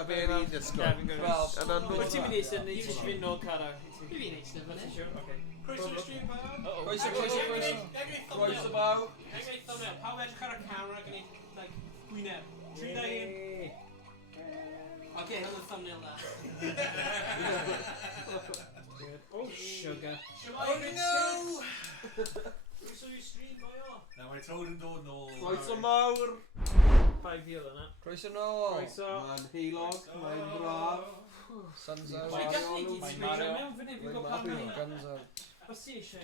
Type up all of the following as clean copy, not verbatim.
da be ni'n disgwyl. Ie, fi'n gwybod. Wel, Wyt ti'n mynd i Iestyn, neu ti eisiau fynd nôl cara? Fi fi'n Iestyn fan hyn. Croeso i'r stream pa? Croeso. Croeso baw. Gan gwneud thumbnail. Pawb edrych ar y camera gan gwneud, gwyneb. 3, 2, 1. Ok, hwn y thumbnail na. Oh, sugar. Oh no! Croeso i'r stream pa o? Na, mae trawd yn dod nôl. Croeso mawr. 5 fil yna. Croeso nôl. Croeso. Mae'n heilog, mae'n braf. Suns out. Mae'n Mario. Mewn fan hyn, fi'n gwybod pan Mae'n guns out. Os ti eisiau?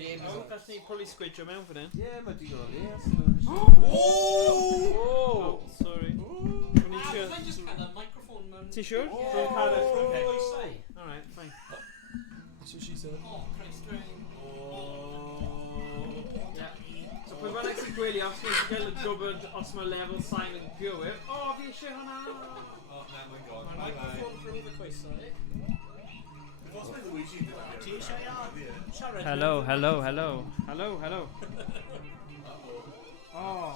Gall ni pwli sgwydrio mewn fan hyn. Ie, mae digon o nes. Oh! Sorry. Dwi'n just cael y microphone mewn. Ti siwr? Dwi'n cael y Alright, fine. That's what she said. Oh, Christ, dwi'n. So pwy bynnag sy'n gwylio, os ni'n gael y gwybod os mae level sign yn gywir. O, fi eisiau hwnna! O, na, mae'n god. Mae'r microphone rhwng y coesau, Os mae Luigi yn dod. Ti eisiau siarad? Hello. Oh.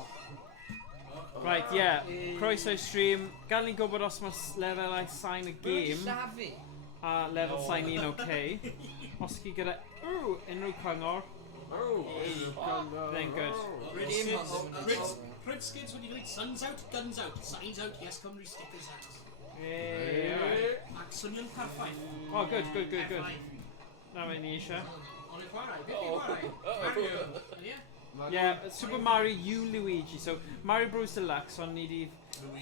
Right, yeah. Croeso stream. Gael ni'n gwybod os mae level sign y game. A level sign un okay. Os chi gyda unrhyw cyngor. Then good. Crib skids wedi dweud suns out, guns out, signs out, yes Cymru stickers out. Ac swnio'n perffaith. Oh, good. Na fe ni eisiau. Ond YnChwarae, beth yw YnChwarae? Yeah, Super Mario U Luigi. So Mario Bros Deluxe on ni di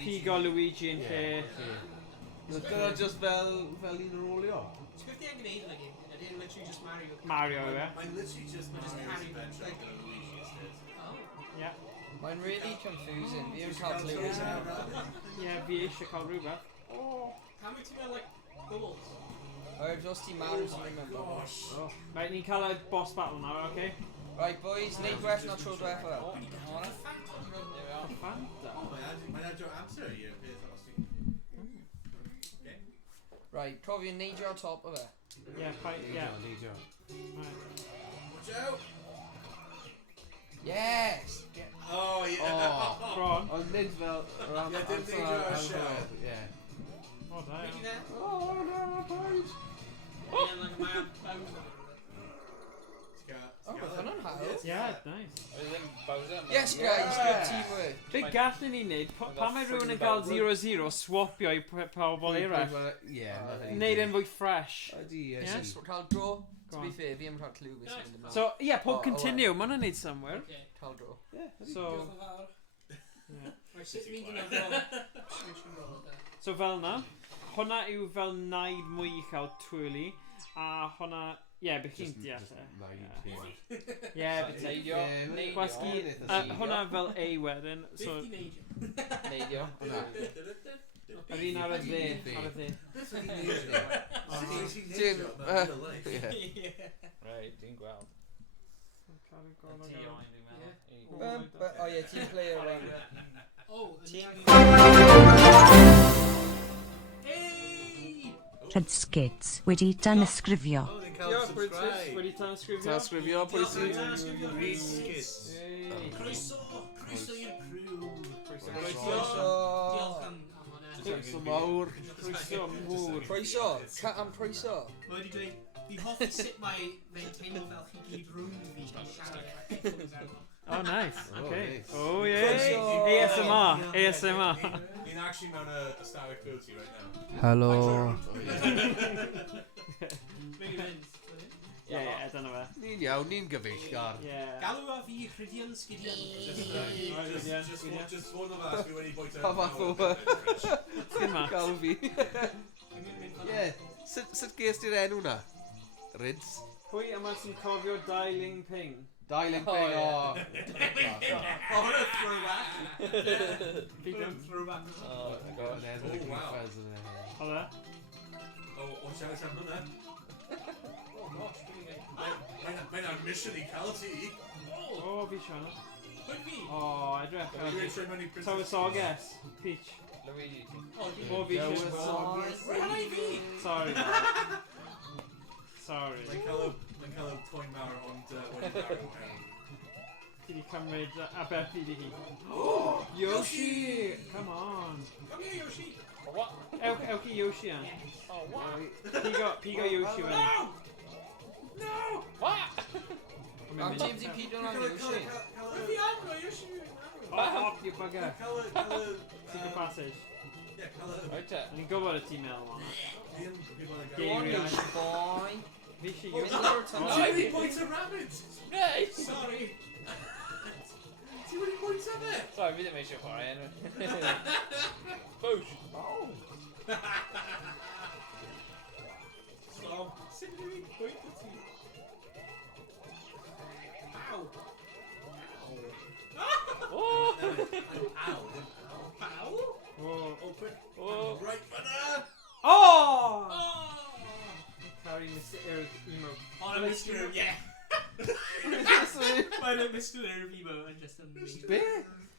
pigo Luigi yn lle. Dyna just fel un rolio. Ti'n gwybod yn gwneud yna gym? Ydy'n literally just Mario? Mario, ie. Mae'n literally just Mario's adventure gyda Luigi instead. Yeah. Mae'n really confusing. Fi yn cael clues yna. Yeah, fi eisiau cael rhywbeth. Pam wyt ti'n meddwl, like, bubbles? O'r dros ti marw sy'n ddim yn bobl. Right, ni'n cael y boss battle nawr, okay? Right boys, neud gwell na tro diwetha. Fanta? Mae'n adro amser i'r peth os ti'n... Right, cofio neidio ar top o fe. Yeah, yeah. Neidio. Watch out! Yes! Oh, yeah! Bron. Ond nid fel... Ie, dim neidio ar siarad. Ie. Oh, da Really iawn. there? Oh, no, boys. Yeah, like a man. Oh, beth hwnna'n hawl. Yeah, nice. Yes guys, good teamwork. Be gallwn ni wneud, pan mae rhywun yn cael 0-0, swapio i pobl eraill. Ie. Neud e'n fwy fresh. Ydy, Yes. Cael dro. To Go be on. fair, fi yn cael clue beth sy'n mynd ymlaen. So, yeah, pob continue, ma'n neud somewhere. Okay. Cael dro. So, Diolch yn fawr. Right, sut fi'n gwneud so fel na, hwnna yw fel naid mwy i chael twirly, a hwnna, yeah, bych chi'n deall e. Yeah, bych chi'n Neidio. Gwasgu, hwnna fel A wedyn, so, Neidio. yr un ar y dde, Ti'n... Right, ti'n gweld. O ie, team player one. Rhydskits wedi danysgrifio. Diolch, British, wedi tanysgrifio. Tanysgrifio, pwy sy'n... Croeso i'r criw. Croeso. Diolch am hwnna. Croeso mawr. Croeso mwr. Croeso. Cat am croeso. Mae wedi dweud, fi'n hoffi sut mae fe'n teimlo fel chi gyd rhwng fi yn siarad headphones arno. Oh, nice. Okay. nice. Oh, yeah. ASMR. He's actually mewn y ystafell booty right now. Helo. Yeah, dyna fe. Ni'n iawn, ni'n gyfeillgar. Yeah. Galw a fi Rhydian Sgidian. Just fod o fas, fi wedi bwyta... Pa fath o... Ti'n ma? Galw fi. Ie. Sut ges ti'r enw na? Ryds? Pwy yma sy'n cofio Dailing Ping? Dailing Ping, o. Oh, what a throwback. Throwback. Oh, god. Oh, wow. Ola? Oh, watch out am hwnna. Oh gosh, dwi'n Mae'n ar mission i cael ti. Oh, fi siarad. Pwy fi? Oh, edrych. Dwi'n troi mewn i Princess. Tywysoges. Peach. Luigi. Oh, fi siarad. Rhan i fi? Sorry. Sorry. Mae'n cael y toen mawr ond wedi marw. Ti di cymryd Aberthu di hi. Yoshi! Come on. Come here, Yoshi. What? Ewch i Yoshi an. Oh, what? Pigo Yoshi fan. No! What? Am James i Peter am Yoshi? If you have no, you should. Oh, you bugger. Secret passage. Right te. Ni'n gwybod y ti'n meddwl am. Go on Yoshi boy. Fi eisiau Middle Yoshi. or tunnel? Jamie points a rabbit! Nice! Sorry. Ti wedi points a fe? Sorry, fi ddim eisiau chwarae enw. Boosh! Oh. Slow. Sut wedi pwynt y ti? Ow! Oh! Ow! Ow! Oh. Open. Oh! Right runner! Oh! Oh! Carry Mr. Eric emo. Oh, no, Mr. Irv, yeah. Mae'n Mr. Irv emote yn just amazing. Be?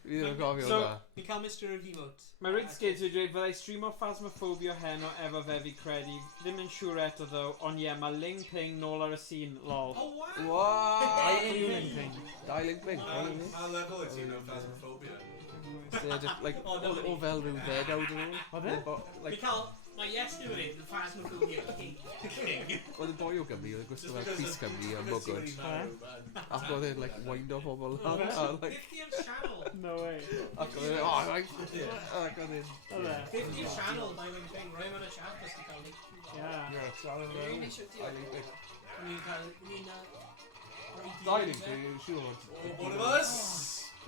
Fi ddim yn gofio So- hwnna. Ni'n cael Mr. Irv emote. Mae Rhys Gates wedi dweud fyddai streamo Phasmophobia heno efo fe fi credu. Ddim yn siŵr eto ddo, ond ie, mae Ling Ping nôl ar y scene, lol. Oh, wow! Wow! Yw Ling Ping? Dialing Pink. A level it ti'n know Phasmophobia. Like, o fel rhyw ddegawd yn ôl. Oedd e? Ni'n cael... Mae Iestyn wedi dweud, the Phasmophobia King. Oedd y boi o Gymru, oedd y gwisgo fel Peace Cymru a mwgwd. Ac oedd e'n, like, wind o pobl. A, like, 50th channel. No way. ac oedd e'n, oh, right. Ac oedd e'n... Oedd e? 50th channel by Wing Ping. Rwy yn y chat, bys ni'n cael ni. Yeah. Yeah, Dialing Pink. Ni'n cael... Dialing Pink, siwr. Oh, one of us!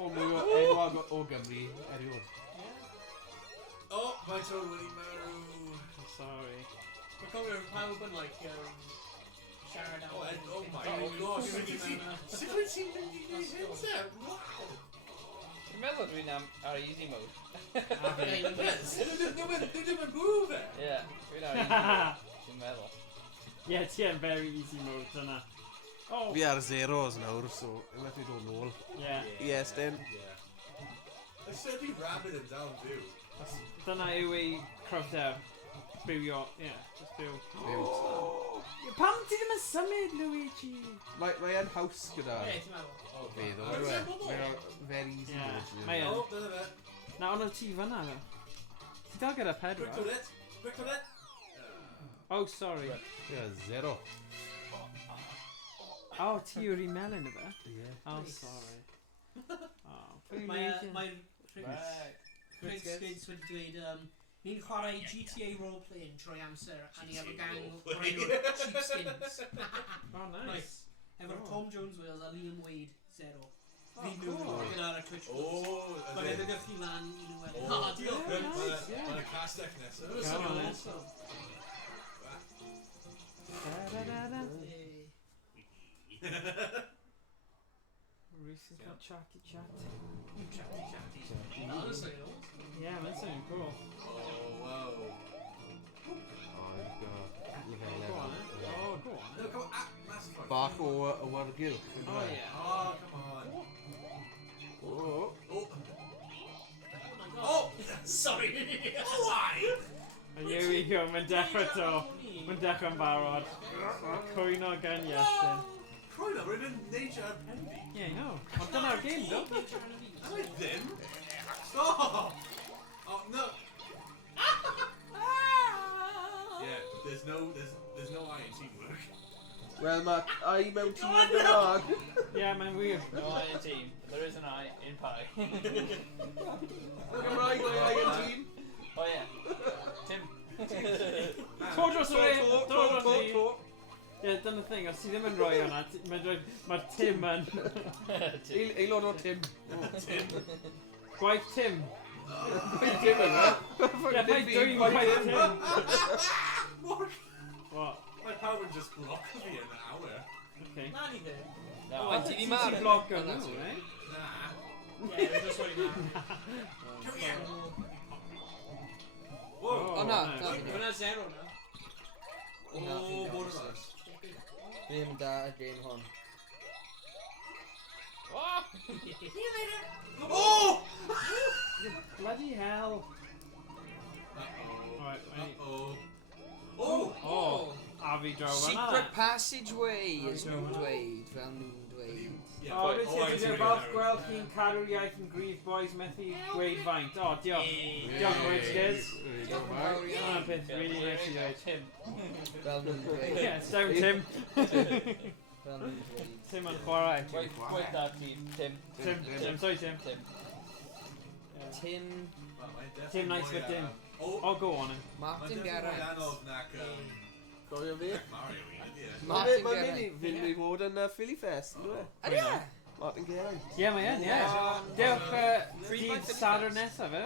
O mwy o enwag o Gymru, eriod. Oh, my totally marrow. Sorry. Mae'n cofio pawb yn, like, siarad am... Oh my gosh. Sut wyt ti'n mynd i wneud hynta? Wow! Dwi'n meddwl dwi'n ar easy mode. They didn't move it! Yeah, dwi'n ar easy mode. Dwi'n meddwl. Yeah, ti yn very easy mode dyna. Oh! Fi ar zeros nawr, so unwaith fi dod nôl. Yeah. Iestyn. I said he rabbit and down too. Dyna yw ei cryfder. Bywio, yeah, just byw. Pam ti ddim yn symud, Luigi? Mae yn haws gyda Ie, ti'n meddwl? fe, ddo. Mae'n very easy Yeah, mode. mae yn. Oh, dyna fe. Na, ond o ti fyna fe. Ti dal gyda pedwar? Quick on it. Quick on it. Oh, sorry. Yeah, zero. Oh, ti yw'r i melyn y fe? Yeah. Oh, sorry. Oh, pwy Mae'n Right. Rhys Gates wedi dweud, ni'n chwarae GTA role-playing trwy amser, a ni efo gang o'r enw Sheepskins. Oh, nice. Efo'r Tom Jones Wales a Liam Wade, 0. Fi nhw cool. gyda'r Twitch Oh, post. Mae'n edrych ydych chi lan i nhw wedyn. Oh, Diolch. nice, yeah. Mae'n castell nesaf. Come on, then. Da-da-da-da. Rhys has got chatty chat. Chatty. Honestly, Yeah, that's something cool. Oh, wow. Go on, eh? Oh, go on. Look how massive. Bach o awyrgylch. Oh, yeah. Oh, come on. Oh. Oh. Oh! Sorry! Why? And here we go, mae'n dechrau to. Mae'n dechrau'n barod. Cwyno gan Iestyn. Croen o, rwy'n nature ar pen fi. Yeah, I know. Ond dyna'r game, do? Am I ddim? Stop! Oh, no. Yeah, there's no I in teamwork. Wel, mae ai mewn tîm yn Gymraeg. Yeah, mae'n wir. No I in team. There is an I in pie. Gymraeg, mae ai yn tîm. Oh yeah. Tim. To dros y re! To dros y re! Ie, dyna'r thing, os ti ddim yn rhoi hwnna, mae'r Tim yn... Aelod o Tim. Gwaith Tim. Gwaith Tim yna. Ie, paid dwi'n gwaith Tim. What? My power just blocked me in an hour. Okay. Na ni ddim. No, Oh, ti di marw. Ti'n bloco nhw, eh? Nah. Yeah, they're just really mad. Come here. Oh, Oh, no. nice. Hwna 0 na. Oh, one of us. Fi ddim yn da y game hon. Oh! See you later. Oh! Bloody hell. Uh-oh. Alright, wait. Uh-oh. Oh! Oh, a fi draw fan Secret passageway is nhw'n dweud, fel nhw'n dweud. O, Rhys Heddiw, falch gweld chi'n cadw'r iaith yn gryf boys methu gweud faint. O, diolch. Diolch, boys, guys. Dyna'n peth really neis i dweud. Tim. Fel nhw'n dweud. Yeah, it's down Tim. Fel nhw'n dweud. Tim yn chwarae. Gweud da ti, Tim. Tim, sorry Tim. Tim. Tim nice for Tim. Oh, go on him. Martin Garrett. Gofio fi? Martin Mae'n Garrett. mynd i fod yn Philly Fest, yn dwi? Ydy e? Martin Geraint. Ie, mae yn, ie. Dewch dydd Sadwrn nesaf, fe?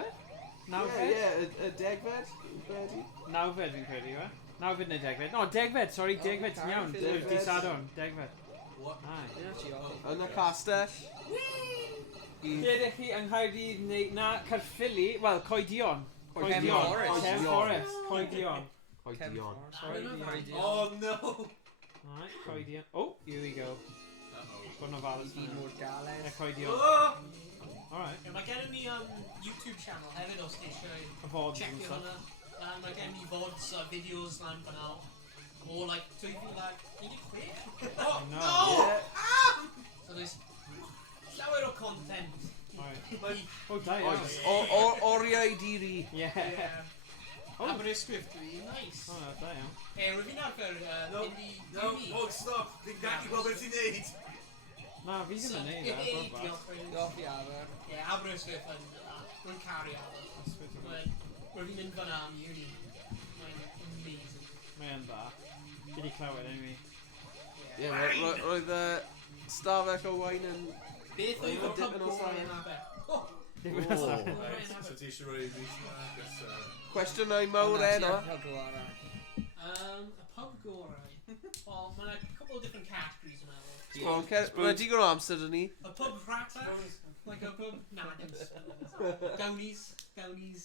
Nawfed? Ie, y degfed. Bedi. Nawfed fi'n credu, fe? Nawfed neu degfed? O, degfed, sorry, degfed ti'n iawn. Dydd Sadwrn, degfed. Yn y castell. Dedech chi yng Nghaerdydd neu na Caerphilly, wel, Coedion. Cefn Forest. Cefn Forest, Coedion. Coedion. Oh no! Alright, Coedion. Oh, here we go. Bod nhw falas I fan mor galed. Coedion. Oh! Alright. Mae gen i ni YouTube channel hefyd os chi eisiau Y vods and checio stuff. hwnna. Mae gen i vods a videos lan fan'na. O, like, 2016. Oh, No. no! Ah! So there's llawer o content. Alright. Oh, da iawn. Oriau diri. Yeah. Oh. Aberystwyth dwi, nice. Oh, da iawn. Rwy'n fi'n arfer mynd i uni. Oh, stop! Fi'n gallu gweld beth ti'n neud! Na, fi ddim yn neud e, bod bach. Diolch i Aber. Ie, Aberystwyth yn... Rwy'n caru Aber. Rwy'n fi'n mynd fan'na am uni. Mae'n amazing. Mae'n da. Fi di clywed, enw Ie, roedd stafell Owain yn... Beth oedd y pub gorau yn Aber? So ti eisiau rhoi Rhys yma? Cwestiynau mawr enno. Y pub gorau. Wel, mae'n couple of different categories yn meddwl. Mae digon o amser dyn ni. A pub rata? Like a pub? Na, Gownies. Gownies.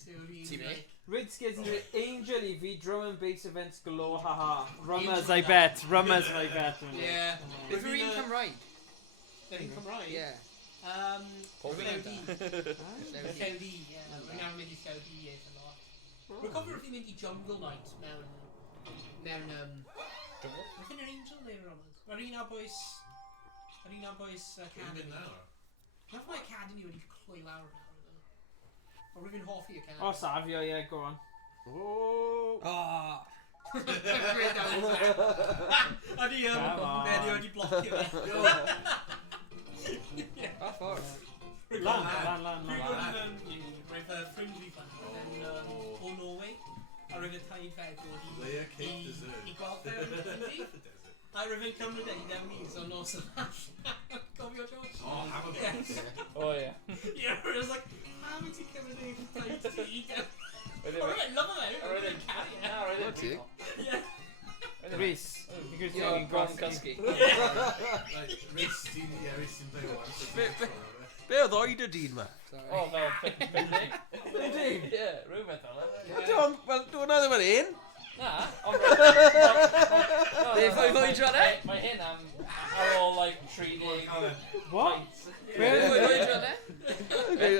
Rhys gives you angel i fi drum and bass events galore, haha. Rummers, I bet. Rummers, I bet. Yeah. Beth yw'r un Cymraeg? Yr un Cymraeg? Ie. Llewdi. Llewdi, ie. Rwy'n nawr mynd i Llewdi eitha lot. Rwy'n cofio wrth i mynd i Jungle Night mewn... Wrth yn yr Angel neu Ronald? Yr un a boes... Yr un a boes Academy. Nath mae Academy wedi cloi lawr nawr. O rwy'n hoffi Academy. O, safio, ie, go on. Oh! Ydy Medi wedi blocio fe. Off ffordd. Lan. Roedd ffrind fi fan o Norway. A roedd y taid fe dod i gweld fe yn Indy. A roedd e'n cymryd i ddim ni, so nos allan. Cofio, George? Oh, have a bet. Oh, yeah. Yeah, it was like, how would you cymryd i'n taid ti? Alright, love it. Roedd e'n cari e. Na, roedd e'n digon. Yeah. Rhys, you're You're going Gron Gosky. Cysgu. Rhys ti'n byw. Be oedd oed y dyn ma? O, fel 50. Ydy? Ie, rhywbeth fel e. Wel, dwi'n ddim yn un. Na, ond... Beth oedd oedran e? Mae hyn ar ôl, like, 30... What? Beth oedd oedran e?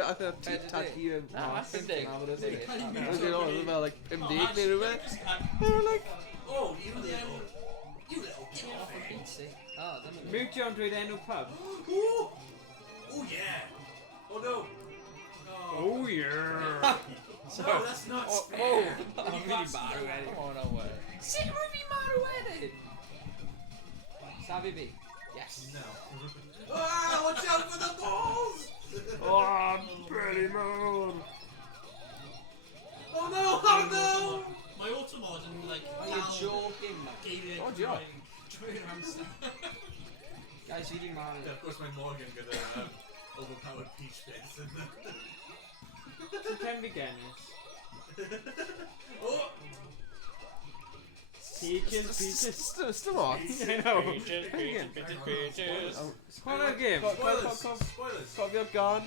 Ac y tagi yn... Na, 50. Oedd fel, like, 50 neu rhywbeth. Oh, you little. Mute John drwy'r enw pub. Oh, yeah. Oh, no. Oh, yeah. No, that's not fair. Fi di marw wedyn. Come on, Owain. Sut rwy'n fi marw wedyn? Safi fi? Yes. No. Ah, watch out for the balls! Oh, Billy Moon. Oh, no, oh, no! Mae Automod yn, like, Are you joking, man? geiriau O, diolch. Trwy'r amser. Guys, fi di marw. Yeah, of course, my Morgan gyda overpowered peach bits. Ti'n cefn fi Gennis? Oh! Peaches. Still on. I know. Peaches. Chwarae'r gêm. Spoilers. Cofio gan,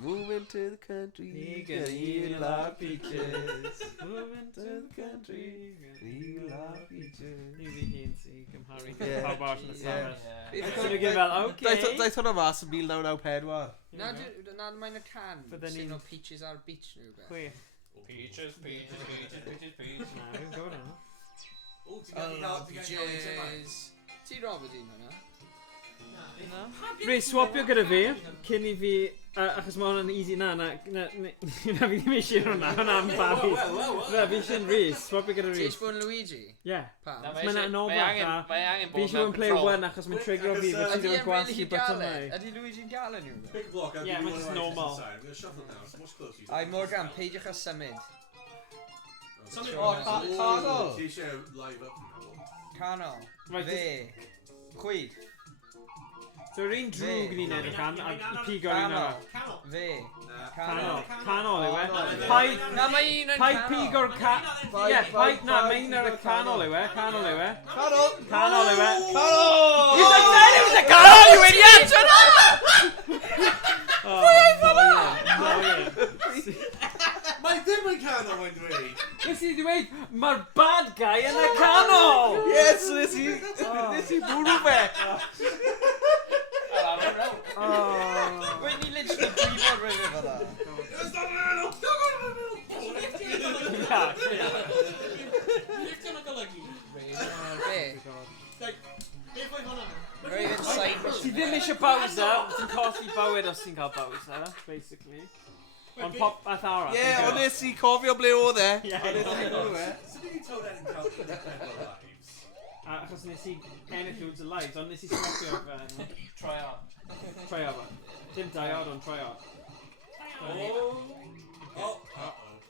moving to the country, Vegan, you love peaches. Moving To the country, we love peaches. Ni fi hun sy'n cymharu Ie. pawb arall yn y stafell. Ie. So dwi'n gyda fel, okay. Daeth hwnna mas yn 1994. Na, mae'n y can. Bydden Sy'n ni'n- o peaches ar beach nhw, beth. Chwech. Peaches. Na, dwi'n gwybod hwnna. Oh, ti'n Oh, gallu gael peaches. Ti Robert un hwnna? Rhys, swapio gyda fi, cyn i fi, achos mae hwnna'n easy na fi ddim eisiau hwnna, hwnna'n babi. Na, fi eisiau'n Rhys, swapio gyda Ti Rhys. eisiau bod yn Luigi? Ie. Pam? Mae'n anol bach a... Mae angen Fi eisiau bod yn play one achos mae'n trigger fi fod ti ddim yn gwasgu button mai. Ydy Luigi'n gael yn yw? Pick a block. Yeah, mae'n just normal. I'm going to shuffle now. So much closer. Ai, Morgan, peidiwch â symud. Canol. Ti eisiau live up now. Canol. Right, Fe. Chwith. So yr un drwg ni'n edrych am, a pigo ni'n arall. Canol. Fe. Canol. Canol yw e. Na, mae un yn Paid canol. pigo'r Ie, paid na, mae un ar y canol yw e. Canol yw e. Canol! Canol yw e. Canol! You just said it was a canol, you idiot! Mae ddim yn canol, mae'n dweud. Nes i ddweud, mae'r bad guy yn y canol! Yes, nes i bwrw fe! Wait, ni literally brifo rhywun fel da. Lift yna golygu. Fe. Beth oedd hwnna? Rhywun sain. Ti ddim eisiau Bowser, ti'n colli bywyd os ti'n cael Bowser, basically. Ond pop ath arall. Ie, ond nes i cofio ble oedd e. Ie. Ond nes i bwrw e. Sut ydi Toad yn cael lives? Achos nes i ennill loads o lives, ond nes i swapio fe. Try on. Try out. Dim diod, ond try out.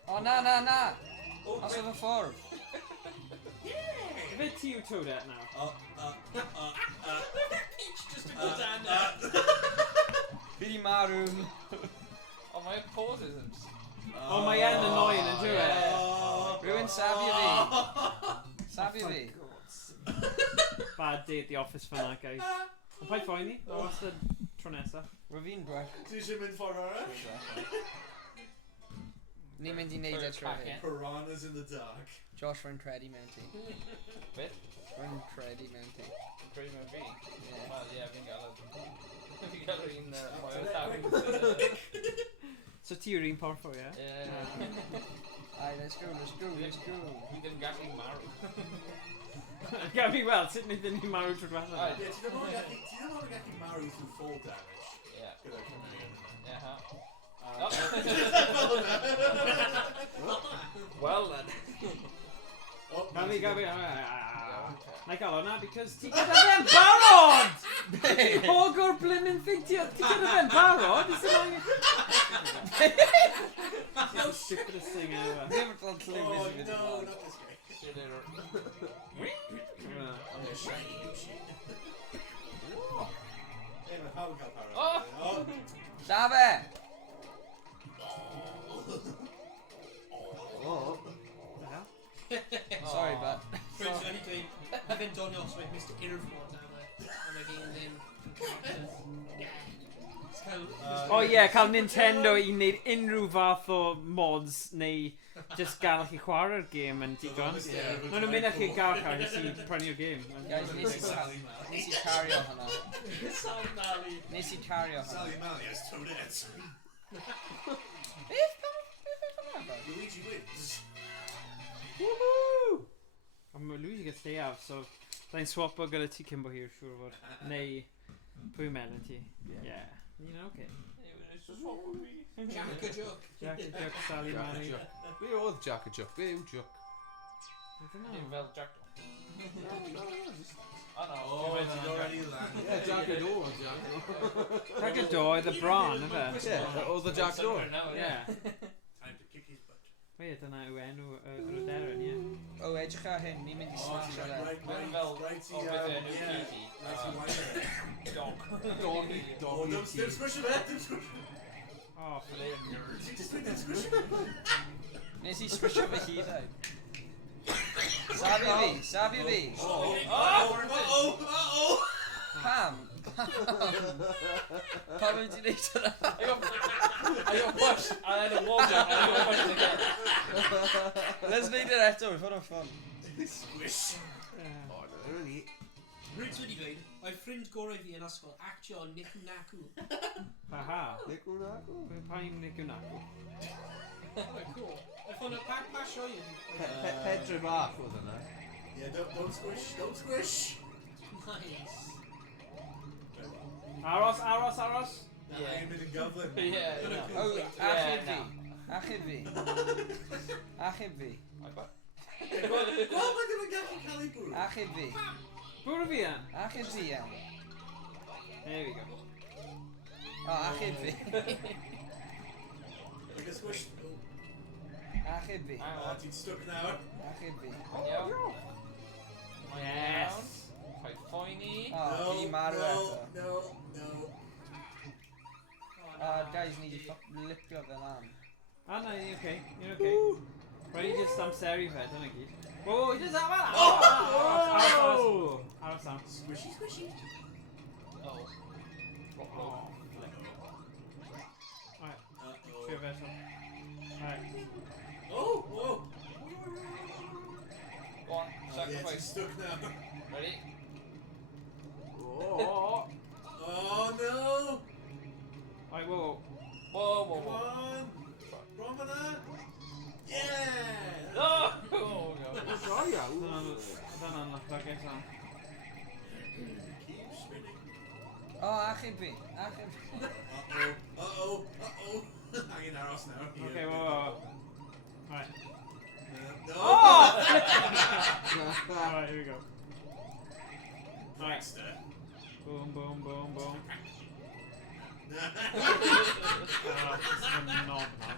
O, na. Os oedd y ffordd. Fe ti yw Toadette nawr. Peach just to go down. Fi di marw. Oh, my poses yn... O, mae yn annoying yn dwi e. Rhywun safio fi. Safio fi. Bad day at the office for that, guys. Ond paid ffoi ni, o wastad tro nesaf. Rwy fi'n dwech. Ti eisiau mynd ffordd arall? Ni'n mynd i neud e tro fi. Piranhas in the dark. Josh rwy'n credu mewn ti. Beth? Rwy'n credu mewn ti. Credu mewn fi? Ie. Wel, ie, fi'n gael y... Fi'n gael yr un mwy o llawr. So ti yw'r un porfo, ie? Ie. Ai, let's go. Fi ddim gallu marw. Gael fi weld, sut nid ni marw trwy diwethaf? Right. Ti ddim ond yn gallu marw through fall damage. Ie. Gyda Cymraeg. Ie, ha. Well then. Gael fi. Na i gael o'na, because ti gyda fe'n barod! Hogor blimmin' fideo, ti gyda fe'n barod? Is it like... It's the stupidest thing ever. Fi ddim yn dod llywys i fynd No, ymlaen. not this guy. See you later. I'm going to shiny you shit. Hey, man, how we got power? Oh! Llafe! O. Sorry, but... Friends, wedi dweud, i fynd donio os wedi Mr Irford nawr. A mae gen ddim O ie, cael Nintendo i wneud unrhyw fath o mods neu just gael chi chwarae'r game yn digon. Mae nhw'n mynd â chi gael cael nes i prynu'r game. Guys, nes i cario hwnna. Sally Mally. Nes i cario hwnna. Sally Mally has Toadette. Beth? Beth hwnna? Luigi wins. Woohoo! Ond mae Luigi gyda lleiaf, so da'n swapo gyda ti cyn bo hi'r siŵr fod. Neu, pwy melon ti? Ie. You know, okay. Jack a joke. Jack, Sally, Mary. Be oedd Jack a Jook? Be yw Jook? I don't Dim know. fel Jack. Oh no. Oh, it's already landed. Ie, Jack a Do oedd Jack. Jack a Do oedd y bron, yfe? Ie, oedd y Jack Do. Ie. Time to kick his butt. Ie, dyna yw enw yr aderyn, ie. O, edrych ar hyn, ni'n mynd i smash ar e. Mae'n fel... O, beth yw enw Kiki? Dog. Dim squish him, dim squish him. Oh, Flint. Just make them squish him. Nes i swisho fy hyd ai. Safio fi. Pam? Pam yn ti neud hwnna? I got pushed and then a wall jump and I got pushed again. Let's neud it eto, we found fun. Squish. O, dyna ni. Rhys wedi dweud, oedd ffrind gorau fi yn ysgol actio Nicu Nacu. Haha. Nicw nacw. Pa'n Nicu Nacu? Oh, cool. Oedd hwnna pa sioe ydi? Pedre bach oedd yna. Yeah, don't squish, don't squish. Nice. Aros. Yeah. I'm in a goblin. Yeah, no. Oh, Yeah, no. Achub fi. Go on, mae ddim yn gallu cael ei bwrw. Achub fi. Bwrw fi yan. Achub fi iawn. There we go. O, achub fi. Like a squish. Achub fi. Ti'n stuck nawr. Achub fi. Iawn. Yes. Rhaid phoeni. O, fi marw eto. No. Guys, ni di lipio fe lan. Ah, no, you're okay. Right, you just amseru fe, dyna gyd. Whoa, just that one! Aros. Squishy. Oh. Alright, trio fe eto. Alright. Oh, whoa. Go on, Yeah, sacrifice. ti'n stuck now. Ready? Oh. Oh, no. Alright, whoa. Whoa. Come on. Bron fyna. Yeah. No! Oh, no. Dyna'n target am. Keep spinning. O, achub fi. Uh-oh. Hanging aros now. Okay, whoa. Alright. No. Alright, here we go. Alright. Trickster. Boom. This is a knob now.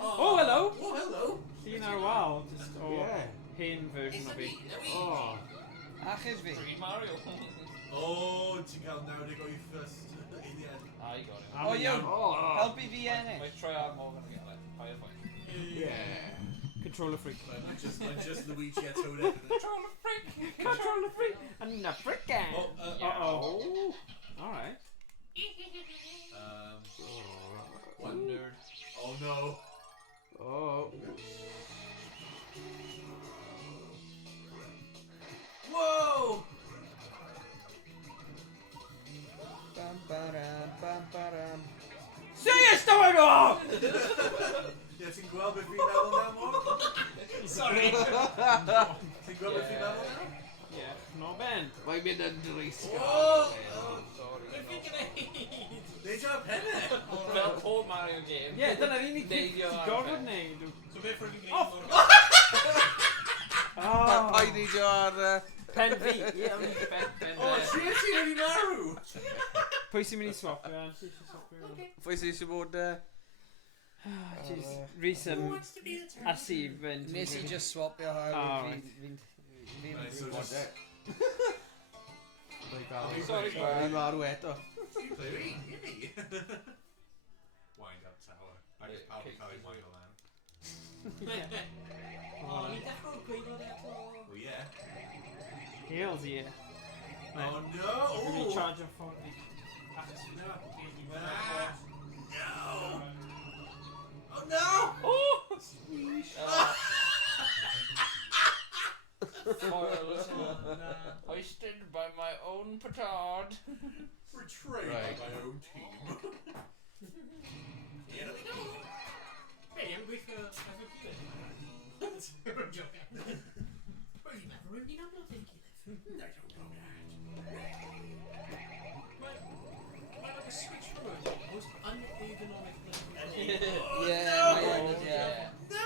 Oh, hello! Oh, hello. See you in a while. Just Yeah. pain version of it. Oh. Achub fi. Green Mario. Oh, ti'n cael 90 o'i first in the end. I got it. O, iawn. Oh. Helpu fi ennill. Might try out more gonna get that. Higher point. Yeah. Controller freak. Like just Luigi at Toadette. Controller freak! Controller freak! And a frickin'! Oh, Alright. One nerd. Oh no. Oh. Whoa! Bam. Serious, don't I know? Yeah, ti'n gweld beth fi'n meddwl now, Mor? Sorry. Ti'n gweld beth fi'n meddwl now? Yeah, no Ben. Mae'n mynd yn dreisgar. Whoa! Sorry. Neidio penne! Fel pob Mario game. Yeah, dyna'r unig Neidio ti'n ar gorfod ben. neud. So beth rwy'n gwneud? Pa'i neidio ar... Pen fi. Oh, ti'n wedi marw! Pwy sy'n mynd i swap? Pwy sy'n eisiau bod... Jeez, Rhys ar Sif yn... Nes i just swapio Oh, oherwydd right. fi'n Right, so gwybod just- Sorry, Mae'n marw eto. Ti'n play fi? Yay! Wind up tower. I guess pawb yn cael ei wind o lan. O, ni dechrau'r gweithio eto. Oh yeah. Heels, yeah. Oh no! Can we Oh! charge your phone? Oh no! Hoisted by my own petard. Betrayed Right. by my own team. Here we go! Hey, I'm gweithio efo gilydd. Dwi'n jocio. Wel, i'n meddwl rwy'n am not think I don't know that. Mae'n like a switch word. Most unergonomic thing. Yeah. No!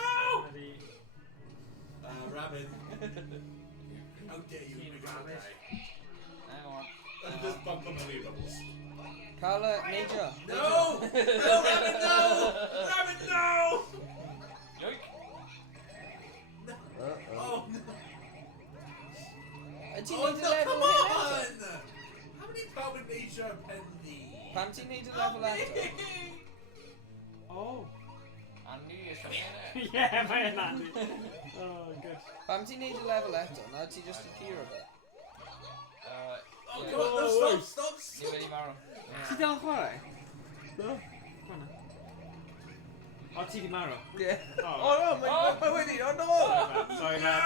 Rabbit. How dare you make a guy? Hang on. This bump unbelievable. Cael neidio. No! No, Rabbit, no! Rabbit, no! Yoink. Oh, no! Ydy Oh, ni'n no, level come hyn eto? on! How many pawb yn neisio penni? Pam ti'n neud y level eto? Oh. Andy is from there. Yeah, mae'n Andy. Oh, good. Pam ti'n neud y level eto? Na ti just appear of it? Oh, Yeah. come on, no, stop! You ready, Mario? Ti dal chwarae? No. Chwarae. O, ti di marw? Yeah. Oh, Oh no, mae wedi, oh no! sorry, man.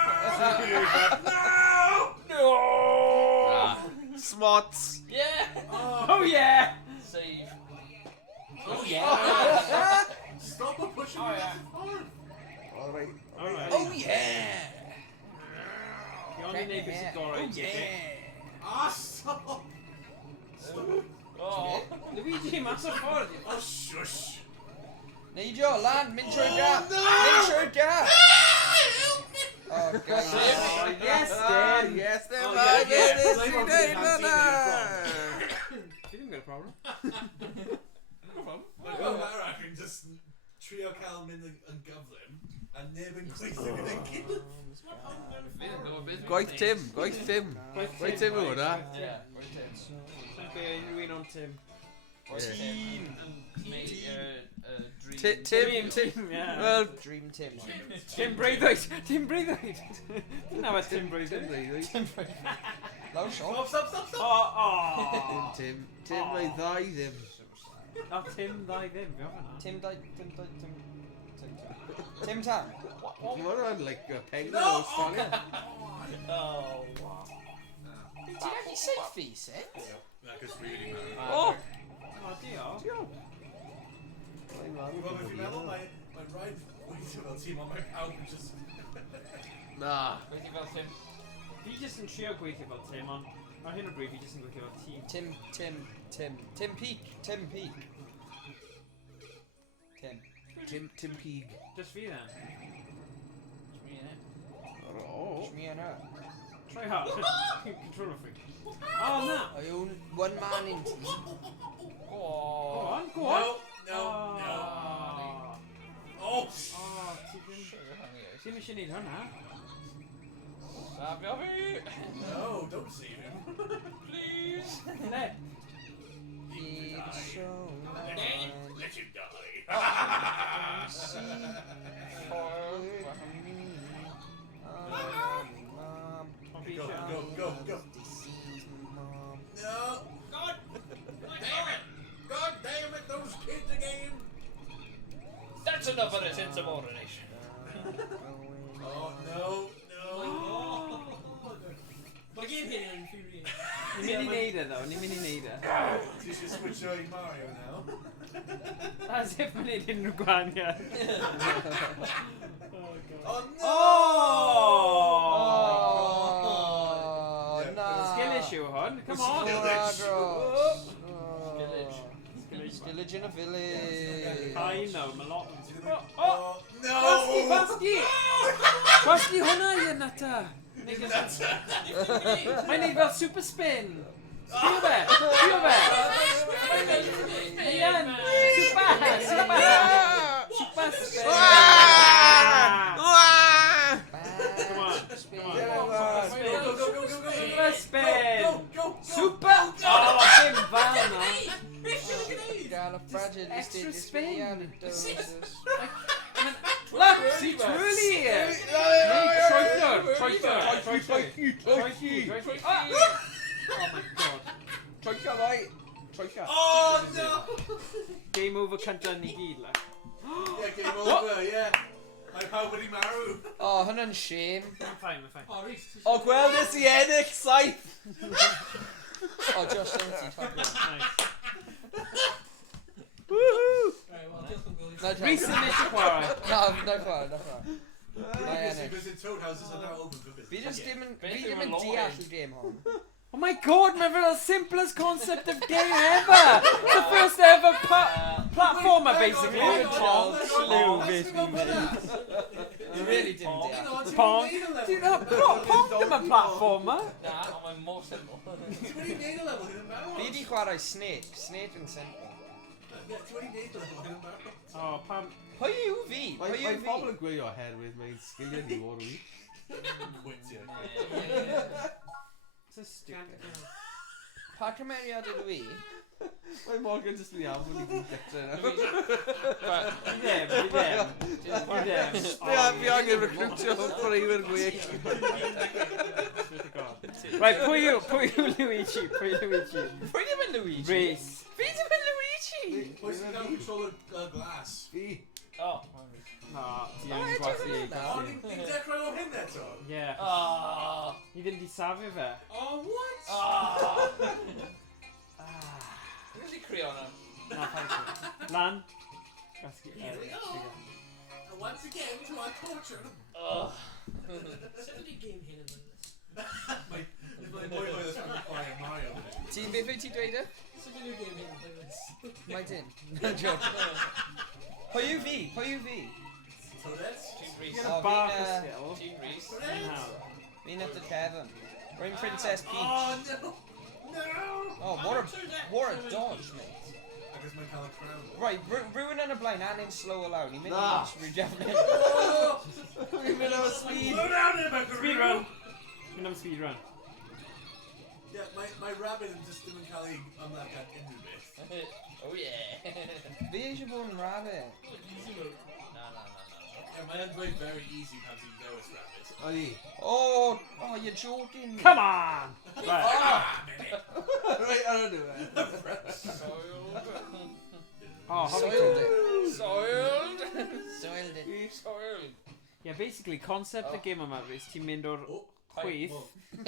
No! Smots! Yeah! Oh, yeah! Save. Oh, yeah! Stop pushing Oh, me yeah. back and forth! Alright. Alright. Oh yeah! The only neighbours sy'n gorau. Oh yeah! I Ah, stop! Oh. Luigi, mas o ffordd. Oh, shush! Neidio, lan, mynd trwy'r gap. no! Mynd trwy'r gap. Oh, God. Iestyn! Iestyn, Oh, mae yeah, yeah. Iestyn Blame on neud the hwnna! Fi ddim yn gael problem. Like, well, I can just trio cael mynd yn gyflym, a neb yn gweithio gyda'n gilydd. Gwaith Tim, gwaith Tim. Gwaith Tim yw hwnna. Ie, gwaith Tim. Be, rwy'n on Tim. Gwaith Tim. Tim, yeah. Wel, Dream Tim. Tim Breuddwyd! Tim Breuddwyd! Dyna fe Tim Breuddwyd. Lawr siop. Stop! O! Tim mae ddau ddim. O, Tim ddau ddim, fi ofyn na. Tim Tam. Mae hwnna'n like a penguin o Australia. Oh, wow. Ti'n gallu seithi, Sid? That gets really mad. O! O, diolch. Wel, if you meddwl, mae'n rhaid weithio fel tîm, ond mae pawb yn just... Na. Gweithio fel Tim. Fi jyst yn trio gweithio fel Tim, ond ar hyn o bryd fi jyst yn gweithio fel tîm. Tim Peak. Tim. Tim Peak. Just fi then. O. Me and her. Try hard. Controller freak. Oh, na! Are you one man in team? Go on, go on. No. Oh, Oh! ti ddim eisiau neud hwnna. Safio fi! No, don't save him. Please! Ne. It's so Let him die. Go. No! God damn it, those kids again! That's enough of this insubordination. Oh, no. Mae gen hyn yn infuriating. Ni'n mynd i neud e ddo, ni'n mynd i neud e. Ti eisiau switcho i Mario now? As if mae'n neud unrhyw gwahaniaeth. Oh, no! Oh, no. Skill issue hwn, come on. Skillage in a village. I know, mae lot yn... Oh, no! Gwasgi hwnna i yn nata. Mae'n neud fel super spin. Sbio fe. Ian, super spin. Come on. Super spin. Super. Oh, dim fel na. Extra spin. Look, see truly here. Troika. Oh my god. Troika. Oh, no! Game over cynta ni gyd, like. Yeah, game over, yeah. Mae pawb wedi marw. Oh, hwnna'n shame. I'm fine. O, Rhys, O, gweld nes i ennill saith! Oh, Josh Lindsay, top Nice. Woohoo! Right, wel, diolch yn gwylio. Rhys yn neud i chwarae. No chwarae. Mae ennill. Because in Toad Houses are now open for business. Fi just ddim yn Beth deall yw'r y game hon. Oh my god, mae'n fel simplest concept of game ever! The first ever platformer, basically. Slew, basically. You really didn't deall. Pong. Pong ddim yn platformer. Na, ond mae'n mor simple. Ti wedi neud y level hyn yn barod? Fi di chwarae Snake yn simple. Ie, ti wedi neud y level hyn yn barod? Oh, pam... Pwy yw fi? Mae pobl yn gweithio oherwydd mae'n sgiliau ni o'r wych. Quit, It's a stupid. Pa cymeriad ydw fi? Mae Morgan jyst yn iawn bod ni gyd gytre yna. Fi ddim. Fi angen recrwtio chwaraewyr gwych. Right, pwy yw Luigi? Pwy ddim yn Luigi? Rhys. Fi ddim yn Luigi! Pwy sy'n gael control y glas? Fi. Oh, Na, ti yn gwasgu. O, ni'n dechrau o hyn eto? Ie. oh, Ni ddim di safio fe. Oh, what? oh. Dwi'n gallu creu hwnna. Na, ffaith. Lan. Gwasgu. Here we go. And once again, to our torture. Oh. Sut ydy game hyn yn mynd? Mae'n mwy oed ys mae'n chwarae Mario. Ti'n beth wyt ti dweud e? Such a new game here, play this. Mae dyn. No joke. Pwy yw fi? Pwy yw fi? Toadette? Team Rhys. Get a bar for skill. Team Rhys. Fi'n at the Kevin. We're in Princess Peach. Oh, no! No! Oh, what a dodge, mate. Agus mae'n cael y crown. Right, rhywun yn y blaen, a'n slow alone. Ni'n mynd i Na. mas regenerate. Fi'n mynd am y speed. Slow down there, Becca! Speed run. Mynd am speed run. Yeah, my rabbit yn just ddim yn cael ei ymlaen gan unrhyw beth. Oh yeah. Fi eisiau bod yn rabbit. Easy mode. No. Yeah, mae'n dweud very easy pan ti'n dewis rabbit. Oli. Oh, you're joking. Come on! Right. Right, I don't know it. Oh, how Soiled it. Soiled. Soiled it. Soiled. Yeah, basically, concept y game yma is ti'n mynd o'r Oh. chwith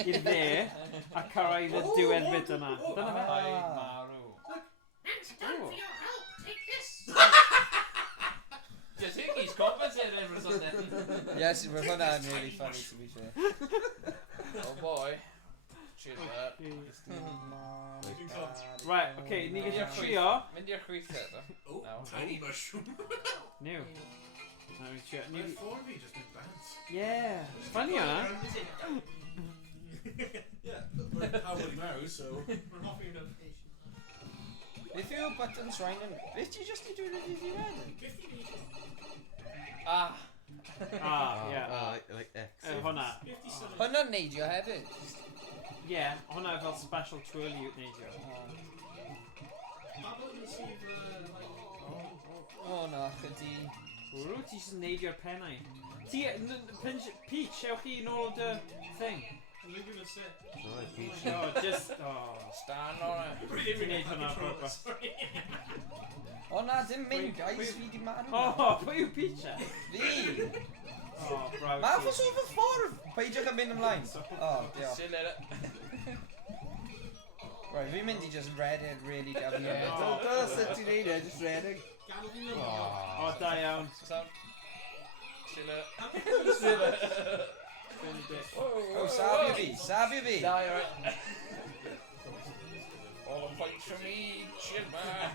i'r dde a cyrraedd y diwedd bit yna. Dyna fe. Hai marw. Thanks a ton for your help. Take this. Do you think he's compensated for something? Yes, we're hwnna'n really funny to be fair. Oh boy. Cheers that. Right, okay, ni gallu trio. Mynd i'r chwith eto. Oh, No. tiny mushroom. New. Na, ni trio. My form fi just yn bounce. Yeah. Funny hwnna. Yeah, we're powered now, so... We're off your notification. Beth yw'r buttons rhain yn... Beth ti just i dwi'n edrych i 50 meters. Ah. Yeah. Like X. Hwnna. 50 sort of. Hwnna'n neidio hefyd. Yeah, hwnna fel special twirly i'w neidio. Babble and receive, O na, chydi. Wrw, ti jyst yn neidio'r pennau. Ti, Peach, ewch chi nôl dy thing. Look at it sit. No, Peach. Oh, just, oh. Stand on it. Ti'n neud hwnna proper. O na, dim mynd, guys, fi di marw. Oh, pwy yw Peach e? Fi! Oh, bravo. Mae fos o'r ffordd! Peidiwch yn mynd ymlaen. Oh, diolch. See you later. Right, fi'n mynd i just redhead really gafon Yeah. yeah. Dyna sut ti'n neud e, just redeg. Galloping the Oh, da iawn. Sam. See you later. See you Oh, safio fi, safio fi! Die, alright. All the points for me, shit man.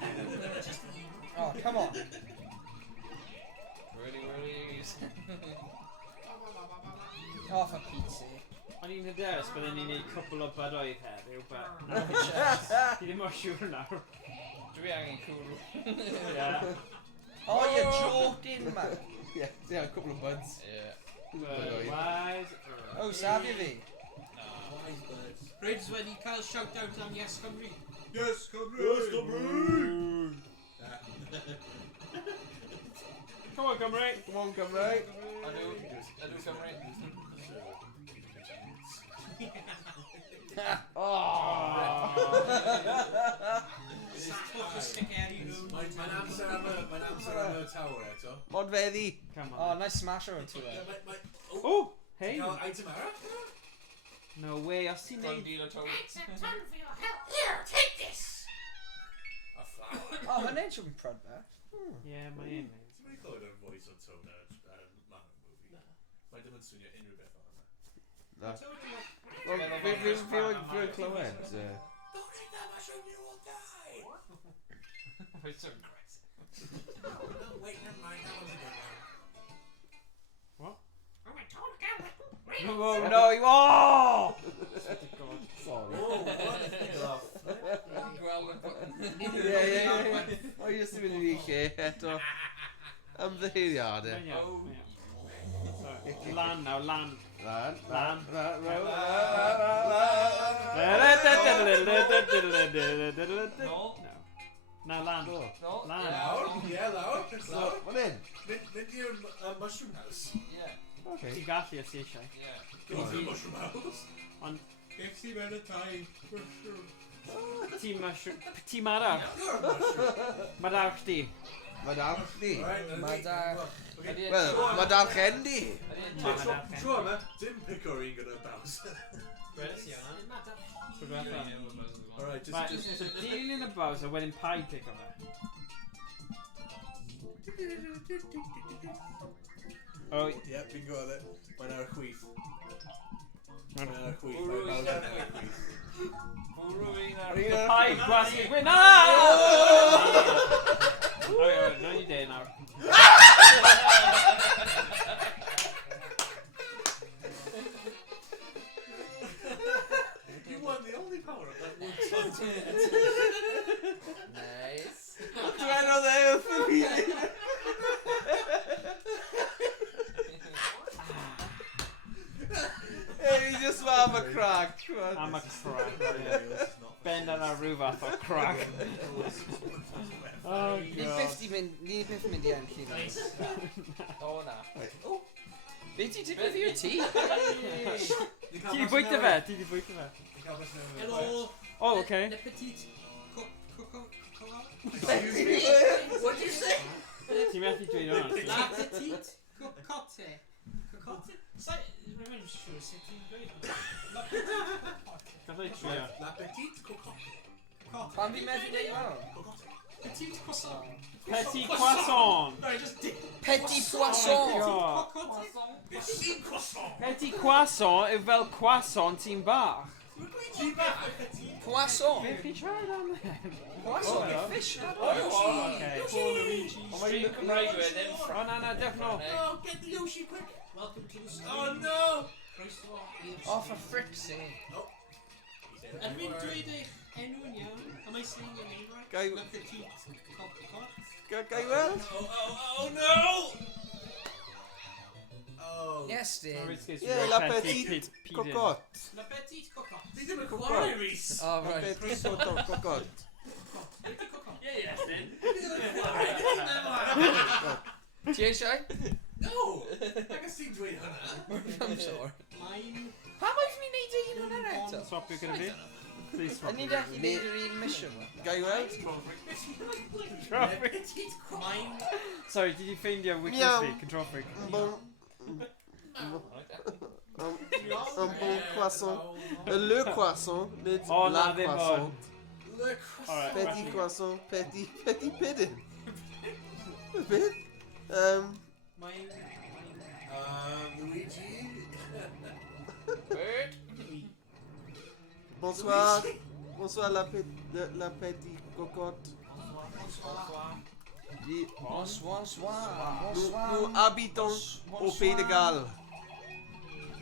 Oh, come on. Really easy. Oh, for Pete's sake. O'n i'n hyderus byddwn ni'n neud cwpl o bydoedd heddiw, but... Ti ddim o siŵr nawr. Dwi angen cwrw. Yeah. Oh, you're joking, man. Yeah, a couple of buds. Yeah. Wise. Oh, safio fi. Wise birds. Rhys wedi cael shout-out am Yes Cymru. Yes, Cymru! Yes, Cymru! Come on, Cymru. Come on, Cymraeg. Ydw Cymru. Mae'n amser am y tower eto. Mod feddi. Come Oh, on. nice smasher to it. Oh, hey. Cael item arall? No way, os ti'n Run neud... dealer toad. Thanks a ton for your help. Here, take this. A flower. Oh, hynny'n siw'n prod fe. Yeah, mae un. Ti'n mynd i clywed yr voice o Tone man movie? Mae dim yn swnio unrhyw beth o'n yna. Na. Wel, fi'n clywed. Don't eat that mushroom, you will die! It's so aggressive. No, wait, never mind, that was a good one. Oh, I told again. Oh, no, oh! Sorry. Oh, what a thing off. Yeah. O, jyst yn mynd i lle eto. Ymddeheiriadau. Sorry. Lan now, lan. Lan. Lan. No. Now land. No. Land. Lawr? Yeah, lawr. So, fan hyn? Mynd i'r mushroom house. Yeah. Okay. Ti'n gallu os ti eisiau. Yeah. Go to the mushroom house. Ond If ti mewn y tai, mushroom. ti marar. You're a mushroom. Mae dar chdi. Mae dar chdi. Mae dar... Wel, mae dar chen di. Tro yma, dim pico un gyda Bowser. Alright, Right, just... so dilyn yn y Bowser, wedyn paid pick o fe. Oh, Yep, fi'n gweld it. Mae'n ar y chwith. Hi, gwasgu gwyn. Na! Alright, no you dare now. You won the only power of that one. Nice. Dwi'n o dde wrth y fi. Hey, you just am a crack. I'm a crack. Bend on a roof off a crack. Oh Ni god. byth mynd i enll i. O na. Be ti di beth i'r ti? Ti di bwyta fe? Ti di bwyta fe? Hello. Oh, okay. Le petite coco. What did you say? Ti methu dweud hwnna. La petite cocotte. Cocotte? Rwy'n siŵr sut ti'n dweud hwnna. La petite cocotte. Gallai trio. La petite cocotte. Pan fi methu dweud hwnna? Petite croissant. Petit croissant. No, just Petit Oh poisson. my god. cocotte. Petite croissant. Petit croissant yw fel croissant ti'n bach. Poisson. Beth fi siarad am then? Poisson Oh, yw no. fish. Okay. Stream Cymraeg wedyn. Oh, na, definitely. Oh, get the Yoshi quick. Welcome to the stream. Oh no. Oh, for frick's sake. Yn fi'n dweud eich enw yn iawn. Am I saying your name right? Gai- La petite cocotte. Gai weld? Oh no. Oh. Iestyn. Ie, la petite cocotte. La petite cocotte. Ti ddim yn chwarae, Rhys. Oh, La right. petite cocotte. Petite cocotte. Ie, Iestyn. Ti eisiau? No. Agos ti'n dweud hwnna. I'm sorry. Mae'n... Pa mae fi neud un hwnna eto? Swapio gyda fi. Please swap. Yn ni dech i neud yr un mission? Gai weld? Mae'n... Sorry, did you ffeindio Wiki Miaw. Speak? Control freak. Un bon croissant. Le croissant, nid Oh, la na, ddim croissant. Alright, Petit croissant, petit pudding. Beth? Mae'n... Luigi. Bird. Bonsoir. Bonsoir la petite cocotte. Oui, Bonsoir. nous habitons au Pays de Galles.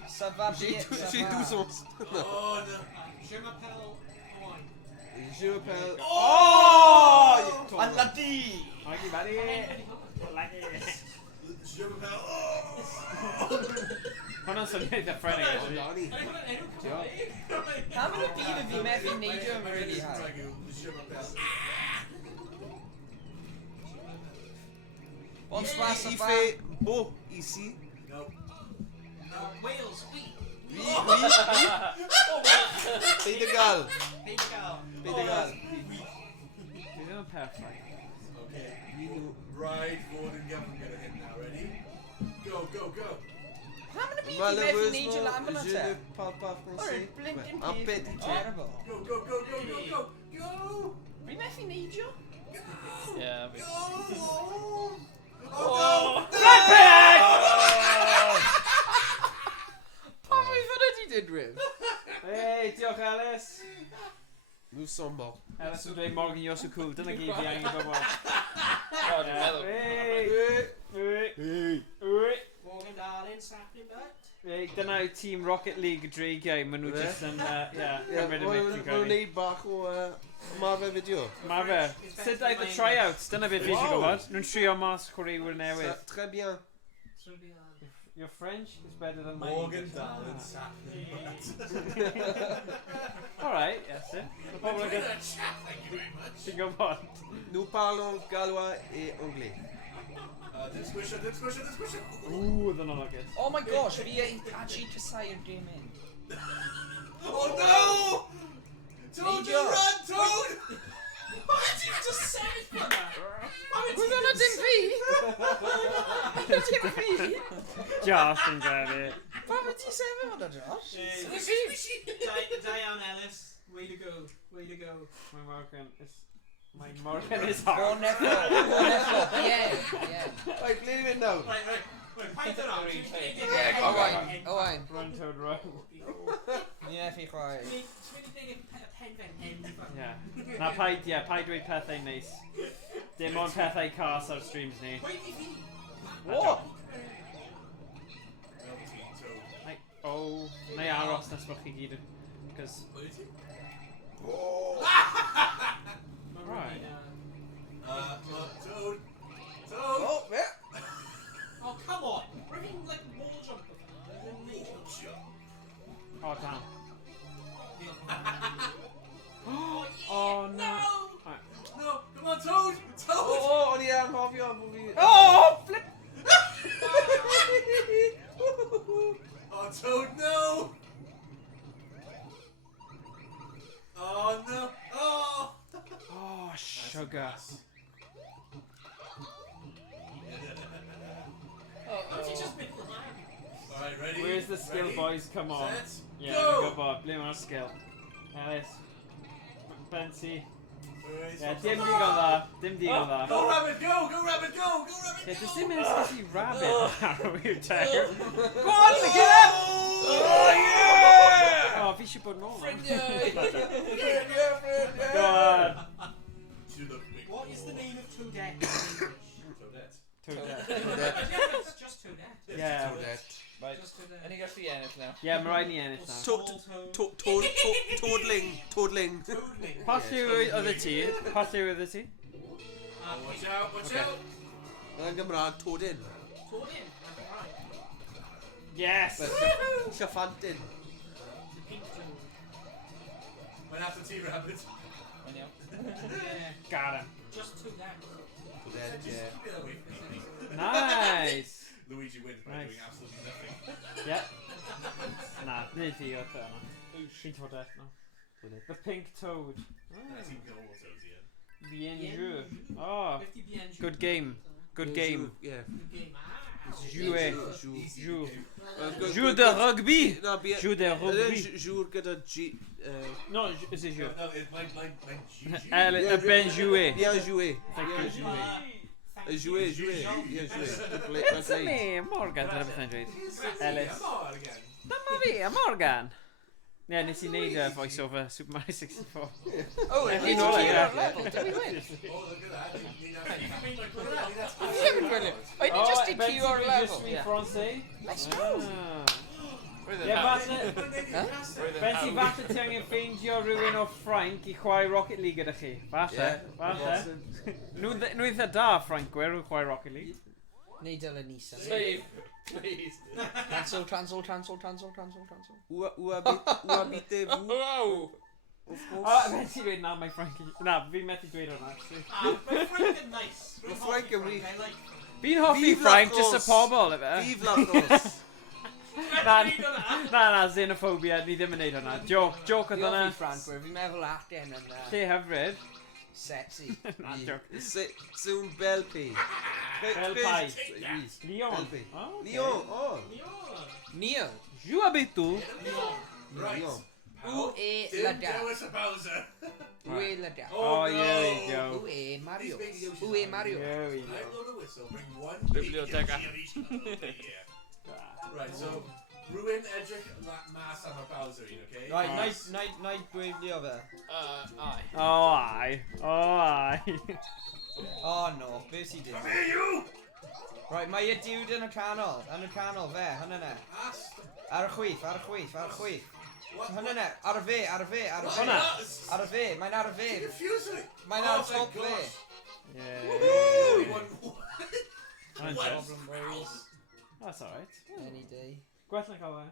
Ça va bien. J'ai 12 ans. Oh no. Je m'appelle Owain. Je m'appelle... Oh! Yn ladi! Lucky buddy. Lucky. Je m'appelle... Hwna'n swnio eitha ffrenig, actually. Johnny. How many byd y fi methu neidio yn really high? Je m'appelle... Bonsoir, ça Il va? fait beau ici. No. Wales, oui. Oui, Pays de Galles. Pays de Galles. Pays de Galles. Dwi ddim yn perffaith. Okay. Oui, nous... Ride forward and government gonna hit now. Ready? Go, go, go. How many byd fi methu neidio lan Malheureusement, fyna je te? ne parle pas français. Alright, blinking Un pig. petit peu. Terrible. Go, go, go, go, go, go, go. Fi methu neidio? Yeah, fi. Go. Oh! Pa mae fyna di dyd rhyw? Hey, diolch Ellis. Nous sommes morts. Ellis yn dweud Morgan Yosu Cool, dyna gyd fi angen bobl. Oh, dwi'n meddwl. Hey! Morgan Darlin, Sapling Butt. Hey, dyna yw Team Rocket League dreigiau, maen nhw jyst yn, cymryd y Mae'n victory nhw'n neud bach o marfer fideo. Mae fe. Sut daeth y tryouts? Dyna beth fi eisiau gwybod. Nhw'n trio mas chwaraewyr newydd. Très bien. Your French is better than mine. Morgan Darlin, Sapling Butt. Alright, yes it. Y pobl yn gyda... Thank you very much. Ti'n gwybod? Nous parlons gallois et anglais. This Ooh, they're not good. Oh my gosh, fi actually casau'r game in. Oh no! Toad, Neidio. run, Toad! Why did you just sefyll fyna? Who's on a dim fi? Dim fi? Josh yn gyrru. Pa mae ti sefyll fyna, Josh? Diane Ellis, way to go, way to go. My Morgan is hard. Bon effort, bien. Right, play it now. Right. Wait, paint it out. Owain. Run, Toad, run. Ni efo chwarae. Yeah. Na paid dweud pethau neis. Dim ond pethau cas ar streams ni. What? Neu aros nes bod chi gyd yn... Because... Right. Toad. Oh, yeah. Oh, come on! Bring like wall jump. Oh, damn. Oh, no. Right. No, come on, Toad. Toad. O, o'n i anghofio bod fi... Oh, flip! Oh, Toad, no. Oh, no. Oh. Oh, sugar. What's he just been reminded? Alright, ready? Where's the skill, Ready? boys? Come on. Set. Yeah, Go. go Bob. Blame our skill. Ellis. Fancy. Wait, Yeah, stop, dim stop. digon dda. Dim digon dda. Go, Rabbit, go! Go, Rabbit, go! Go, Rabbit, Yeah, go! does dim ysgysgu rabbit ar y teir? Go on, get up! Oh, yeah! Oh, fi eisiau bod nôl. Ffrindiau! Go on. To the big What is the name of Toadette? Toadette. Toadette. Yeah, it's just Toadette. Yeah. Right, Just Toadette. and you got the ennill now. Yeah, mae rhaid ni ennill nawr. Toadling. Toadling. Pa lliw oedd y ti? Pa lliw oedd y ti? Watch out, watch out! Yn Gymraeg, Toadin. Toadin. Right. Yes! Siaffantyn. The pink Toad. Went after T-Rabbit. When you? Yeah. Got him. Just Toadette. Toadin, yeah. Keep it away from me. Nice! Luigi wins by Nice. doing absolutely nothing. Yeah. Na, nid fi oedd yna. Fi'n Toadette no. The pink toad. That's even got all toads here. Bien jeu. Oh, 50 bien joué. good game. Good game. Yeah. Good game. Jouer. Easy Joue. game. Joue de rugby. Na, bi... Joue de rugby. Jour gyda G... No, c'est jeu. No, it's my Gigi. Elle est bien joué. Bien joué. Thank you. Joué. Bien joué. It's me, Morgan, dyna beth yn dweud. Ellis. Come on again. Dyma fi, Morgan. Ie, nes i neud voice-over Super Mario 64. Oh, Yeah, it's you know like that. level. Did we win? Oh, look at that. You haven't won it. I did just did QR level. Yeah. Français. Let's go. Ie, falle... Bensi, falle ti angen ffeindio rhywun o Ffrainc i chwarae Rocket League gyda chi. Falle. Nhw eitha da, Ffrainc, gwir, nhw'n chwarae Rocket League. Neu Dylan Nisa. Save, please. Cancel. Ua bite fu. Wow! Bensi dweud na, mae Ffrainc... Na, fi'n methu dweud hwnna, actually. Mae Frank yn nice. Mae Ffrainc yn wych. I like Fi'n hoffi Vive Ffrainc, la just y France. pobl, efe. Vive la France. Na, xenophobia, ni ddim yn neud hwnna. Joke Fi oedd hwnna. offi Frank, fi'n meddwl acen yn Lle hyfryd. sexy. Na, joke. Soon bel pi. Bel pai. Lyon. Bel pi. Oh, okay. Lyon, oh. Neil. Joue avec tout. Right. Lyon. Où est Dim la dame? Dewis a Bowser. Où est la dame? Oh, no. here we go. Où est Mario? These baby Où est Mario? Here we I go. blow the whistle, bring one Biblioteca. PG of each colour over here. Right, so Ruin, Edric, Mass, and a Bowser, okay? Right, night gweithio fe. Aye. Oh, aye. Oh, aye. Oh no, beth sy'n dweud? Come here, you! Right, mae y diwd yn y canol, fe, hynny ne. Ass! Ar y chwith. What? Hynny ne, ar y fe. Hwnna. Ar y fe, mae'n ar y fe. You're confusing me! Mae'n Oh, ar thank top fe. gosh. Yeah. One. Fine. Problem, boys. That's alright. Any day. Gwell na cael e.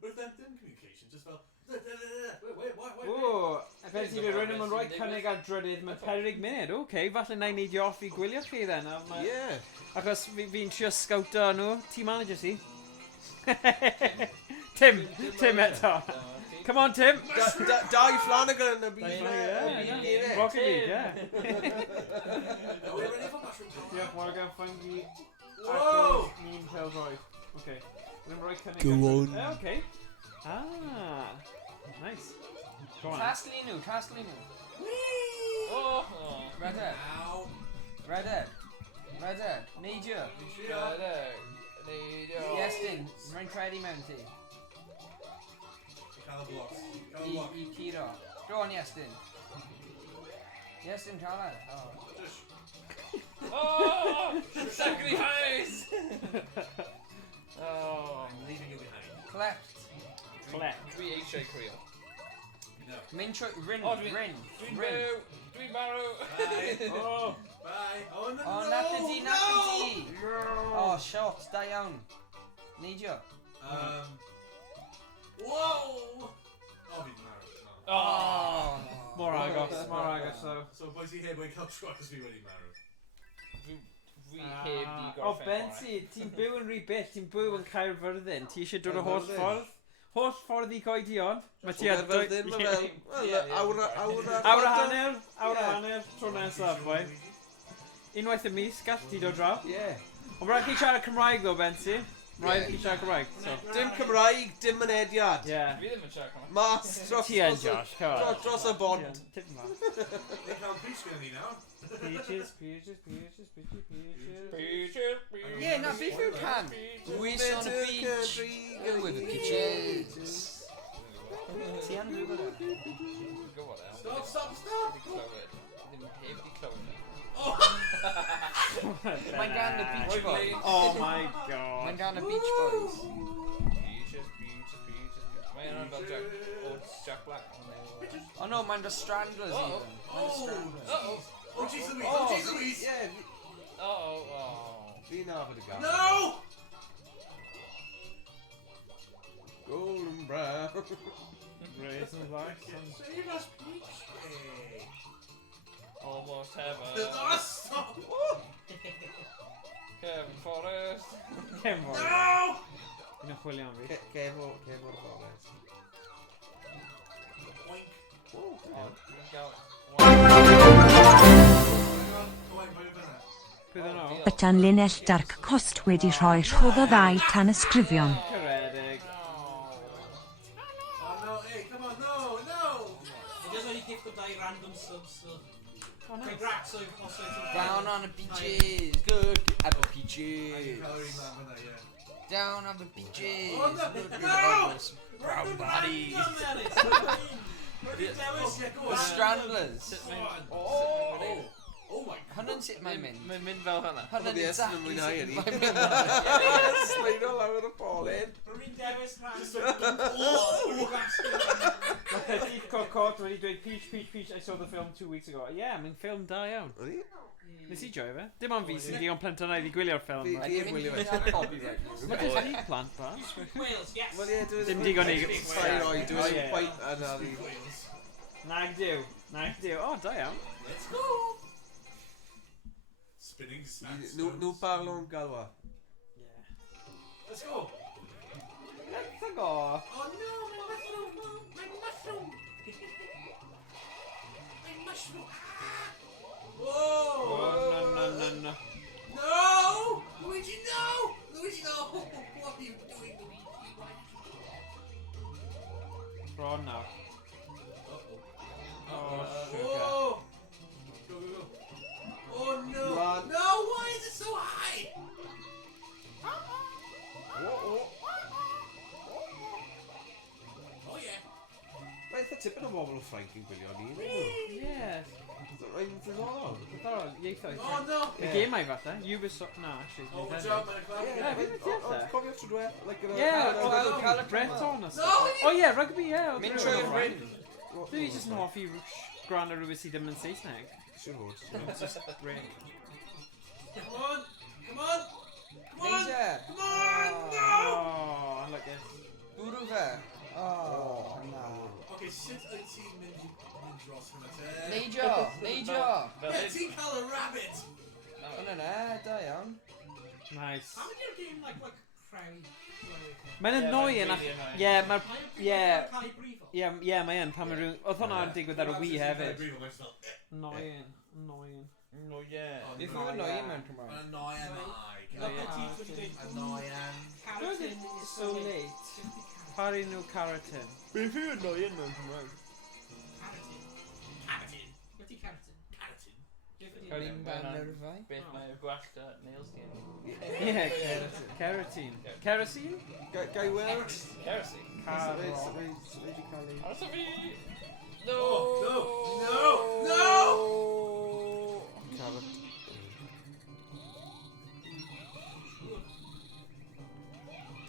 With them communication, just felt. Wait, what? O, Bensi, fi rwy'n yn rhoi cynnig ar drydydd mewn 40 munud. Oce, falle na i neidio off i gwylio chi then. Yeah. Achos fi'n trio scouto nhw, team manager si. Tim eto. Come on, Tim. Dau Flanagan yn y byd. Yeah. Rocket League, yeah. Are we ready for mushroom talk? Diolch, Morgan, ffyngi. Whoa! Ni'n pêl-droed. Oce. Rwy'n rhoi cynnig Go on. Oce. Ah. Nice. Go on. Tasglu nhw. Oh! Redhead. Ow. Neidio. Chwarae. credu mewn ti. Cael y blocs. Cael y I bloc. curo. Go on, Iestyn. Iestyn, cael e. Oh! Sacrifice! Oh. I'm leaving you behind. Cleft. Collect. Dwi eisiau criw. No. Mynd trwy... Ryn. O, dwi'n Ryn. marw! Dwi'n marw! Bye. Oh! Bye. Oh, no, O, no, nath di, no! nath di. O, shot, da iawn. Neidio. Whoa! Oh, fi'n marw. No. Oh! Mor agos, though. So, boys i heb wedi cael tro achos fi wedi marw. Fi heb di gorffen. O, Bensi, ti'n byw yn rhy bell, ti'n byw yn Caerfyrddin, ti eisiau dod o holl ffordd? Holl ffordd i Goedion? Mae ti ar Caerfyrddin, mae fel... Awr a hanner, tro nesaf, boi. Unwaith y mis, gall ti dod draw? Ie. Ond rhaid chi siarad Cymraeg, ddo, Bensi. Rhaid chi siarad Cymraeg. Dim Cymraeg, dim mynediad. Ie. Fi ddim yn siarad Cymraeg. Mas Ti yn, Josh, come on. dros y bont. Tip yma. Ni'n cael preach gyda ni nawr. Peaches. Ie, na, beth yw'r can? Wys on a beach. With the peaches. Ti yn rhyw bod e? Gwybod e. Stop! Di clywed. Ddim heb di clywed e. Mae'n gan y Beach Boys. Oh my god. Mae'n gan y Beach Boys. Peaches. Mae yna'n fel Jack Black. O no, mae'n the Stranglers even. Mae'n the Stranglers. Oh, jeez Louise! Oh, jeez Louise! Ie, Oh. fi'n afod y gael. No! Golden brown. Raisin black. Save us, Peach! Hey. Almost heaven. Oh, stop! Kevin Forrest. Cem fawr. No! Yn chwilio am fi. Cefo'r forest. Oink. O, Dwi'n gael... Owain, pa yw fyna? Bydd yn o. Y tanlinell darc cost wedi rhoi rhodd o ddau tan ysgrifion. Caredig. Oh no, hey, come on, no! I just only picked up die random subs, so... Congrats, I've also... Down on the beaches. Good. Have the I can beaches. calorie man fyna, yeah. Down on the beaches. Oh, no. Look at No! those brown Random bodies. Ellis! Bloody Lewis! Yeah, go The on. Stranglers. Oh my god. Hwnnw'n sut mae'n mynd? Mae'n mynd fel hynna. Hwnnw'n Yes, exactly yn mwynhau sut hynny. mae'n mynd. Sleido lawr y bolyn. Marine Lewis, man! Heddiw Cocot wedi dweud peach. I saw the film 2 weeks ago. Yeah, mae'n ffilm da iawn. O'n i? Nes i joio fe? Dim ond fi sy'n digon plentynaidd i gwylio'r ffilm. Fi- ma. fi- Dwi'n mynd i gael copyright. Mae jyst ni plant ba. Wales, yes! Wel ie, dwi'n... Dim digon i... Thyroid, Oh, dwi'n ie. quite yna ni. Nag diw. O, da iawn. Let's go! Spinning sandstones. Nhw balon galwa. Let's go! Let's go. Oh no, my mushroom! My mushroom! My mushroom! Whoa! No. No! Luigi, no! Luigi, no! What are you doing, Luigi? Prawn now. Uh-oh. Oh, Whoa! Go. Oh no! Run. No! Why is it so high? Oh yeah! Mae'n tipyn o bobl o Ffrainc yn gwylio ni. Yes. Mae'n ddiddorol. Ddiddorol, ieithoedd. Oh no! Y game ai fatha. Ubisoft... Na, actually. Oh, good job, man. Ie, cofio trwy dwe. Yeah, Breton a No! stuff. Oh yeah, rugby, yeah. Mynd trwy'r ryn. Dwi jyst yn hoffi gran o rhywbeth sydd ddim yn Saesneg. Siwr fod. Just break. Come on! Neidja. Come on! No! Oh, look at Bwrw fe. Oh, na. Okay, sut wyt ti'n mynd dros hwnna te? Neidio. Yeah, ti'n cael y rabbit! Hwnnw ne, da iawn. Nice. How many are game like criw? Mae'n annoying ac... Ie, mae'r... Ie, Cael ei brifo? ie, mae yn pan mae rhywun... Oedd hwnna'n digwydd ar y Wii hefyd. Annoying. Annoying. No, yeah. Beth yw'n annoying mewn Cymraeg? Annoying. Good, it's so late. Parry nhw carotid. Beth yw'n annoying mewn Cymraeg? Carotid. Beth i carotid? Cymraeg. nyrfau. Beth mae'r gwallt a nails di yn? Ie, kerosene. Kerosene? Gai weld? Kerosene. Wedi cael ei... Aros o fi! No! No! Carrot.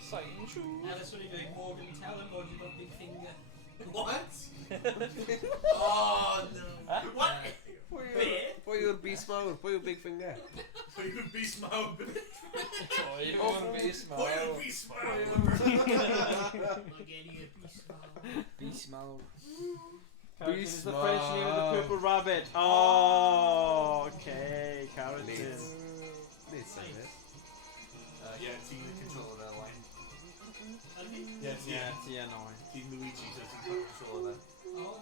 Sign shoe. Ellis wedi dweud Morgan, tell him bod you've got big finger. What? Oh no! What? Pwy yw'r beast mawr? Pwy yw'r big finger? Pwy yw'r beast mawr? Pwy yw'r beast mawr? Pwy yw'r beast mawr? Mae gen i y beast mawr. Beast mawr. Beast is the French name of the purple rabbit. Oh, okay, Carrington. Let's say this. Yeah, team the controller there, Owain. Yeah, no. Team Luigi does the controller there. Oh.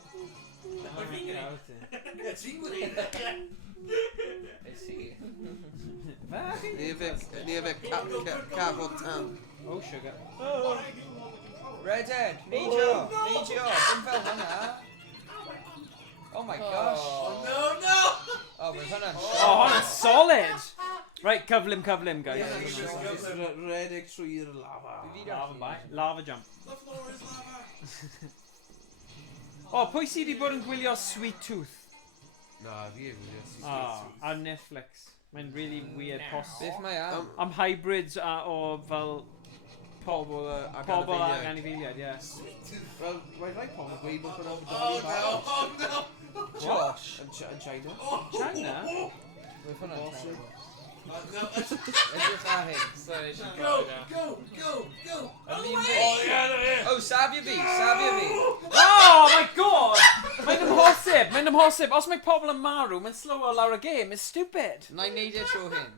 My finger. Carrington. Yeah, team Luigi. I see. Ni efo carrot tan. Oh, sugar. Redhead, neidio, dim fel hwnna. Oh my gosh. Oh no! Oh, mae hwnna'n Oh, that's solid. Right, cyflym, guys. Redeg trwy'r lava. Lava bite. Lava jump. The floor is lava! Oh, pwy sydd wedi bod yn gwylio Sweet Tooth? Na, fi efo. Oh, ar Netflix. Mae'n really weird post. Beth mae am? Am hybrids o fel pobl ag anifeiliaid, ie. Wel, mae'n rhaid pobl gweud bod hwnna'n Oh no! Josh. Yn China. China? Beth hwnna'n terrible. No! Edrych ar hyn. Sorry, she's Go! Oh, safio fi. Oh my god! Mae'n ymhosib. Os mae pobl yn marw, mae'n slow o lawr y game. It's stupid. Na i neud e tro hyn.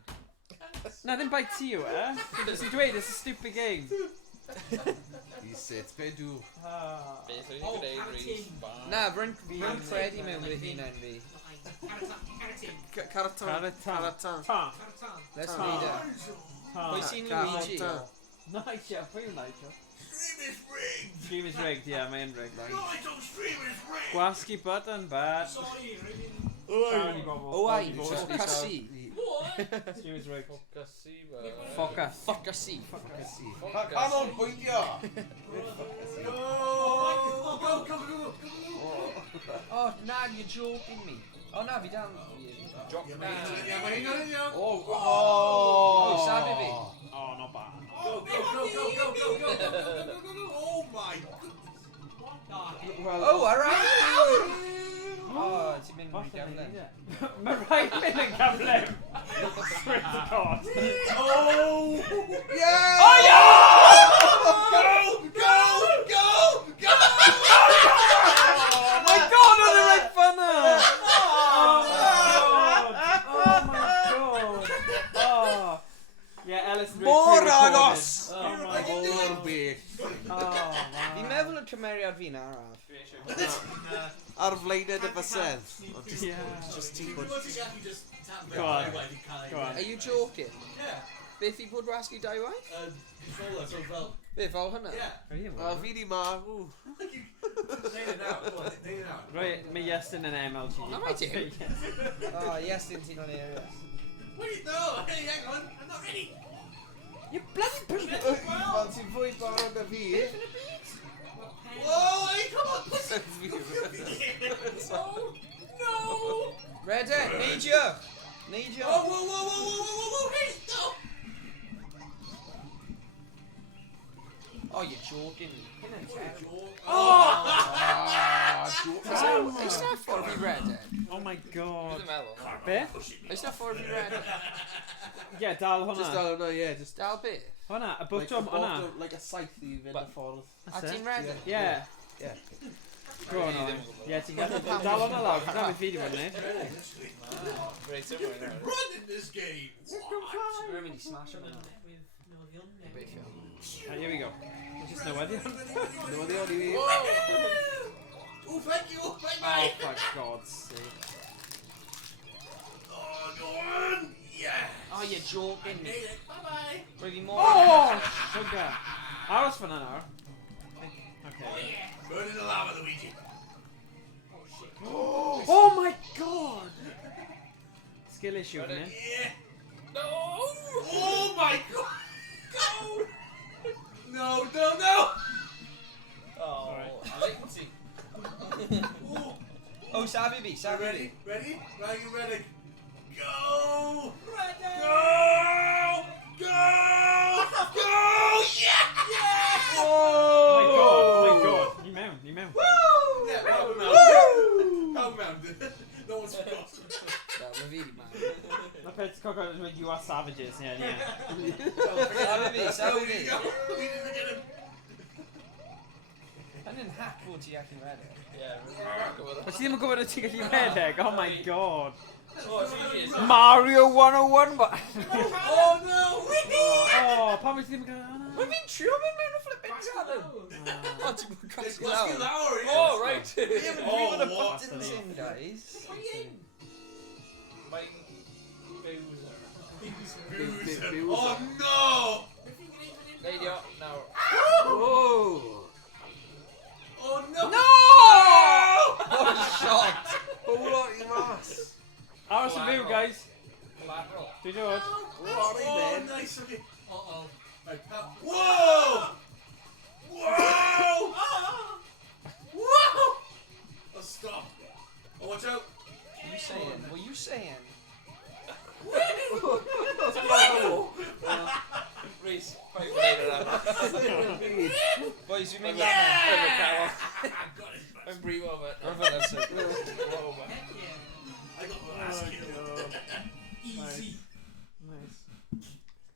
Na, ddim bai ti yw e. Ti'n dweud, it's a stupid game. He said, be dw. Beth yw'n gwneud, Rhys? Na, rwy'n credu mewn fy hunain fi. Carrot tan. Let's read it. Pwy sy'n Luigi? Nigel, pwy yw Nigel? Stream is rigged! Stream is rigged, yeah, mae'n rigged. Nigel, stream is rigged! Gwasgu button, but... Sorry, Rydyn. Owain, ffocysu. Stream is rigged. Ffocysu. Come on, bwyndio! Go! Oh, na, you're joking me. Oh, na, fi dan. Drop na. Oh, safio fi. Oh, not bad. Go! Oh my god! Oh, alright. Oh, ti'n mynd i gaflen. Mae rhaid mynd yn cyflym. Swear to God. Oh! Yeah! Oh, Go! Oh my God, oedd yn rhaid ffynna. Oh my God. Oh. Yeah, Ellis really Mor pre-recorded. agos! Oh my God. Mor beth. Fi'n meddwl y cymeriad fi'n araf. Ar flaened y bysedd. Yeah. Just ti'n Go bod... on. Go on. Are you joking? Yeah. Beth i bod wasgu dau waith? Controller, so fel... Beth, fel hynna? Yeah. A fi di marw. Name it out. Go on, name it out. Right, mae Iestyn yn MLG. Na, mae ti. Oh, Iestyn ti'n o'n areas. Wait, no! Hey, hang on! I'm not ready! You bloody push me! Wel, ti'n fwy barod na fi. Whoa, hey, come on! Oh, no! Redhead, neidio! Neidio! Oh, whoa, hey, no! Oh, you're joking me. Is that for me redhead? Oh my God. Dwi'n meddwl. Be? Is that for me redhead? Yeah, dal Just hwnna. dal hwnna, ie. Just... Dal beth? Hwnna, y bwtwm hwnna. Like a saith i fynd y ffordd. A ti'n redhead? Yeah. Yeah. Go on, Owain. Yeah, ti'n gallu... Dal hwnna lawr, ti'n gallu ffidio hwnna, ne? Great, You can run in this game! Dwi'n mynd i smash hwnna. Here we go. Just newyddion. Newyddion i fi. Oh, thank you! Bye Oh, bye! for God's sake. Oh, go on! Yeah! Oh, you're joking me. Made it! Bye bye! Rwy'n fi mor... Oh! Sugar. Aros fan'na nawr. Okay. Burn in the lava, Luigi! Oh my God! skill issue, isn't it? Yeah. No! Oh my god! Go! No, no, no! Oh, Alright. latency. Oh, Oh, savvy B, savvy ready? B. Ready? Right, you ready? Go! Ready. Go! Go! Go! Yeah! Yeah! Oh my god, oh my god. You mewn. Woo! Yeah, power mound. Power mound. No one's forgotten. That was really man. Na pet coco with you are savages, yeah. Savvy B, savvy B. We need to get him. And then hack fod ti ac yn redeg. Yeah, But she didn't go to take a redeg. Oh my god. Oh, it's easy as Mario 101, but. Oh no! Oh, pan wyt ti ddim yn gael hwnna? Mae fi'n trio mynd mewn o flipping salad. O, ti'n bod It's cosgu Lusky lawr. Lower. Oh, right. We haven't Oh, even the what? buttons in, guys. Mae'n bowser. Boozer. Oh no! Neidio, nawr. Oh! Oh no! No! What a shot! Hold on, you mas. Aros yn fyw, guys. Collateral. Dwi'n dod. Oh, nice of you. Uh-oh. Right, whoa! Whoa! Whoa! Oh, stop. Oh, watch out. What are you saying? What are you saying? Rhys, 5 minutes. Boys, we make Yeah! that I got it. Mae'n brifo fe. now. Rhyfedd eto. Wow, man. Heck yeah. I got the last kill. Easy. Nice.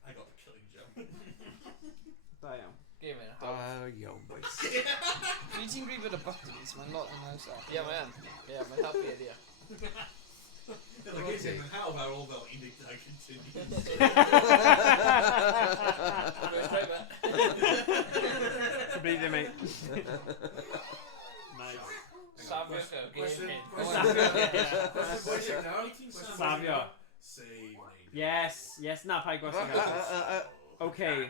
I got the killing jump. Da iawn. Game in. Da iawn, boys. Fi ti'n grifo y buttons, mae'n lot yn neis ac. Ie, mae'n. Ie, mae'n helpu iddi. Like it's in how about all that eating I continue. Completely, mate. Nice. Safio ka, Question, game in. question now. Savio. Save. Yes, na, pa'i gwestiwn. Okay.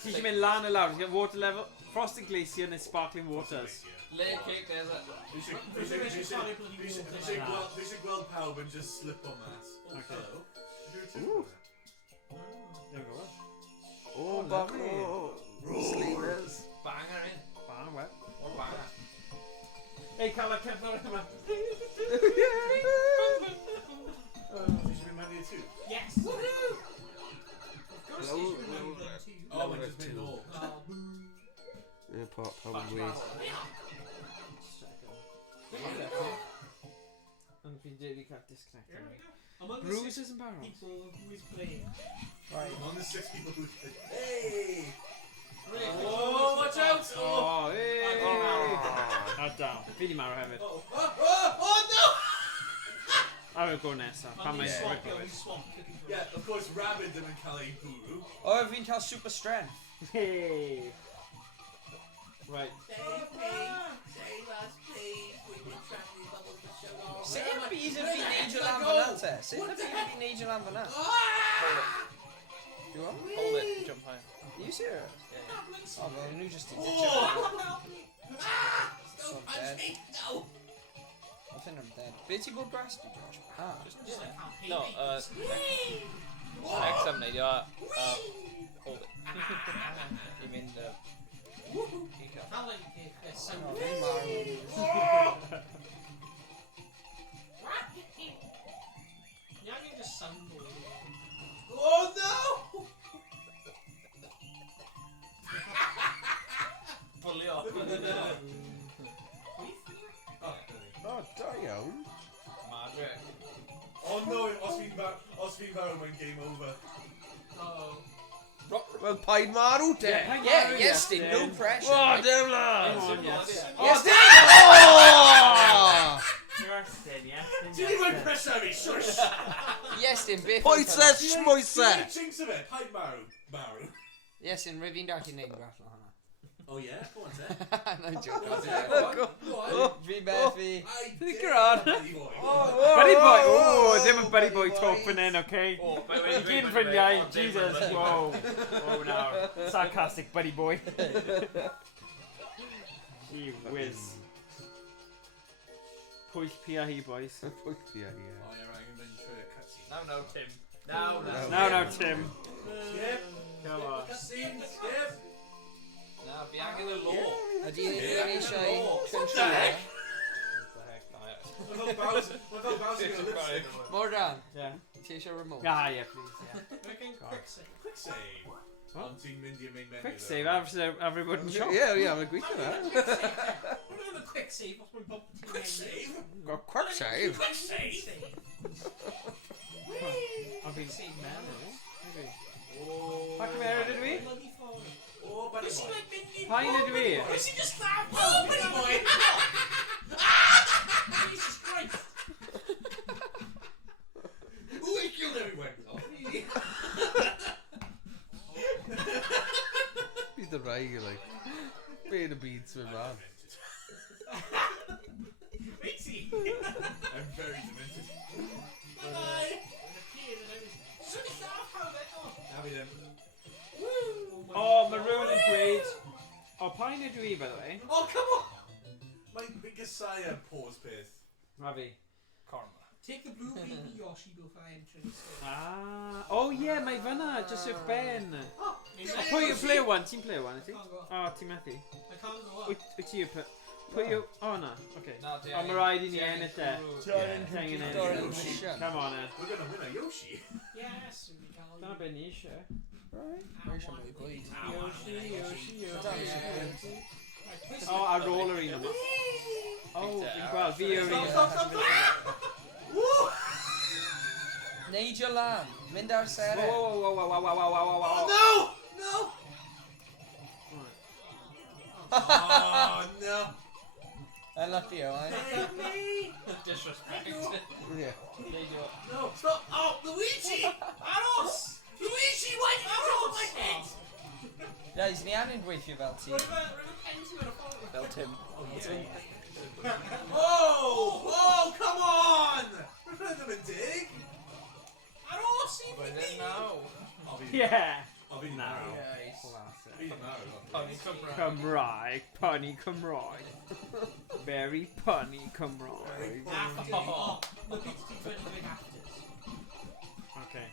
Ti eisiau mynd lan y lawr, ti'n water level, frosted glacier neu sparkling waters. Layer cake, there's a... We should gweld pawb and just slip on that. Okay. Ooh. Oh, bach o sleeveless. Banger in. Barn wet. Or banger. Hey, cael y cefnor yma. You should be Mania too. Yes. Woohoo! Of course Hello. you should remember them too. Oh, and just made all. Oh, boo. Yeah, probably. And fi'n really cael disconnect. Here we go. Among the Bruises 6 and barrels. people who is playing. Right. On the 6 people who think, hey! Oh, watch out! Oh, hey! Oh. Hard down. Fi di marw hefyd. Oh no! A wy'n go nesaf. Pan And we mae'n swap, rygl. we swap. Yeah, of course, Rabbit ddim yn cael ei bwrw. O, fi'n cael super strength. Hey! Right. Sut yn y byd yn fi'n neidio lan fyna te? Sut yn y byd yn fi'n neidio lan fyna? You want? Hold it, jump high. Are you serious? Yeah. Oh, well, nhw just yn ditio. So I'm dead. I think I'm dead. Be ti'n bod gwasti, Josh? Ah. No, next time neidio, hold it. You mean the... I like this. Oh, fi'n marw. Yeah, I can just sandal. Oh no! Fully off. Oh, da iawn. Magic. Oh no, os fi'n farw, mae'n game over. Uh-oh. Wel, paid marw, de. Yeah, Iestyn, no pressure. Oh, dim la. Come on, yes. Iestyn! Oh! Ti ddim yn pressure fi, shush! Iestyn, beth Poetses, schmoese. Chinks of it, paid marw. Iestyn, rwy fi'n gallu neud graff na hwnna. Oh yeah, go on, Ted. No joke. Go on. Fi Bethy. Think you're on. Buddy boy. Buddy boy! Oh, ddim yn buddy boy talk fan hyn, okay? Oh, I gyn ffrindiau, Jesus, whoa. Oh, no. Sarcastic buddy boy. You whiz. Pwyll pia hi, boys. Pwyll fi, ie. Oh, yeah, right, I'm going to trwy a cutscene. Now, Tim. Now, Tim. Skip! Come on. Cutscene, skip! Na, fi angen y law. Ydy eisiau What the heck? What the heck? Mae fel Bowser gyda lipstick. Morgan, Yeah. ti eisiau remote? Ah, yeah, please. Yeah. Fucking quick save. Quick save. What? Ond ti'n mynd i'r main menu. Quick though. save, every bod yn siop. Ie, mae'n gweithio na. We're doing a quick save os mae'n bob ti'n Quick save? Got quick save. Quick save! I've been save man, maybe. Oh. Fuck Mary, did we? Bloody phone. Oh, buddy Is he boy. like mini? Fine, did we? Is he just clap? Oh, buddy boy! Jesus Christ! Ooh, he killed everyone. Bydd y rai, like. Be yn y byd sy'n mynd rhan. Crazy! I'm very demented. Bye-bye! So the staff, how that go? Now we then. Oh, maroon and great. Oh, pine did we, by the way? Oh, come on! My biggest sire pause pith. Ravi. Karma. Take the blue baby Yoshi before I entrance. Ah. Oh, yeah, my fanna, just with Ben. Oh, Put your player one, team player one, I think. I can't go up. Oh, team Matthew. I can't go up. Which you put? Put you. Oh, no. Okay. Na, di Oh, angen- mae rhaid i ni di angen ennill e. cwrw. Hanging in. Dorri mission. Come on, Ed. We're gonna win a Yoshi. Yes, we can. Dyna be ni eisiau. Mae eisiau mwy bwyd. Yoshi. Right, please. Oh, a roller un yma. Oh, fi'n gweld, fi yw'r un. Neidio lan, mynd ar Whoa, sere. whoa, whoa, whoa, whoa, whoa, whoa, whoa, whoa, whoa. No! No! Oh, no! Unlucky, Owain. Disrespect. Ie. Neidio. No! Stop! Oh, Luigi! Aros! Luigi, why did you drop my head? Guys, ni angen gweithio fel ti. River Penty with a phone. Fel Tim. Oh! Oh, come on! We're not gonna dig! Aros, see But if then now. I'll be Yeah. I'll be No. now. Nice. Be now. Punny Cymraeg. Cymraeg, punny Cymraeg. Very punny Cymraeg. After. Oh, look, it's different with after. Okay.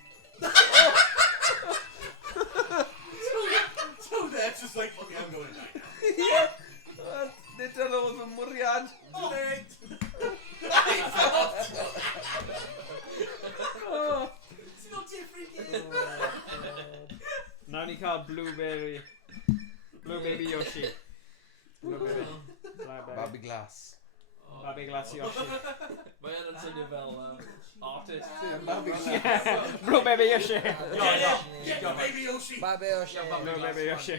So that's just like, okay, I'm going to die now. Ie. Nid yn oedd fy mwriad. Too late! Oh. It's not different yet. Nawr ni cael blueberry. Blueberry Yoshi. Blueberry. Blackberry. Babi glas. Babi glass Yoshi. Mae yn swnio fel artist. Babi glas. Yeah. Blueberry Yoshi. Get the baby Yoshi! Babi o si. Blueberry Yoshi.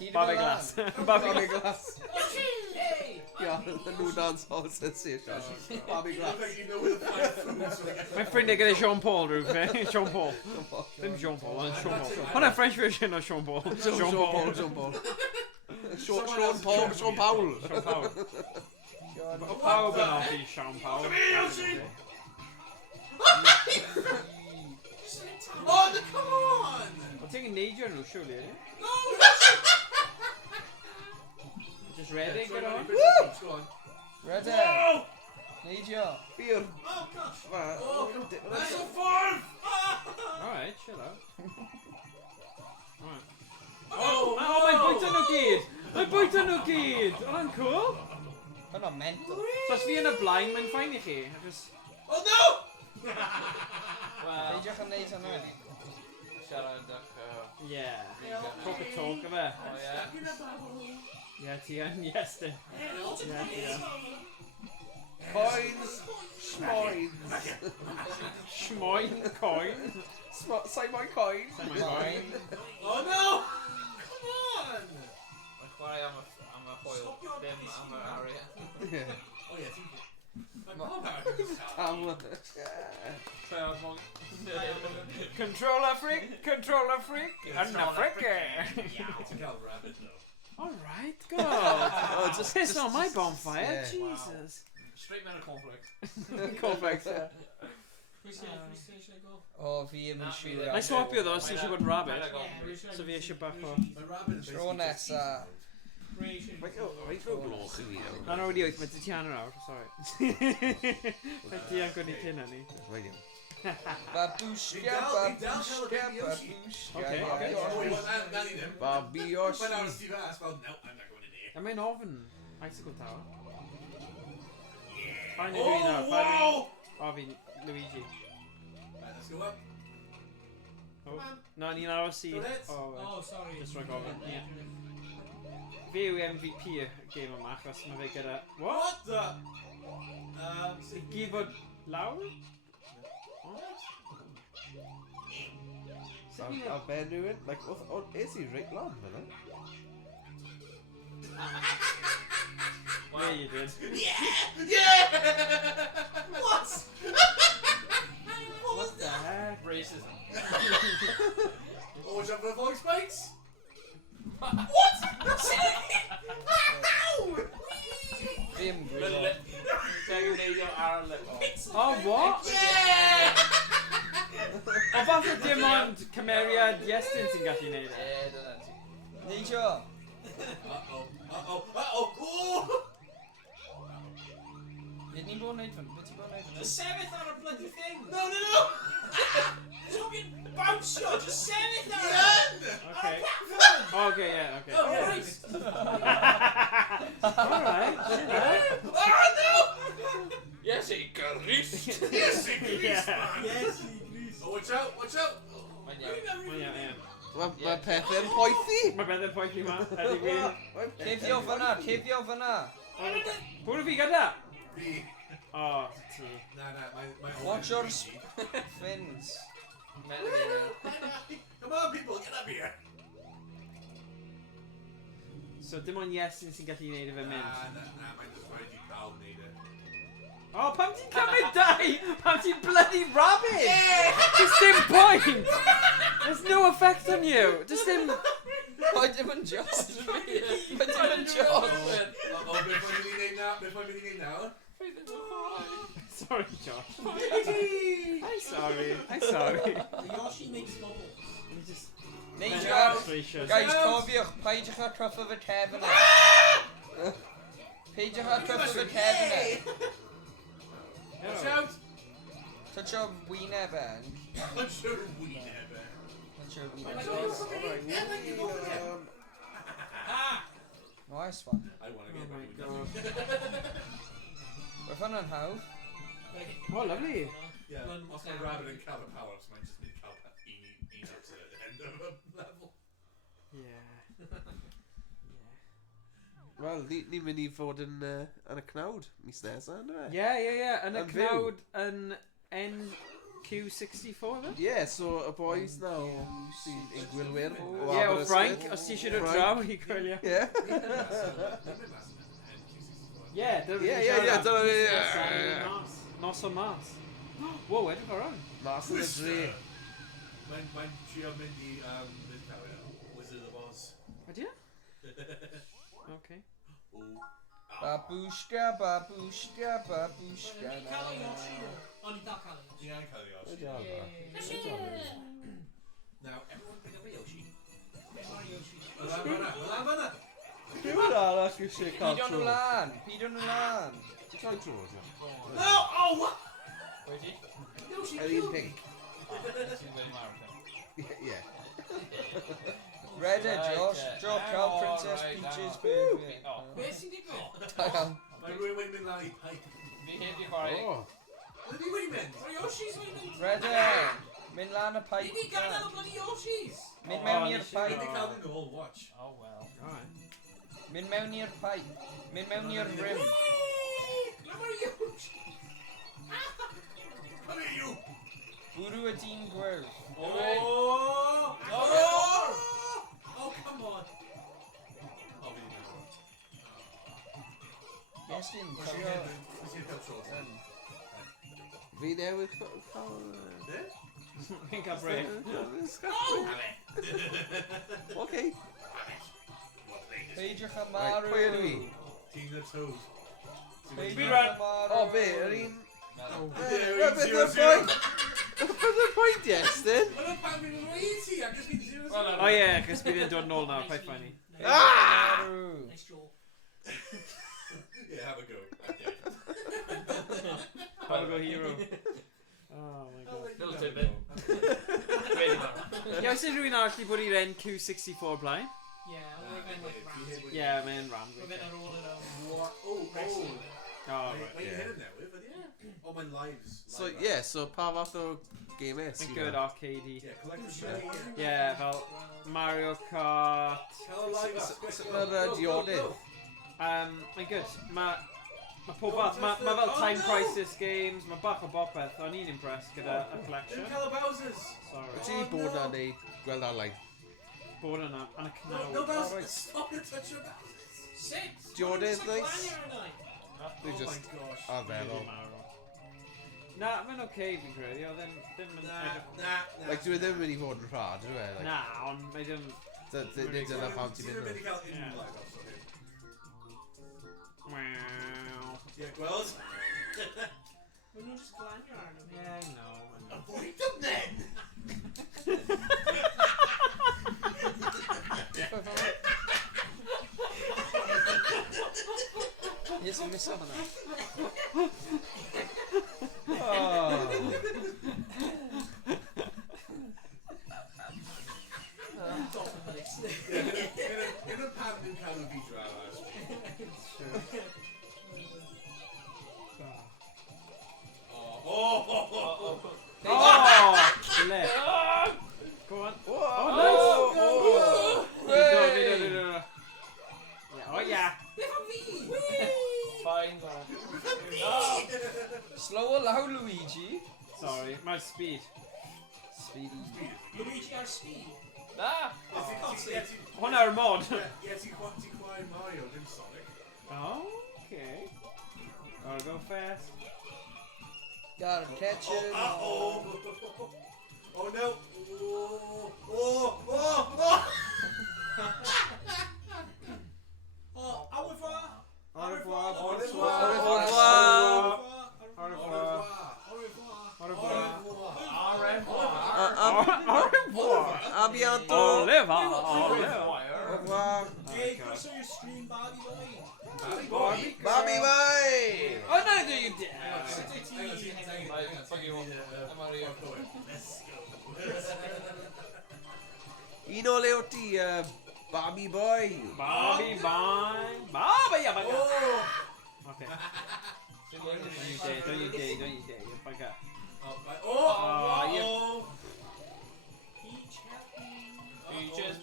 Hyd Babi fel glass. lan. Babi Babi glas. Hey! Ia, nhw dance hall sy'n sy'n siarad. Babi I glas. bet you know where the fire food so Mae'n ffrindiau gyda Sean Paul rhywbeth. Sean Paul. Ddim Sean Paul, ond Sean Paul. Hwna'n French version o Sean Paul. Sean Paul. Sean Paul. Sean Paul. Sean Paul. Sean Paul. O pawb yn offi Sean Paul. Oh, come on! O ti'n neidio nhw, surely, ydy? No! Just redig gyda hwn? Go on. Rydyn. Whoa! Neidio. Beer. Oh gosh! Oh, that's a farm! Alright, chill out. Alright. Oh, Oh, mae'n bwyta nhw gyd! Mae'n bwyta nhw gyd! O, yn cool! Hwna'n mental. So os fi yn y blaen, mae'n ffain i chi. Achos... Oh no! Wel, Neidiwch yn neud hynny. siarad ac... Yeah. Talk a talk, efe. O ie. Yeah, ti yn Iestyn. Yeah, ti yn. Coins. Schmoins. Schmoen, coin. Simon Coin. Moyn. Oh no! Come on! Mae'n chwarae am y hwyl, ddim am yr arian. Ie. Oh yeah, think it. My mom Tam. Controller freak, controller freak, and a freak. It's a gal rabbit though. Alright, God. Oh, just piss on my bonfire, yeah. Jesus. Straight men of conflict. Correct, yeah. Which stage should I go? O, fi yn siŵr. Na i swapio ddo, os ti eisiau bod yn rabbit. Yeah, So fi eisiau bach o... My rabbit is Tro nesa. Faint o gloch i fi nawr. Na, no, wedi wyth, mae dy ti anna nawr, sorry. Mae ti an gwni cyn hynny. Faint iawn. Babushka, babushka, babushka. Babi Yoshi. Mae'n awr Steve Ass, fel, no, I'm not going in here. A mae'n ofn. Icicle Tower. Yeah. Fine i fi nawr, fine i fi. O, fi'n Luigi. Right, let's go up. Oh. No, ni'n aros i... Oh, sorry. Just rhoi gofyn, ie. Fi yw MVP y game yma, achos mae fe gyda... What the? I gyd fod lawr? A ben rhywun? Like, is he right lan fyna? Yeah, you did. Yeah! What? What the heck? Racism. Oh, watch out for the fog spikes! What? Ddim gwybod. Dwi'n gwneud ar y lefel. Oh, what? Yeah! O, fath o dim ond cymeriad Iestyn sy'n gallu neud e? Dyna ti. Neidio. Uh-oh! Nid ni'n bod yn neud fan. Beth ti'n bod yn neud fan? Just sefyll ar y bloody thing! No! Just fucking bounce you! Just sefyll ar it! Okay. Okay, yeah, okay. Oh, Christ! Alright. Oh, no! Yes, he Rhys. Yes, he is, Yeah. man! Yes, he agrees. Oh, watch out! Mae'n iawn. Ie. Mae pethau'n poethi. Mae beth yn poethi ma. Ydy fi. Cefio fyna, cefio fyna. Pwy'n fi gyda? Me. O, ti. Nah, my Watch your fins. Come on, people, get up here! So, dim ond Iestyn sy'n gallu neud e fe mynd. Nah, mae'n just ready to proud need it. O, pam ti'n cymryd dau? Pam ti'n bloody rabbit? Just dim point! There's no effect on you. Just dim... Mae dim yn John. Mae dim yn John. Oh, beth mae'n mynd i neud nawr? Sorry, Josh. I'm sorry. The Yoshi makes bubbles. You just... Neidio. Demonstration. Guys, cofiwch, peidiwch â trwff y tefn e. Peidiwch â trwff y tefn e. Watch out! Touch o wyneb e. Watch your whenever. Touch o Oh my wyneb. God. Nice one. I want to Oh get my back god. Roedd hwnna'n hawdd. Oh, lovely. Yeah, os mae rabbit yn cael y power-ups, mae'n just mynd cael un ups at the end of a level. Yeah. Wel, ni'n mynd i fod yn y cnawd mis nesaf, ynddo fe? Yeah. Yn y Yn fyw. cnawd yn NQ64, fe? Yeah, so y boys now sy'n ein gwylwyr o Yeah, o Aberystwyth. Frank, os ti eisiau dod Frank. draw i gwylio. Yeah. Yeah, Yeah, dyna ni. Nos o mas. Whoa, edrych ar hwn. Mas yn y dre. Mae'n trio mynd i Wizard of Oz. Ydy e? Okay. Babushka, babushka, babushka. Cael ei Yoshi nhw. Ond i dal cael ei Yoshi. Yeah, I'm cael Yoshi. Now, everyone pick up a Yoshi. Fyna. Rhywun arall eisiau cael Pido nhw tro. lan, pido nhw lan. Try tro, is it? No! Oh, what? Wedi? Yoshi Yr un killed me. pink. Sy'n wedi marw. Yeah. Reda, Josh. Right, Joe, cael Princess right, Peach's now. birthday. Oh. Beth sy'n digwydd? Da iawn. Mae rhywun wedi mynd lan i pipe. Fi heb di chwarae. Oh. Ydy wedi mynd? Mae Yoshi's wedi mynd. Reda, mynd lan y Ni pipe. di gadael y bloody Yoshis. Mynd mewn i'r Wedi pipe. cael nhw'n ôl, watch. Oh well. Alright. Mynd mewn i'r pipe. Mynd mewn i'r rim. Mae'r Yoshi. Come here, you! Bwrw y dyn gwyrdd. Oh! Oh, come on! Oh, fi wedi mynd. Iestyn, Wnes cofio... i'n cael tro. Fi newydd cael... Fi'n cael break. Okay. Peidiwch â Right, marw. pwy ydw i? King of Toes. Peidiwch Speedrun. â marw. O, be? Yr un... No. Beth yw'r boi? Y What's the point, Iestyn? Wel, pan fi'n rhoi i ti, ac ys fi'n 0-0. O ie, cos bydd e'n dod nôl nawr, paid ffynnu. Nice draw. Yeah, have a go. I'm dead. Have a go, hero. Oh my god. Little tidbit. Really well. Ie, oes rhywun arall wedi bod i'r NQ64 blaen? Yeah, we're going like Rams. Ie, mae'n Rams. We're going to roll it out. What? Oh, Wrestling. Oh, right. Mae'n hyn yn newydd, ydy e? Oh, mae'n lives. So, yeah, so pa fath o game is? Mae'n good arcadey. Yeah, collector's play. Yeah, fel Mario Kart. Cael y live up. Mae'r diodydd. Mae'n good. Mae pob fath. Mae fel Time Crisis games. Mae bach o bopeth. O'n i'n impressed gyda y collection. Dim cael y Bowsers. Sorry. Wyt ti bod na neu gweld ar-lein? Bod yna, yn y No, canol. Bowsers. Stop it, touch your Bowsers. Six. Diodydd, nice. Dwi Oh just my gosh. arferol. Na, mae'n okay fi'n credu. Oedd ddim yn... Nah. Like, dwi ddim yn mynd i fod yn rhad, dwi e? Na, ond mae ddim... Dyna pam ti'n mynd Ti'n mynd i nhw. cael unrhyw live up, so hyn. Wow. Yeah, gweld? We're not just glanio ar nhw. Yeah, I know. Avoid them then! Yes, yn miso hwnna. In y pan dwi'n cael y fideo ar last Oh, left. Go on. Oh, nice. No. Yeah, oh, yeah. Fine, slower loud, Luigi. Sorry, my speed. Speedy. Luigi ar speed. Ah! Hwnna yw'r mod. Ie, ti'n chwae Mario, dim Sonic. Oh, okay. Gotta go fast. Got him, catch him. Oh no! Oh! Oh, au revoir. Au revoir. Au revoir. Au revoir. Au revoir. Au revoir. Au revoir. A bientôt. Au revoir. Au revoir. Au revoir. Hey, Chris, on your stream, Bobby boy. Bobby Bobby boy! Oh, no, do you dare. Fuck you, I'm out of here. Un o le o ti, Bobby boy. Bobby, bye. Bobby, yeah, Oh! okay. Don't you dare. If I got. Oh! Peach happy. Peaches.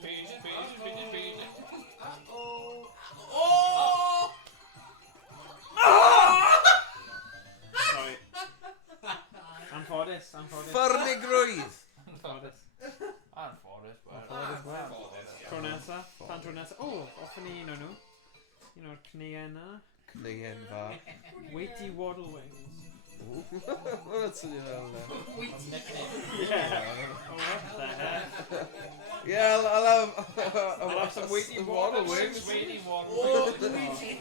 Oh! Sorry. Anffodus. Ffyrnigrwydd. Anffodus. Anffodus, Tro nesa. Tan tro nesa. O, off ni un o nhw. Un o'r cneu yna. Cneuen fa. Weighty waddle wings. Mae'n swnio fel yna. Yeah. Oh, what the heck? Yeah, I'll have some weighty waddle wings. Weighty waddle Oh, wings. Luigi!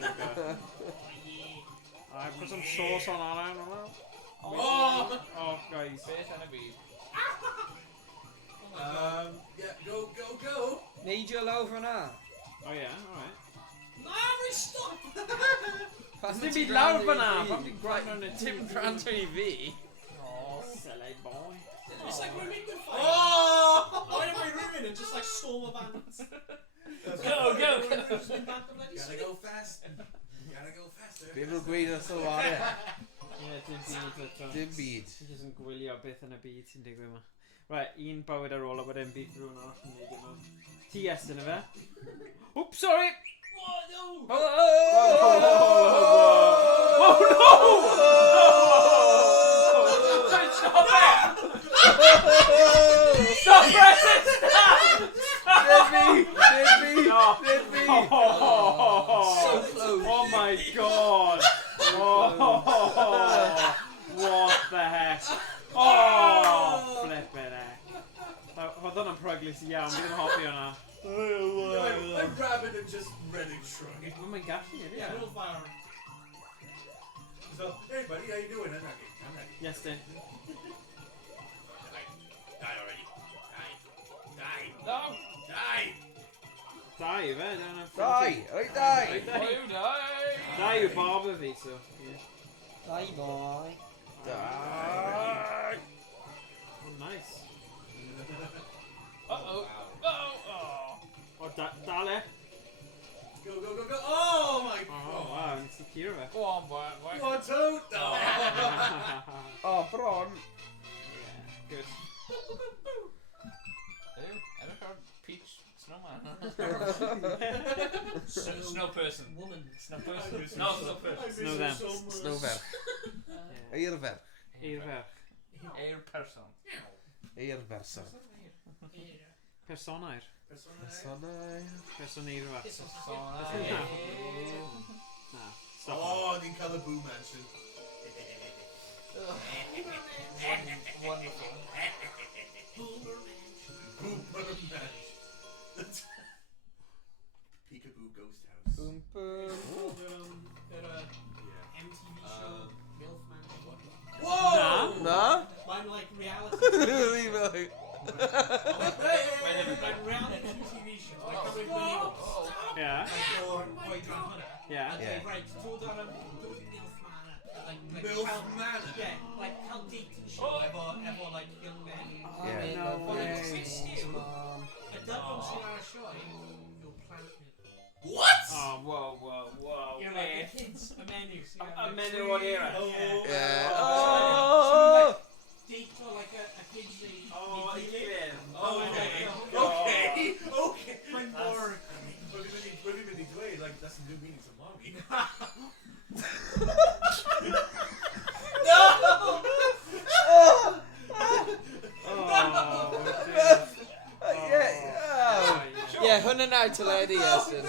I put some sauce on that, I don't know. Oh! Oh, guys. Fish and a bead. Yeah, go! Need your low for now. Oh, yeah, alright. Larry, stop! It's going to be loud for now. Probably grind on a Tim Grant TV. Oh, Silly boy. It's like we're making fire. Oh! I went in my room and just like storm a band. Go! Gotta go fast. Be nhw'n gweud o sylwari. Yeah, dim byd. Dim byd. Ti jyst yn gwylio beth yn y byd sy'n digwydd yma. Right, un bywyd ar ôl a wedyn byd rhywun arall yn neud yma. Ti Iestyn y fe? Oops, sorry! Oh, no! Oh no! Stop it! Stop pressing stop! Did me! So close! Oh my god! Oh, what the heck? Oh, flippin' heck. Oedd hwnna'n proeglus iawn, bydd yn hoffi hwnna. I'm grabbing and just ready shrug. Oh my gosh, Yeah, little fire. So, hey buddy, how you doing? I'm ready. Iestyn. Da i fe, dyna... Dai, reit dai. Da yw barber fi, so... Dai, boi. Dai! Oh, nice. Uh-oh. Oh, dale. Go, go, go, go. Oh my god. Oh, wow, nes i curo fe. Go on, boy. 1, 2. Oh, bron. Yeah, good. Ew, edrych ar peach snowman. Snow person. Woman. Snow person. No, snow person. Snow them. Snowfer. Eirfer. Eirfer. Air person. Eirferson. Personair. Personau. Personeirfa. Na, stop. Oh, ni'n cael y boo mansion. Wonderful. Boomer mansion. Peekaboo ghost house. Boom, boom. MTV show, MILF Mansion. Whoa! Na? Mine like reality like reality TV show. Like how we've been able Yeah. or Boy John Hunter. Yeah. Okay, right, told on him, go to MILF Manor. Like MILF how- Manor? Yeah, like how dating show ever like young men. Yeah. No Well, way. it's 60. Mom. I don't know our show. You'll plant me. What? Oh, whoa. You're like the kids, a menus. A menu what era? Yeah. Oh! Date or like a kid's age. Oh, I get it. Okay. Oh, Okay. Okay. My more. What do you mean dweud? Like, that's some good meaning to mommy. Yeah, hwnna nawr teledu, Iestyn.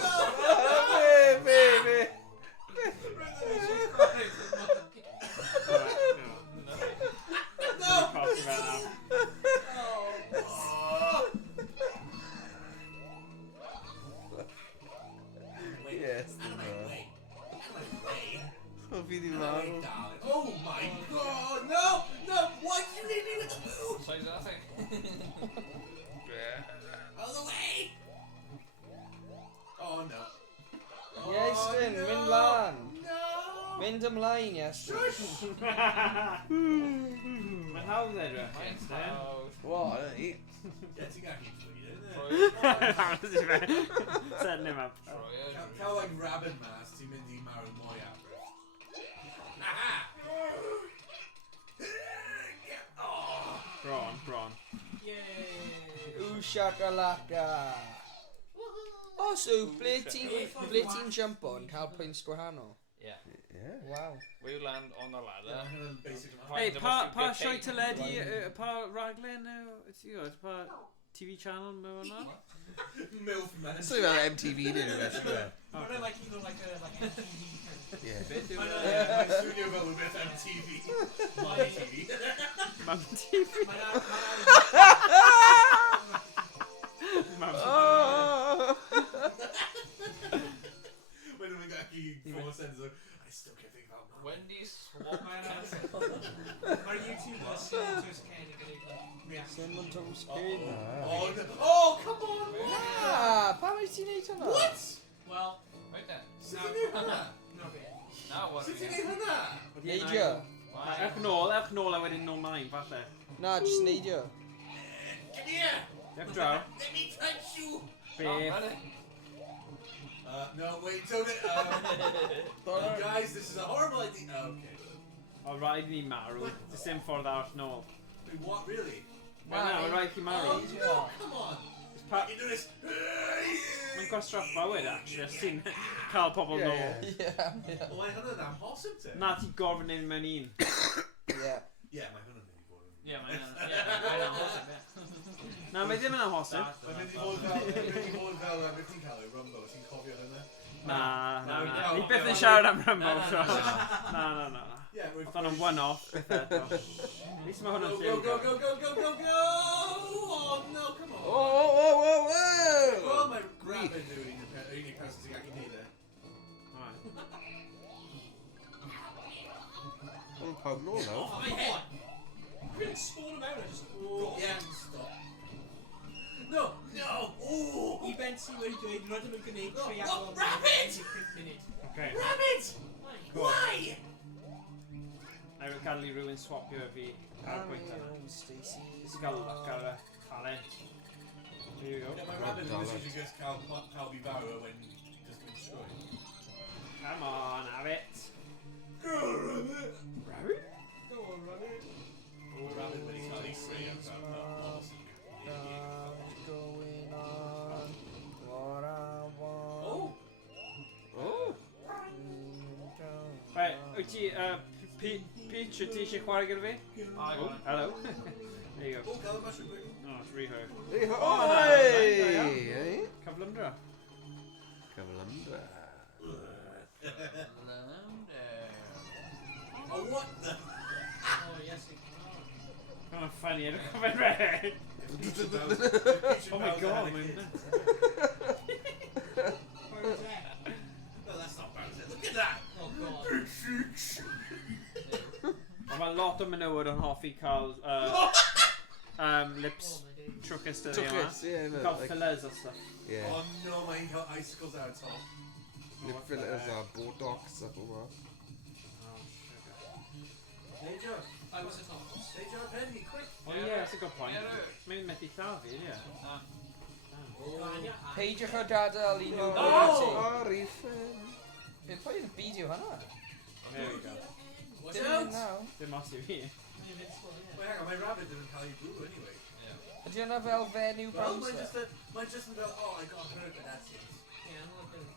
Be. Yes. O fi di marw. Oh my god! No! No! Why did you leave me with the boo? Size that thing. Out of the way! Oh no. Iestyn, no. mynd lan. No! Mynd ymlaen, Iestyn. Mae'n hawdd edrych, Iestyn. What? Yeah, ti'n gallu tweet, isn't Setting him up. Cael like rabbit mask, ti'n mynd i marw mwy after. Aha! Bron. Yay! Ooh, shakalaka. Oh, so ble ti'n jump on cael pwynt gwahanol? Yeah. Yeah. Wow. We land on the ladder. Basically. Hey, Find the pa most you sioe get teledu, pa raglen pa TV channel mewn hwnna? MILF man. So fel MTV neu rhywbeth, siwr. Or like you know like MTV. Yeah. My studio fel rhywbeth MTV. My TV. Mam TV. Mam TV. When we got key 4 cents, I still can't think about mom. Wendy's swap castle. Our YouTubers just kind of react. Someone told screen. Oh, no. Oh, come on! Ah, pa mae ti'n neud hwnna? What? Well, Right there. Sut ti'n neud hwnna? not bad. Now what do Sut we ti'n get? neud hwnna? Neidio. Ewch nôl a wedyn nôl mlaen, falle. Na, just neidio. Come here! Ewch draw. Let me touch you! Be. No, wait, don't it? Guys, this is a horrible idea. Okay. O rhaid ni marw. Dy sim ffordd arall nôl. Wait, what, really? Wel na, o rhaid chi marw. Oh, no, come on! Pa- You do this. Mae'n gwastraff bywyd, actually, os ti'n cael pobl nôl. Yeah. Oh, I hwnna'n amhosib te. Na, ti'n gorfod neud mewn un. Yeah. Yeah, mae hwnna'n mynd i fod yn... Yeah, mae'n awesome, yeah. Na, mae ddim yn amhosib. Mae'n mynd i fod fel, beth ti'n cael ei Rumble, ti'n cofio hynna? Na. No, we don't. Ni byth yn siarad am Rumble, No. so. Na. Yeah, we're... Oedd hwnna'n one-off, beth eto. Nis mae hwnna'n Go, lliw. go! Oh, no, come on! Whoa! Well, mae grabbing nhw un unig person sy'n gallu neud e. Mae'n pawb nôl nawr. Oh my head! I couldn't spawn him out, I just... Yeah, stop. No! No! Oh! I Bensi wedi dweud rydym yn gwneud 3 awr. Rabbit! 5 munud. Okay. Rabbit! Cool. Why? I will gadael i rhywun swapio fi ar pwynt yna. Sgal ac ar y calen. Here you go. Yeah, my rabbit literally just can't be barrow when he just been destroyed. Come on, have it. Go, rabbit! Rabbit? Go on, rabbit! Oh, rabbit when he's got these 3 and What's going on? What I want. Oh! Oh! Right, wyt ti, Peach, wyt ti eisiau chwarae gyda fi? Oh, hello. There you go. Oh, gael y mushroom quick. Oh, it's Riho. Hey, Oh, hey! Cyflymdra. Cyflymdra. Oh, what the? Oh, yes. Kind of funny, I don't know red. Oh my god, man. Where is that? No, that's not bad. Look at that! Oh, God. Mae lot o menywod yn hoffi cael lips Oh, my days. trwcus dyddi yma. Trwcus, yeah, no, Cael like- fillers o stuff. Yeah. Oh no, mae'n cael icicles ar y top. Lip fillers a botox a hwnna. Oh, Neidio! I was at home. Neidio ar pen ni, quick! oh yeah, that's a good point. Mae'n methu llafu, yeah. Peidiwch o gadael i nhw. Oh, Rhys. Beth pwy yn y fideo hwnna? There we go. Watch Dim out! yn naw. Dim os i fi. Wait, hang on, my rabbit didn't call you boo anyway. Ydy hwnna fel fenyw Well, bouncer? might just about, oh, I got hurt, but that's it. Yeah, I'm not going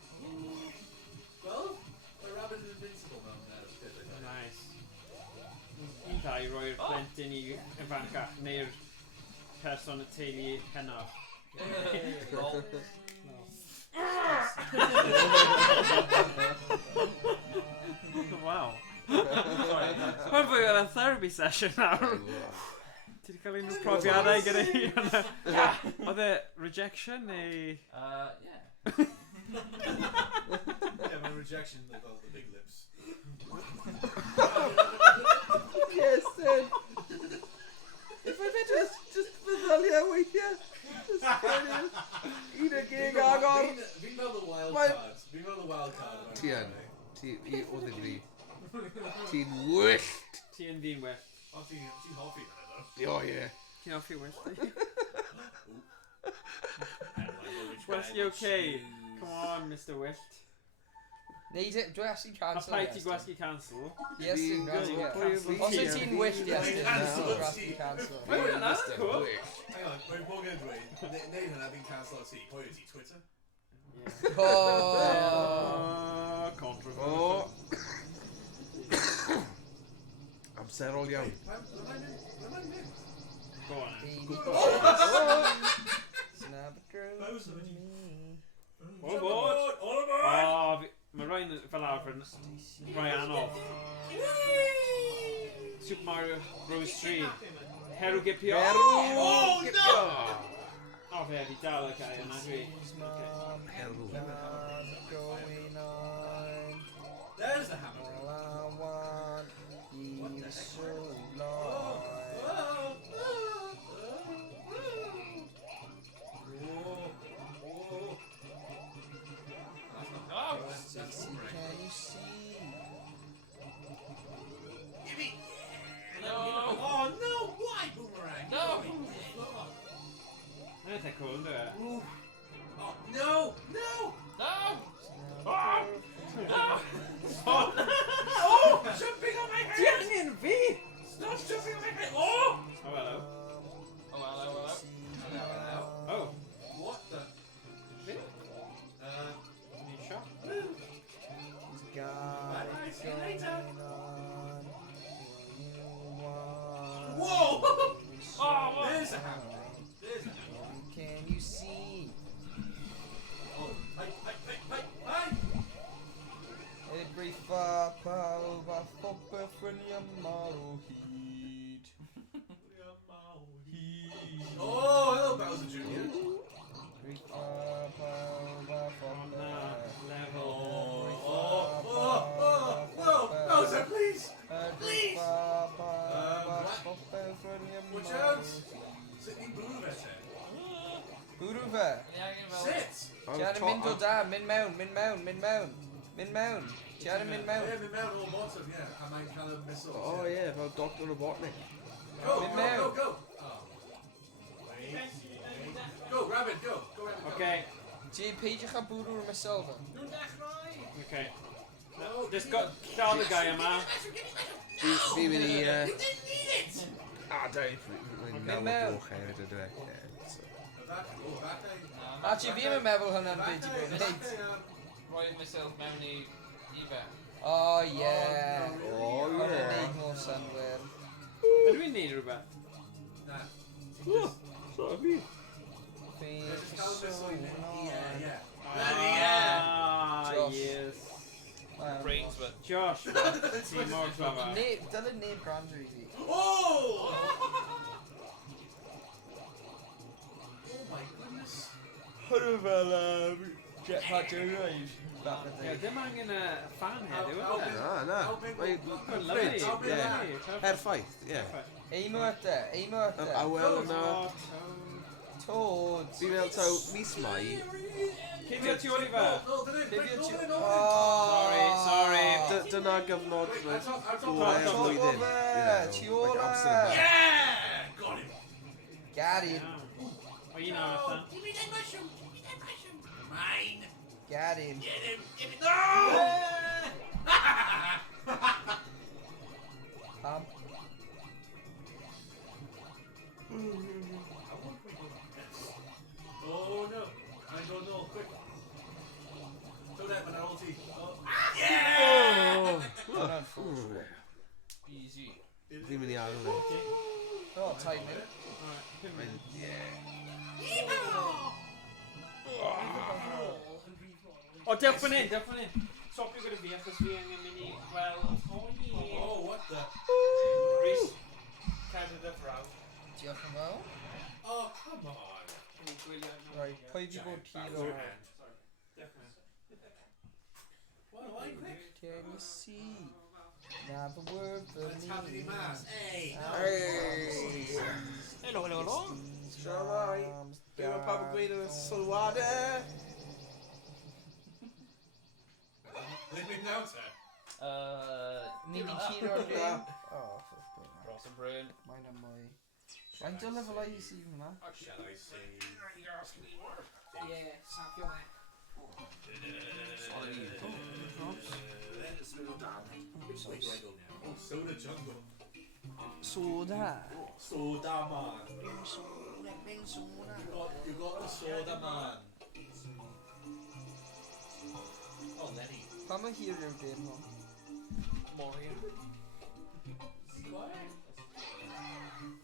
Well, my rabbit is invincible now. Nice. I ddau roi'r plentyn i ifancach neu'r person y teulu heno. Wow. Mae'n fwy o'r therapy session nawr. Ti wedi cael unrhyw profiadau gyda hi? Oedd e rejection neu... Yeah. Yeah, my rejection, like all the big lips. Yes, then. If I did just feddyliau weithiau. Just kind of... Un y gig agor. Fi'n meddwl the wild Mae- cards. Fi'n meddwl the wild card. Ti yn. Ti o ddyn fi. Ti'n wyllt. Ti yn ddyn well. Oh, ti'n hoffi hynny, though. O, ie. Ti'n hoffi well? Which Well, you okay? Come on, Mr. Wilt. Neud e, dwi actually A cancel pai ti gwasgu cancel? Iestyn, Fi'n gwasgu gweld cancel. pwy efo Os ti wyt ti'n wyllt Iestyn, Cancel. gwasgu cancel. Wait, hwnna, cool. Hang on, mae'n bod yn dweud, neud hynna fi'n cancel o ti. Pwy yw ti, Twitter? Oh. Controversial. O. Amserol iawn. Mae'n mynd. Go on. Snap a girl to me. All aboard! All aboard! Oh, mae rhaid fel arfer yn rhai anodd. Super Mario Bros 3. Heru gipio. Oh, no! O, fe, fi dal y gael yna, dwi. Herw. What's going on? There's the hammer. All I want is so long. Can you see? Oh no! Why boomerang? No! That's a cool, isn't it? Oh no! No! No! Oh, no! Oh! Jumping on my head! Tiangen fi! Stop jumping on my head! Oh! Oh, hello. Oh, hello. Oh. What the? Need a shot? Got Bye, it see you later. going on. What you want Whoa! is so Oh, what? There's a long. hammer. There's a hammer. Can you see? Oh, hi! Every far power for perfect tomorrow heat. Oh, hello, Bowser Jr. Every far power for On that level. No! Bowser, please! Every far power what? for perfect Watch tomorrow out! Sydney Blue better. fe? Sit! Ti ar y mynd o da, mynd mewn. Ti ar y mynd mewn. Ie, mynd mewn o'r bottom, ie. A mae'n cael y missile. O ie, fel Dr Robotnik. Go, go. Go, rabbit, go. Okay. Ti peidiwch a bwrw'r missile fe. Nhw'n dechrau! Okay. Just got lladd y gai yma. Fi mynd i... You didn't need it! Da i mynd mewn o'r bloch hefyd ydw e. Actually, fi ddim yn meddwl hwnna'n byd i bod. Roi'r missiles mewn i fe. O ie. Hwnna'n neud mor synwyr. Ydw i'n neud rhywbeth? Na. Sorry. Yes. Brains were. Josh, ti mor clever. Dylai neb gwrando i fi. Oh! Oh my goodness. Hwnnw fel jetpack Joyride. Ie, dim angen y fan heddiw, ydy? Na. Mae'n lyflu. Perffaith, ie. Eimo at e. A wel yna... Toad. Fi'n meddwl taw mis Mai. Cymryd tu ôl i fe. Sorry. Dyna gyfnod gorau y flwyddyn. Tu ôl e. Yeah! Got him! Got him. O, un arall ta. Give me that mushroom! Mine! Got him. Get him! Give me... No! Pam. Oh no! I don't know, quick! Throw that when I roll tea. Yeah! Hwnna'n ffwrdd. Easy. Fi'n mynd i agor ni. O, timing. O, dewch fan hyn. Stopio gyda fi, achos fi angen mynd i gweld... Oh, what the? Rhys, cadw dy fraw. Diolch yn fawr. Oh, come on! Right, pwy fi bod hero? Why quick? Can you see? Now the word for Let's have me. any mass. Hey! Hello. Siamai. Be mae pawb yn gweud yn y sylwadau. Let me know, sir. Ni fi hero ar game. O, Ross and Bryn. mae'n am mwy. Mae'n dy level i sydd yma. Shall I say? Ie, sapio e. Oh, Soda Jungle. Soda. Soda Man. You got the Soda Man. Oh, Lenny. Pam mae hero game hwn? Morgan.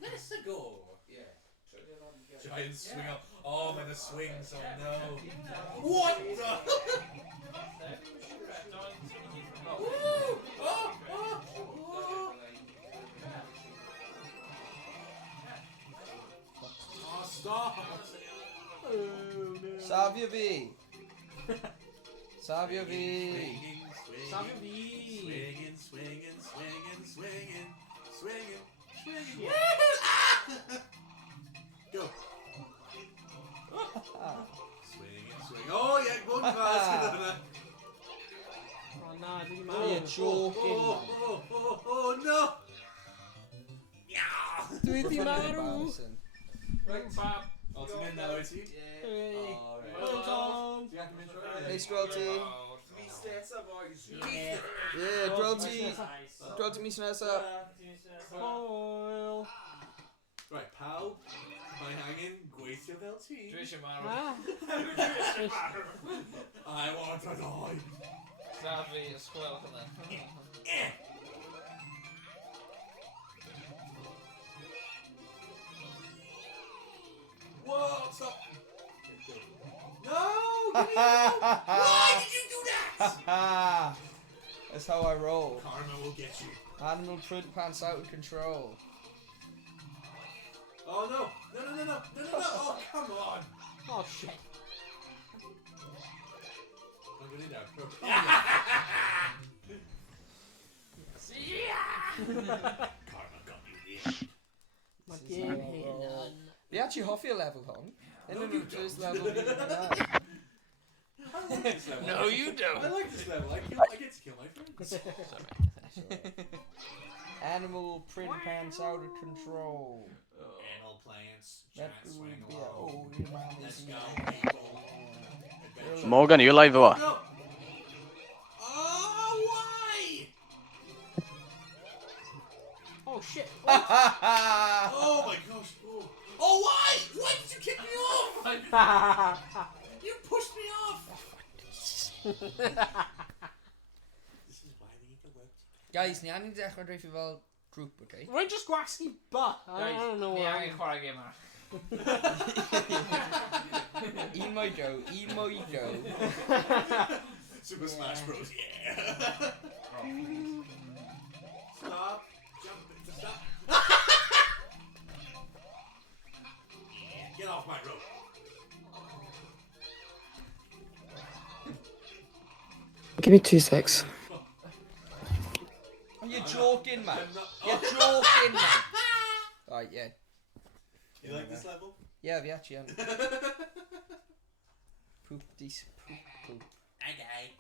Let's go. Yeah. Giant swing up. Oh, man, the swings. Oh no. What the? Oh, stop. Safio fi. Safio fi. Swinging. Go. Swing. Oh, yeah, go on fast. O na, dwi'n You're meddwl. joking, man. Oh, no. Dwi di marw. Right, Fab. Oh, ti'n mynd nawr, wyt ti? Well done. Neis gweld ti. Ie, gweld ti. Gweld ti mis nesaf. Hwyl. Right, pawb, mae'n angen gweithio fel ti. Dwi eisiau marw. I want to die. Lladd fi ysgwelwch yna. Whoa, stop. No, give me out. Why did you do that? That's how I roll. Karma will get you. Animal print pants out of control. Oh no. No. Oh, come on. Oh, shit. I'm going to now. Karma got you there. Fi actually hoffi y lefel hon. First level. No, you don't. I like this level. I get to kill my friends. Animal print pants out of control. Animal plants. That Giant swing would be low. your mom Let's is go, people. Adventure. Morgan, are you live or what? No. Oh, why? Oh shit. Oh my gosh. Oh, why? Why did you kick me off? You pushed me off. This is why we need to work. Guys, ni angen dechrau dreifio fel grŵp, okay? Rwy'n just gwasgu but I don't know Ni why. angen chwarae gêm arall. Un mwy Joe, un mwy Joe. Super Smash Bros. Yeah. Stop. Jump. Stop. Get off my rope. Give me 2 secs. Oh, you're joking, man. You're joking, man. Right, yeah. You like this level? Yeah, we actually am. Poop, decent poop. Okay.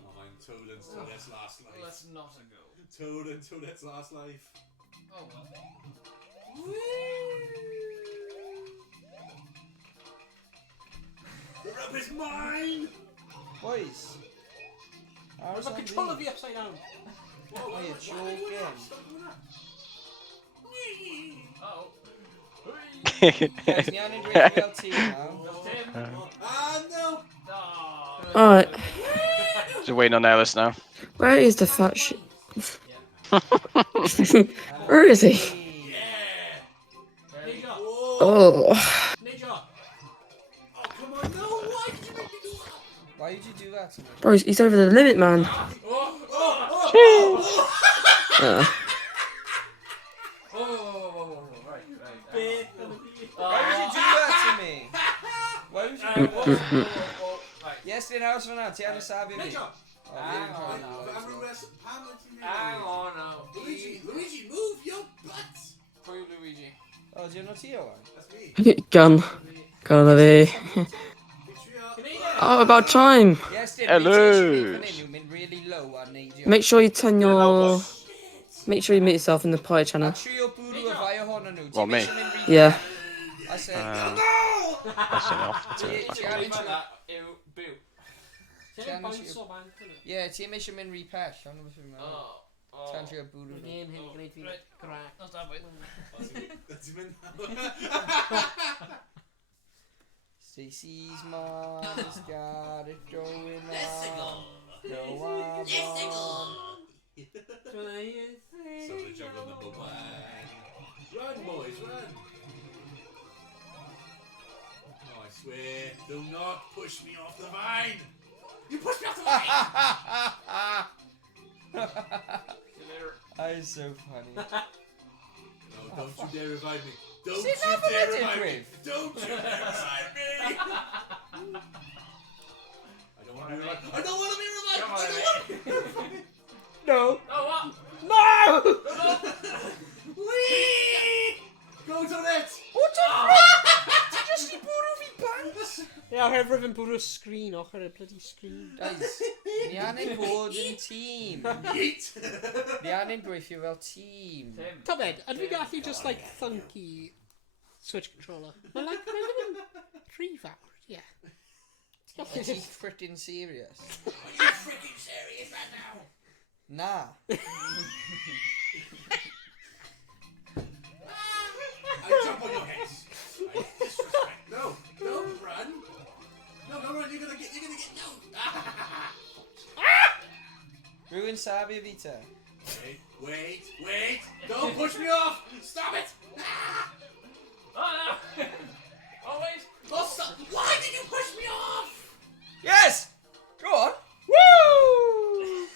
Oh, I'm Toad and Toadette's last life. Let's not a go. Toad and Toadette's last life. Oh well. The rope is mine! Boys. I've got control of the upside down. Oh, you're joking. Oh. Guys, ni angen dreifio fel team now. Ah, no! Alright, Just waiting on Ellis now. where is the fat shit? Where is he? Yeah! Ninja. Oh. Ninja. Oh, come on, no! Why did you make me do that? Why would you do that to me? Bro, he's over the limit, man. Why would you do that to me? Why would you do that? Iestyn, how's for now? Ti angen sabi fi? Ninja! Oh, fi yn coel. Hang on now. Luigi, move your butt! Pwy yw Luigi? Oh, di nhw ti, Owain? That's me. Gun. Gonna be. Oh, about time. Iestyn, Hello. you've been really low a neidio. Make sure you turn your. Make sure you mute yourself in the pie channel. A trio bwrw y fai ohonyn nhw. What, me? Yeah. I said, That's enough. That's it. ti angen trio... Yw byw. Ti'n bounce o banc hynny? Ie, ti eisiau mynd rhy pell, ond beth yw'n meddwl. Oh. Tan trio bwrw nhw. Name hyn gwneud fi grac. Nos da bwyd. That's him in. Stacey's mom's got it going on. Go on. So the jungle number 1. Run, boys, run! Oh, I swear, do not push me off the vine! You pushed me off the vine! That is so funny. No, don't you dare revive me! Don't Sit you down for dare a minute, revive me! Griff. Don't you dare revive me! I don't want to be revived! I don't want to be revived! Come I on, don't want to be revived! No. Oh, what? No! Whee! Go to that! What the fuck? Ti just i bwrw fi pants? Ie, o'r hefyd fi'n bwrw screen ochr y bloody screen. Guys, ni angen bod yn tîm. Yeet! Ni angen gweithio fel tîm. Tim. Tybed, ydw fi gallu just like thunky Switch controller? Mae like, mae ddim yn rhy fawr, ie. Are you freaking serious? Are you freaking serious right now? Nah. I jump on your heads. I disrespect. No, don't run. No, don't run. You're gonna get. No. Rhywun sabi fi te. Wait. Don't push me off. Stop it. Oh no! Always! Oh, stop. Why did you push me off? Yes! Go on. Woo!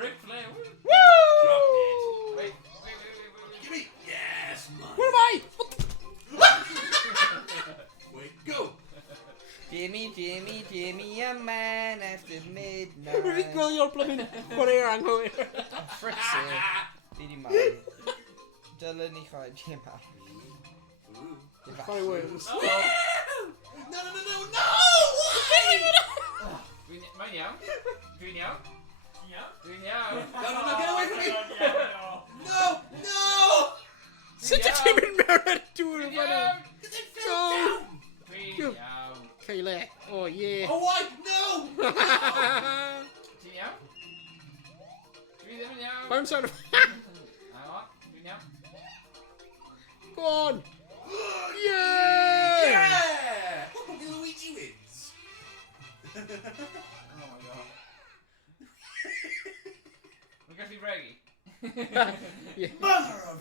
Ric Flair! Woo! Wait. Give me. Yes, man. Where am I? Wait, go. Jimmy, a man after midnight. Rwy'n fi'n gwylio'r blymyn chwarae anghywir. Frick's sake. Fi di marw. Dylen ni chwaer di marw. Ooh. Fireworks. No! No! Why? Mae'n iawn. Dwi'n iawn. Dwi'n iawn. No, get away from me! No! Sut ydych chi'n mynd mewn ar dŵr yn fan'na? Go! Dwi'n iawn. Caele. Oh, yeah. Oh, why? No! Ti'n iawn? Dwi ddim yn iawn. Bounce out of... Hang on. Dwi'n iawn. Go on. Yeah! Luigi wins. Oh my god. Mae'n gallu bregu. Mother of...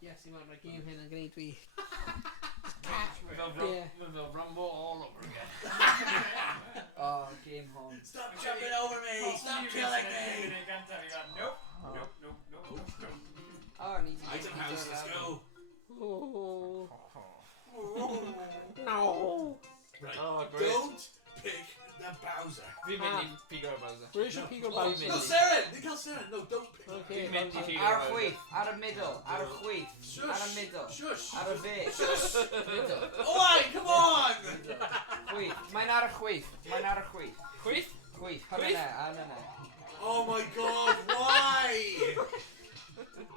Yes, you might my game hyn yn gwneud fi. Mae'n fel Rumble all over again. Oh, game on. Stop jumping over me! Stop killing me! Nope. Oh, I need to Item house, let's go. Oh. No. Right. Oh, great. Don't pick the Bowser. Fi'n mynd i Pico Bowser. Where's your Pico Park? No, Seren! They call Seren. No, don't pick Okay, Fi'n mynd i Pico Ar y Bowser. chwith, ar y middle, ar y chwith, Shush. ar y middle, Shush. ar y fe, middle, Owain, come on! chwith, mae'n ar y chwith, mae'n ar y chwith, Chwith? chwith, hynny ne, hynny ne. Oh my god, why?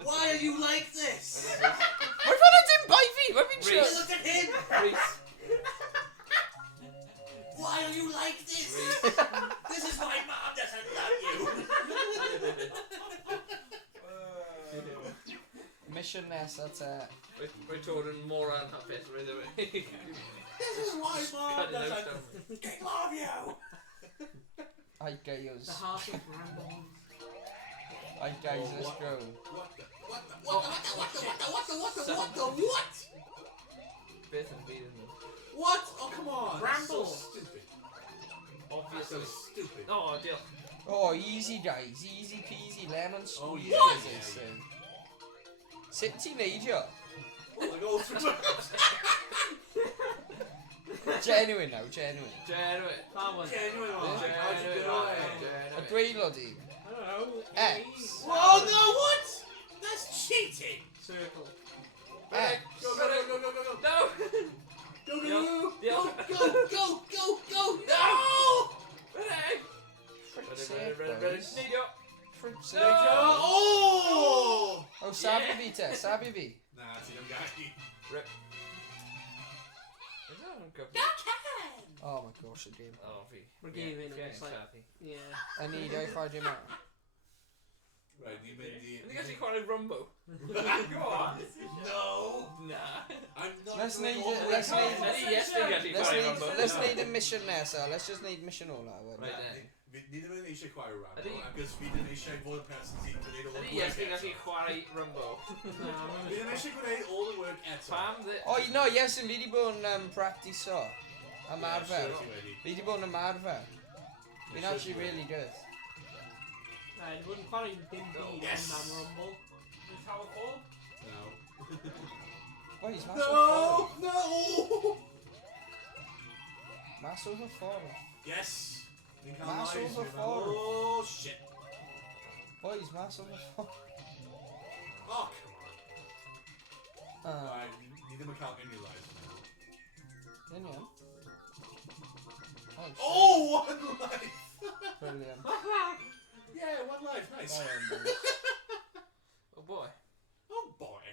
Why are you like this? Mae'n fanna dim bai fi, mae'n fi'n Look at him! Rhys. Why are you like this? This is why Mom doesn't love you. Mission nesa te. We're told more unhappy, really. This is why Mom doesn't love you. Hi guys. The heart of Bramble. Hi guys, let's go. What? Beth yn byd yn What? Oh, come on. Bramble. That's so stupid. Obviously. That's so stupid. Oh, diolch. Oh, easy guys, easy peasy, lemon Oh, squeezy. yeah. Is this thing. Sut ti'n neud yo? Oh, like all through. Genuine now, genuine. Genuine. That one. Genuine. Oh, Yeah. how'd you get away? A dweilo di. I don't know. X. Oh, no, what? That's cheating. Circle. X. Go, go, go, go, go, go, go. No! Go, go, Yo, go, yo. go, go, go, go, no! Frick's sake, boys. Nidio. Frick's No. sake. Oh! Oh, sabi fi te, sabi fi. Nah, see them guys. Rip. Is that on copy? Oh my gosh, the game. Oh, fi. We're giving it, Getting it's like- chatty. Yeah. I need I chwaer dim out. Right, you made Ydy gallu chwarae Rumbo? the... Go on. No. Na. I'm not Let's doing need all it, the let's way need down. Ydy Iestyn gallu chwarae Rumbo? Let's need a mission nesa. Let's just need mission ola. Right then. Ni ddim yn eisiau chwarae Rambo, Ydy- agos fi ddim eisiau fod y person sy'n gwneud all the Ydy work Iestyn eto. gallu chwarae Rumbo? Fi ddim eisiau gwneud all the work eto. Pam dde... Oh, no, yes, fi di bod yn practiso. Ymarfer. Sure, ti wedi. Fi di bod yn ymarfer. Fi'n actually really good. I wouldn't quite dim bead Yes. on that rumble. Is how it called? No. Oh, he's massive No! forward. No! Massive forward. Yes! Ni'n cael Mas lives, over mi, man. four. Oh, shit. Oh, he's massive forward. Oh, come on. Uh, Alright, ni ddim yn cael unrhyw lives. in you. Oh, one life! Brilliant. Yeah, one life, nice. Oh boy. Oh boy.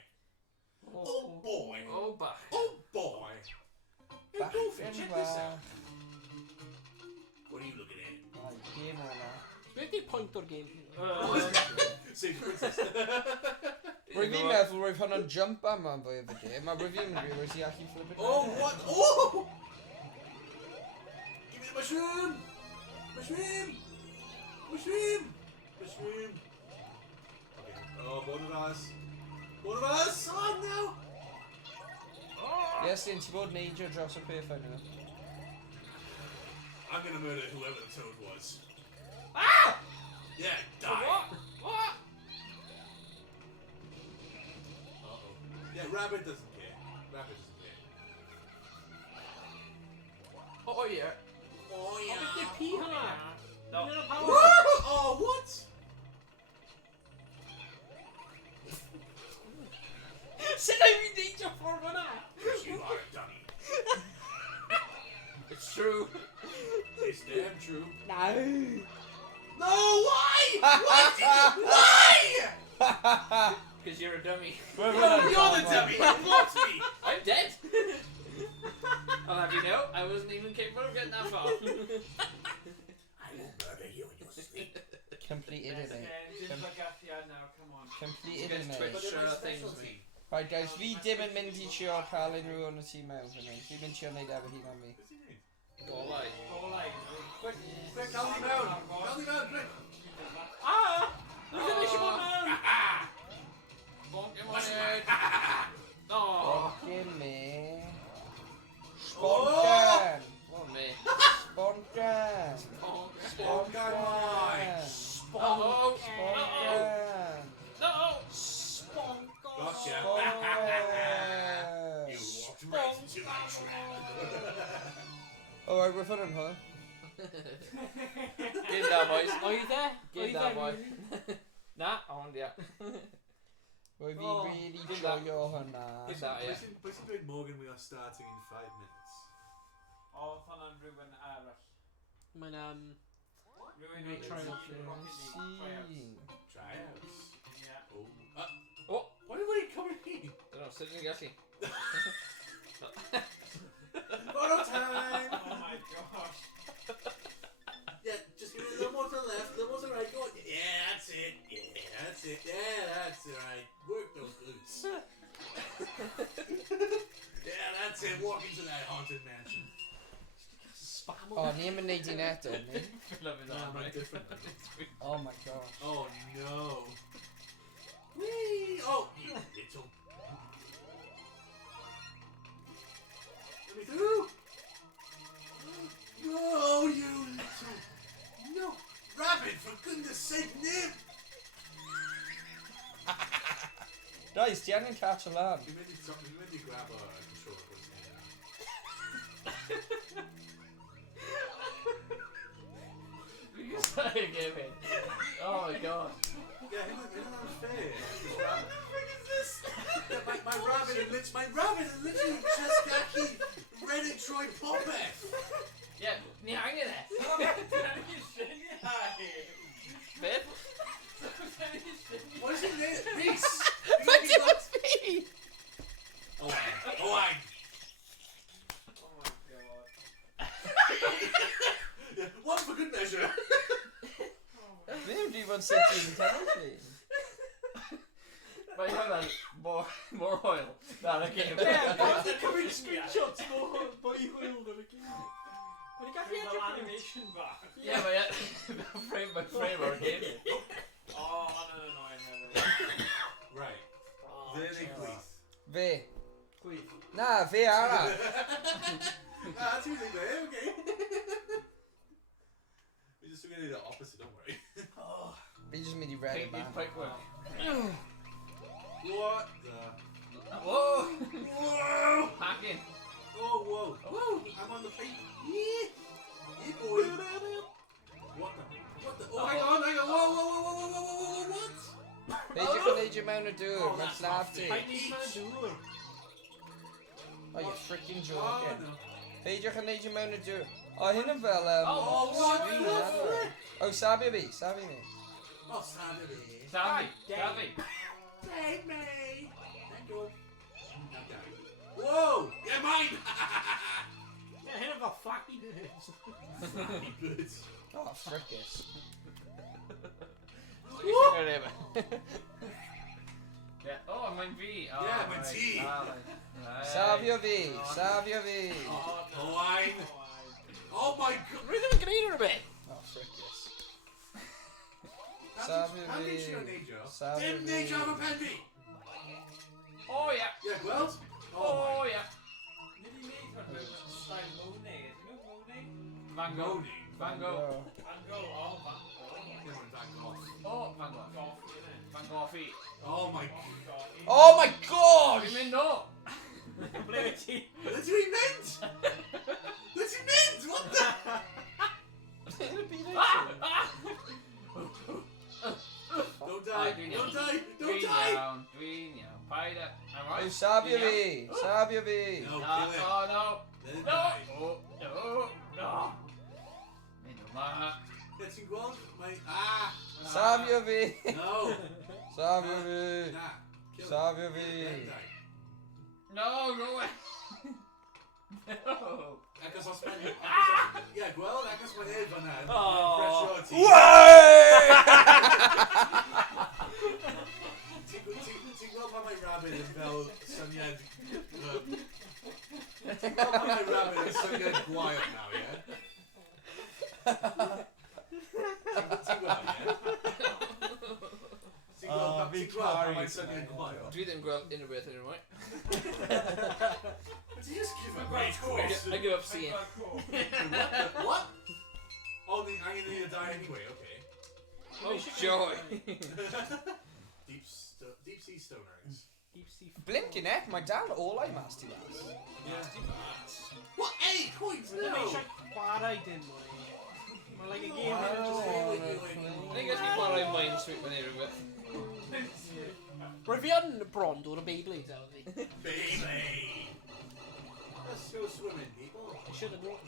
Oh boy. Oh back. Oh boy. Hey, Back Goofy, in check this out. where... What are you looking at? Right, game over. Beth di'r point o'r game? Save princess. Rwy'n fi'n meddwl roedd hwnna'n jump am am fwy o fydde. Mae rwy'n fi'n meddwl roedd hi allu flip it. Oh, what? Oh! Give me the mushroom! Mushroom! Mushroom! Mushroom! Okay. Oh, both of us. Both of us! Oh, no! Yes, dyn, ti bod neidio dros y peth yna. I'm gonna murder whoever the toad was. Ah! Yeah, die! What? What? Uh-oh. Yeah, Rabbit doesn't care. Rabbit doesn't care. Oh yeah. Oh, yeah. Beth di'r P hwnna? No. No power. Oh, what? Sut ei fi neidio ffordd fyna? You are a dummy. It's true. It's damn true. No. No, why? Why? Because you're a dummy. No, you're the dummy. You blocked me. I'm dead. I'll have you know, I wasn't even capable of getting that far. I will murder you in your sleep. Completed it, mate. Just look at the ad now, come on. Completed it, Twitch mate. things, mate. Right, guys, fi dim yn mynd i trio cael unrhyw o'n y tîm mewn fan hyn. Fi'n mynd trio neud efo hun am fi. Golau. Golau. Quick, cael ni mewn. Cael ni mewn, quick. Ah! Fi ddim eisiau bod mewn! Bonk your head. No. Fucking me. Sponken! On me. Sponken! Sponken, mine. Sponk. Sponken! No. Gotcha. Sponken! You walked right into my trap. Alright, we're fun hwn. Give that, boys. Are you there? Give that, boy. Nah, I want that. Rwy fi Oh, really dim that. joio hwnna. Dim that, yeah. Pwy sy'n dweud Morgan we are starting in 5 minutes? O, hwnna'n rhywun arall. Mae'n Rhywun Neu trials, Tryouts. Yeah. Oh. Oh. Why did he come in? Don't know, sut ydyn ni'n gallu? Photo time! Oh my gosh. Yeah, just give it a little more to the left, a little more to the right. Go on. Yeah, that's it. Yeah, that's it. Yeah, that's it. Right. Work those glutes. Yeah, that's it. Walk into that haunted mansion. O, ni ddim yn neud i'n eto, ni. Loving that, I'm right? different. Oh my god. Oh no. Whee! Oh, you little. Let me through. No, you little. No. Rabbit, for goodness sake, Nib. Guys, ti angen catch a lan. You made me grab a controller. What's You started giving. Oh my god. Yeah, him unfair. What the frick is this? Yeah, my rabbit had literally just got Red and Troy Poppet. Yeah, ni angen e. Beth? What is his name? Rhys. But it was me! Owain. Oh my Yeah, one for good measure. Fi ddim di fod sut i'n tennis Mae hwnna'n more oil than a game. They're coming screenshots more by Will than a game. Mae'n gallu Fel edrych yn animation bach. Yeah, mae frame by frame o'r game. Oh, hwnna'n annoying. Right. There they gleith. Fe. Gwyth. Na, fe arall. That's who they play, okay. We're just gonna do the opposite, don't worry. Fi jyst mynd i red Pink man. needs pipe work. What the? Whoa! Whoa! Hacking. Oh, whoa. Whoa! I'm on the plate. Yeah! Yeah, boy! What the? What the? Oh, hang on! Whoa, whoa, whoa, whoa, whoa, whoa, whoa, what? Peidiwch yn neud i mewn y dŵr, Oh, mae'n that's llaf not ti. fair. I need my door. Oh, you're freaking Oh, joking. no. Peidiwch yn neud i mewn y dŵr. O, hyn yn fel, Oh, what screen, the addo. frick? O, sabi mi. Oh, Saturday. Savvy. Savvy. Save me! Thank you. Whoa! Yeah, mine! Yeah, hyn efo flappy birds. Flappy birds. Oh, fricus. Yeah. Oh, mae'n fi. Oh, Yeah, mae'n right. ti. Ah, right. Safio fi. Oh, Owain. Oh my god! Rwy ddim yn gwneud o'r bit. Oh, fricus. Safio Safio fi. Safio Dim fi. neud am y pen fi! Oh, yeah. Yeah, gweld? Oh, yeah. Nid i wneud hwn mewn style Monet. Ydyn nhw Monet? Van Gogh. Van Gogh. Van Gogh, oh, Van Gogh. Oh, Van Gogh. Goff, yna. Van Gogh fi. Oh my god. Oh my god! Fi'n mynd no. Ble wyt ti? That's what he meant! That's what he meant! What the? Don't die! Don't die! Don't die! Dwi'n iawn. Paid e. I'm Hey, Sabio fi! Sabio fi! No, No, kill it. oh no. Let it No! die. Oh, no, no. Mynd yma. Be ti'n gweld? Mae... Ah! Sabio fi! No! Sabio fi! Na. Kill it. Sabio fi! Let it die. No, go away. No. Agos os mae'n... Ie, gweld? Agos mae'n hyn fan'na. Oh. Pressure o ti. Ti'n gweld pan mae rabbit yn fel syniad... Ti'n gweld pan mae rabbit yn syniad gwael nawr, ie? Ti'n gweld, ie? Ti'n gweld pan mae'n syniad gwael? Dwi ddim gweld unrhyw beth yn ymwneud. Did you just give up my course? I give up seeing. What? Oh, I'm gonna need to die anyway, okay. Oh, joy. Deep sea stone eggs. Blinking heck, mae dal all I mas ti las. Yeah. What? 8 coins? No! Chwarae dim mwy. Mae like a game Wow. in I think it's people are in Minesweep when they're with. Rwy'n fi yn brond o'r Beyblade awr fi. Baby! Let's go swimming, people. I should have known.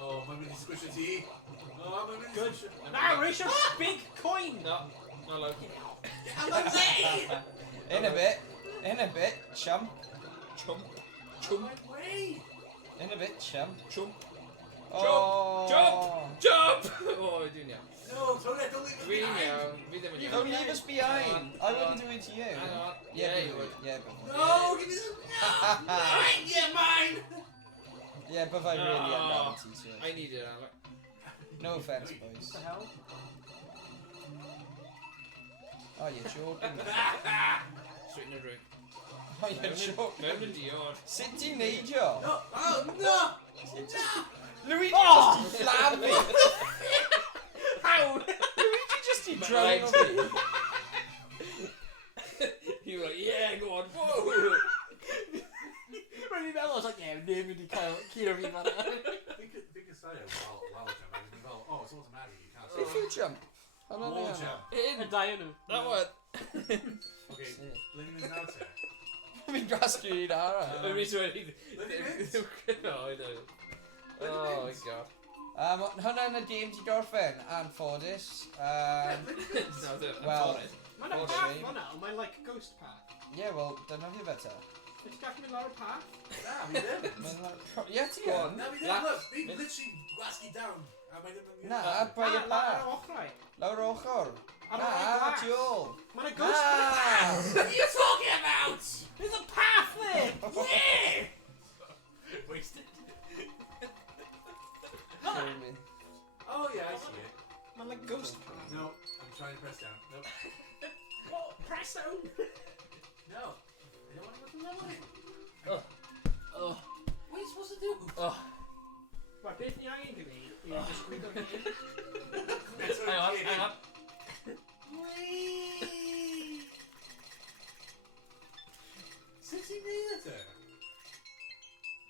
Oh, I'm gonna squish a tea. Oh, I'm gonna squish it. Now, Rhys, your big coin! No, no, look. I'm a way! In a bit, chump. Chump. Chum. Way! In a bit, chump. Chump. Oh. Jump! Oh, I do now. No, don't leave us We behind. know. We them when you Don't leave us behind. I wouldn't do it to you. Hang on. Yeah, you would. Yeah, No, give me some. No! Mine, yeah, mine! yeah, but I really am down to you. I need it, Alec. No offense, boys. What the hell? Oh, you're joking. Straight in the room. Oh, you're joking. Mountain into yard. City Nature. No! Oh, no! Luigi just flabbed me. How? Luigi just My drowned legs. me. You were like, yeah, go on. Whoa! Rwy'n fi meddwl, I was like, yeah, neb wedi cael curo fi fan. Think of say while jump. I just go, oh, it's automatic. You can't If you jump. Oh, no, Wall no, no. jump. Y dau nhw. That one. Okay, Lynn is now there. Fi'n gwasgu un ara. I'm really sorry. Let me miss. Oh, I know. Oh my god. Hwnna'n y game ti gorffen, anffodus. No, Wel, Mae'n a Well, path shame. fan'na, ond mae'n like ghost path. yeah, well, dyna fi beta. Wyt ti'n gallu mynd lawr y path? Nah, we didn't. Ie, ti Go yn? on. No, we didn't. Look, we literally gwasgu down. And we didn't. Na, bai y Lawr path. y ochrau. Lawr ochr. Ar Na, ôl glas. ti ôl. Mae'n a ghost path. What are you talking about? There's a path there! Yeah! Wasted. Sorry, me. Oh yeah, I see it. Mae'n like ghost path. No, I'm trying to press down. Nope. What? Press down? No. I don't want to go to level. Oh. What are you supposed to do? Oh. Wel, beth ni angen gwneud yw just gwydo ni in. That's Hang on, hang on.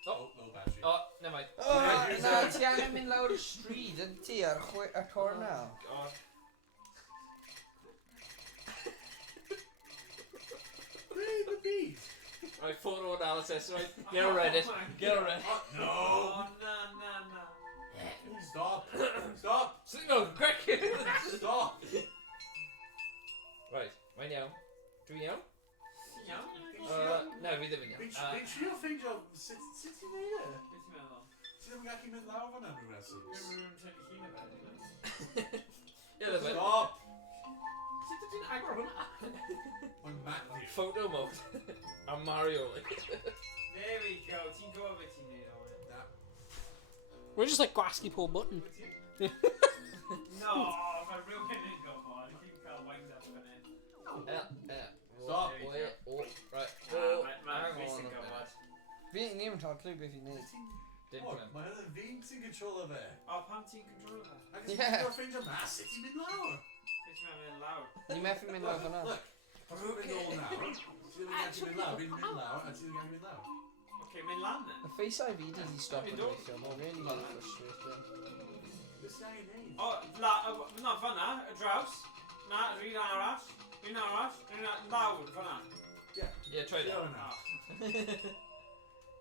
Oh, no battery. Oh, never mind. O, na, ti angen mynd lawr y stryd yn ti ar y cornel. God. Where the bees? Right, photo analysis, right? Get on Reddit. Get on Reddit. No! Oh, na. Stop! Stop! Signal, quick! Stop! Right, right now. Do we know? Iawn? No, we ddim yn iawn. Fi'n trio ffeindio sut ti'n neud e? Beth ti'n meddwl? Ti ddim yn gallu mynd lawr fan am rhywbeth. Rwy'n tynnu llun o fe, Yeah, that's it. Stop! Sut ydych chi'n agor hwnna? Mae'n Matthew. Photo mode. I'm Mario, like. There we go, ti'n gwybod beth ti'n neud, Owain? Na. We're just like gwasgu pob button. No, mae rhywun yn gwybod. Chi'n cael wind up fan hyn. Stop. Right. Mae Rhys yn gwybod. Fi ni yn cael clw beth i'n neud. Didn't O, win. mae hynny'n fi'n sy'n control o fe. O, pam ti'n control fe? Ac ti'n Yeah. trio ffeindio mas sut ti'n mynd lawr. Beth ti'n meddwl yn lawr? Ni methu mynd lawr fyna. Look, os dwi'n mynd nôl nawr, ti ddim yn gallu mynd lawr, fi'n mynd lawr, a ti ddim yn gallu mynd lawr. Oce, mynd lan then. Y ffeisau fi di stop yn weithio, mae'n really frustrating. Beth sy'n angen neud? O, na, fan'na, y draws. Na, rhywun arall. Rhywun arall. Rhywun lawr, fan'na. Ie, Yeah, try that.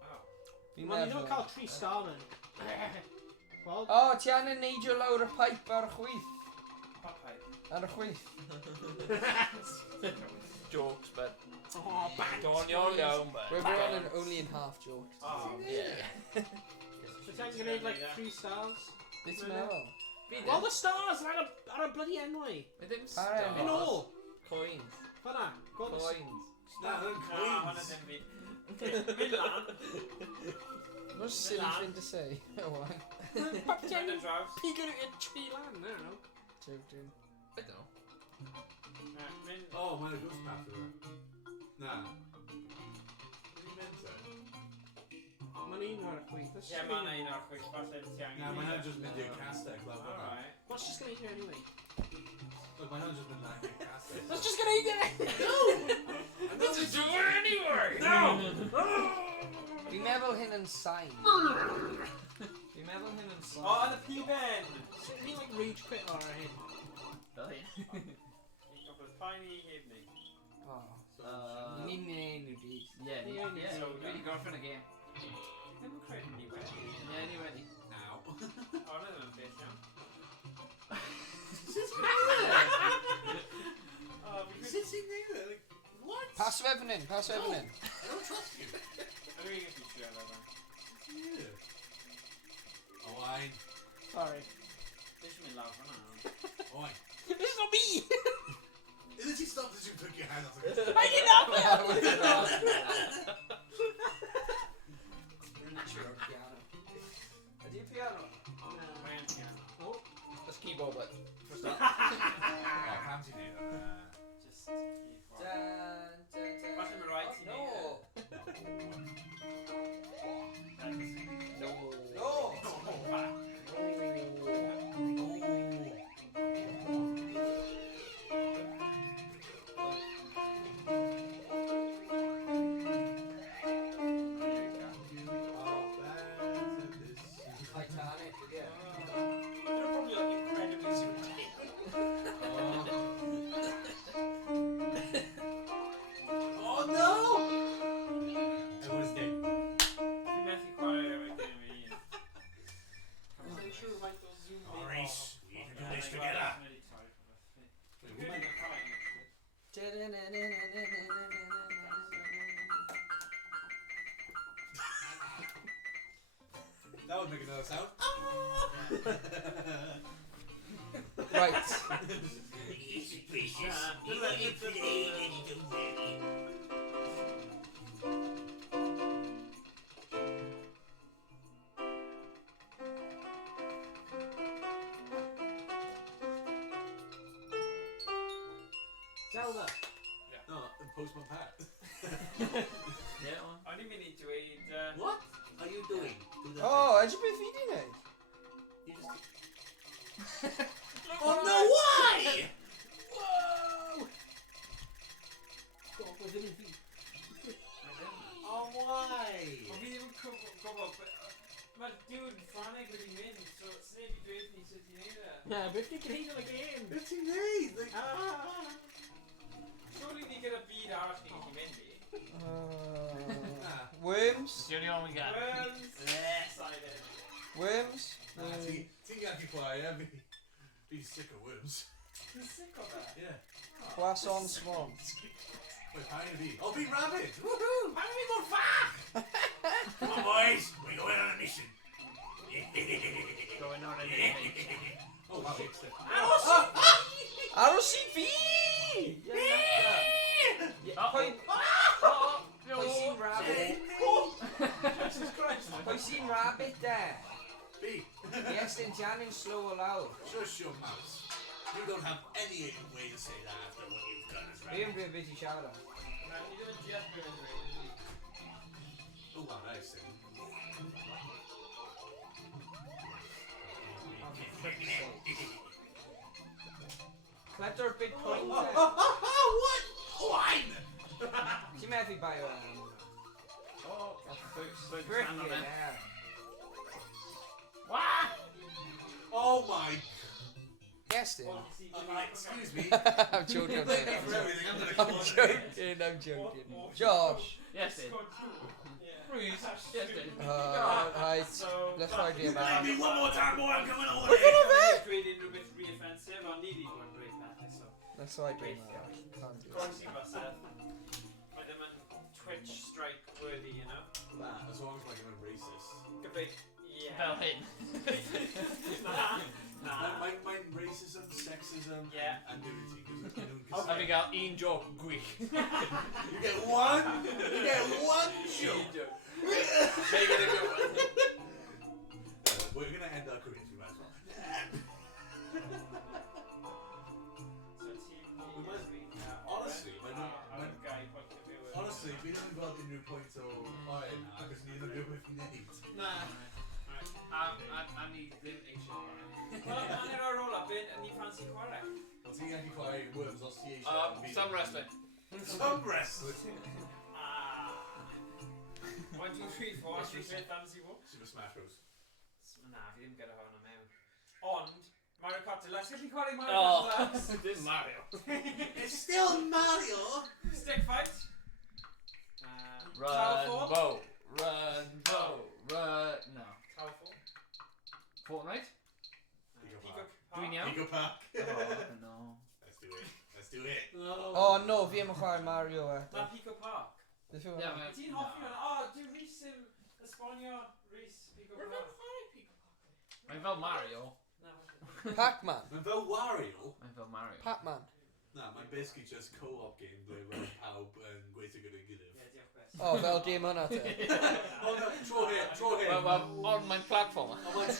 Wel, ni ddim yn cael 3 star yn. Wel? O, ti angen neidio lawr y pipe ar y chwith. Pa pipe? Ar y chwith. Jokes, but... Oh, bang! Don't you're down, but... We're only in half jokes. Oh, Yeah. So ti'n gwneud like 3 stars? Beth ti'n meddwl? Well, the stars ar y bloody enwau. Ddim Ar enw. In all. Coins. Fanna. Coins. Na, ddim coins. Mynd lan. What a silly thing to say. Owain. Mynd yn draws. Pigo i'r tree lan, I don't know. Joking. I don't know. Mynd... Oh, mae'n ghost path yma. Na. Dwi'n mynd te. Mae'n un ar y chwith. Ie, mae'n un o'r chwith, falle ti angen. Na, mae'n just mynd i'r castell lawr fyna. Alright. What's just gonna eat here anyway? Look, mae'n just mynd lan i'r castell. Let's just gonna eat it! I'm not to do it anyway! Fi'n meddwl hyn yn sain. Fi'n meddwl hyn yn sain. O, yn y piben! Sut ni'n like rage quit ar hyn? Fel hyn. Gobeithio pa'n i heb ni. Ni'n neud nhw di. Yeah, really gorffen y game. Ddim yn credu ni wedi. Yeah, ni wedi. Now. O, na ddim yn beth iawn. Sut ti'n neud e? Sut Sut ti'n neud e? What? Pas fe fan hyn, pas fe fan hyn. I don't trust you. Dwi'n gallu trio fe fan. Sut ti'n neud e? Owain. Sorry. Dwi'n mynd lawr fan'na. Owain. This is not me! Did you stop as you took your hand off the I did not! Ydy piano? Mae'n piano. Let's keyboard it. For start. pam ti'n neud e? Just keep quiet. Falle mae'n rhaid ti neud No. No. Titanic, yeah. They're probably like incredibly sweet. Oh no! Everyone's dead. Dwi'n methu chwarae efo'i gêm i un. I'm sure like those Zoom Oh, Rhys, we can do this together. Dwi'n good at crying, actually. That would make another sound. Right. Zelda. No, Postman Pat. Yeah, on. O'n i'n mynd i dweud... What are you doing? To the Oh, edrych beth fi di neud? You just... Oh no, why? Whoa! God, we're in feet. Oh, why? O fi ddim yn gwybod... Mae'r dude Ffraneg wedi mynd, so sneb i dweud ni sut i neud e. Yeah, beth ni'n gwneud yn y game? Beth ti'n neud? Like... Surely ni gyda byd arall ni'n gallu mynd i. Worms? It's the only one we got. Worms! Yes, I did. Worms? Ti'n gallu chwarae, Fi'n sick of worms. Ti'n sick o fe? Yeah. Poisson swan. Wait, pa'n i fi? Oh, fi'n rabbit! Woohoo! Pa'n i fi mor fach! Come on, boys! We're going on a mission. Going on in Oh, wow, it's Aros i fi! Pwy sy'n rabbit? Jesus Christ! Pwy sy'n rabbit de? Fi! Iestyn, ti angen slow o lawr. Shush your mouth. You don't have any way to say that after what you've done as Fi rabbit. yn dweud beth i siarad. Na, ni ddim yn deall beth yn dweud. Oh, wow, nice. Cledor big point de. What? Owain! Ti'n methu bai o Brickin there. Oh my... Iestyn. Excuse me. I'm joking. Blame me for everything. I'm gonna I'm call you. joking. I'm joking. Josh. Iestyn. Rhys. Iestyn. Right. Let's try again, Blame man. me one more time, boy. I'm coming over. Creating a bit re-offensive, I need one great match, so. Let's try again, man. Can't do it. Crossing myself. But them and Twitch strike worthy, you know? Nah, as long as like I'm a racist. Could be. Yeah. Fel hyn. Nah. My racism, sexism, Yeah. and nudity. A fi gael un joc gwych. You get one joke. Make it a good one. We're gonna end our careers, we might as well. Honestly, we don't involve in new points or fire now, because neither do if you need. Nah. I need them extra. Well, I'm gonna roll up in and you fancy Chwarae. I'll see YnChwarae worms, I'll see Some wrestling. Some wrestling. 1, 2, 3, 4, Super Fantasy War. Super Smash Bros. Nah, if you didn't get a hon am mewn. Ond, Mario Kart Deluxe. Gallwn ni chwarae Mario Oh, Kart Deluxe? this Mario. It's still Mario! Stick fight. Run, Tower Fall. bow. Run, bow. Run. No. Tower Fall. Fortnite? Pico Pico Park. Do we Park. know? Pico Park. Oh, no. Let's do it. Let's do it. Oh no, fi am yn chwarae Mario Na Pico Park. Beth yw Yeah, hwnna? man. Ti'n hoffi hwnna? O, dwi'n Rhys yn esbonio Rhys Pico Park. Mae'n fel Mario. Na, Pac-Man. Mae'n fel Wario. Mae'n fel Mario. Pac-Man. Na, mae'n basically just co-op game ble mae pawb yn gweithio gyda'i gilydd. Ie, diolch beth. O, fel dim hwnna te. O na, tro hyn. Ond mae'n platform. O mae'n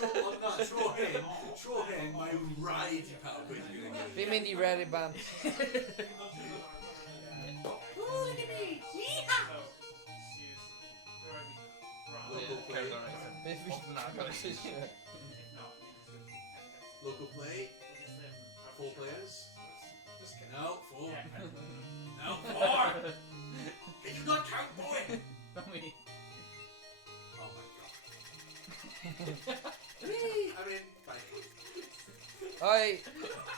tro hyn, mae rhaid i pawb gweithio gyda'i gilydd. Fi'n mynd i Reddit band. Beth fi... Local play, 4 players. No, 4. No, 4! Can you not count, boy? Not me. Oh my god. I mean, fine. Oi,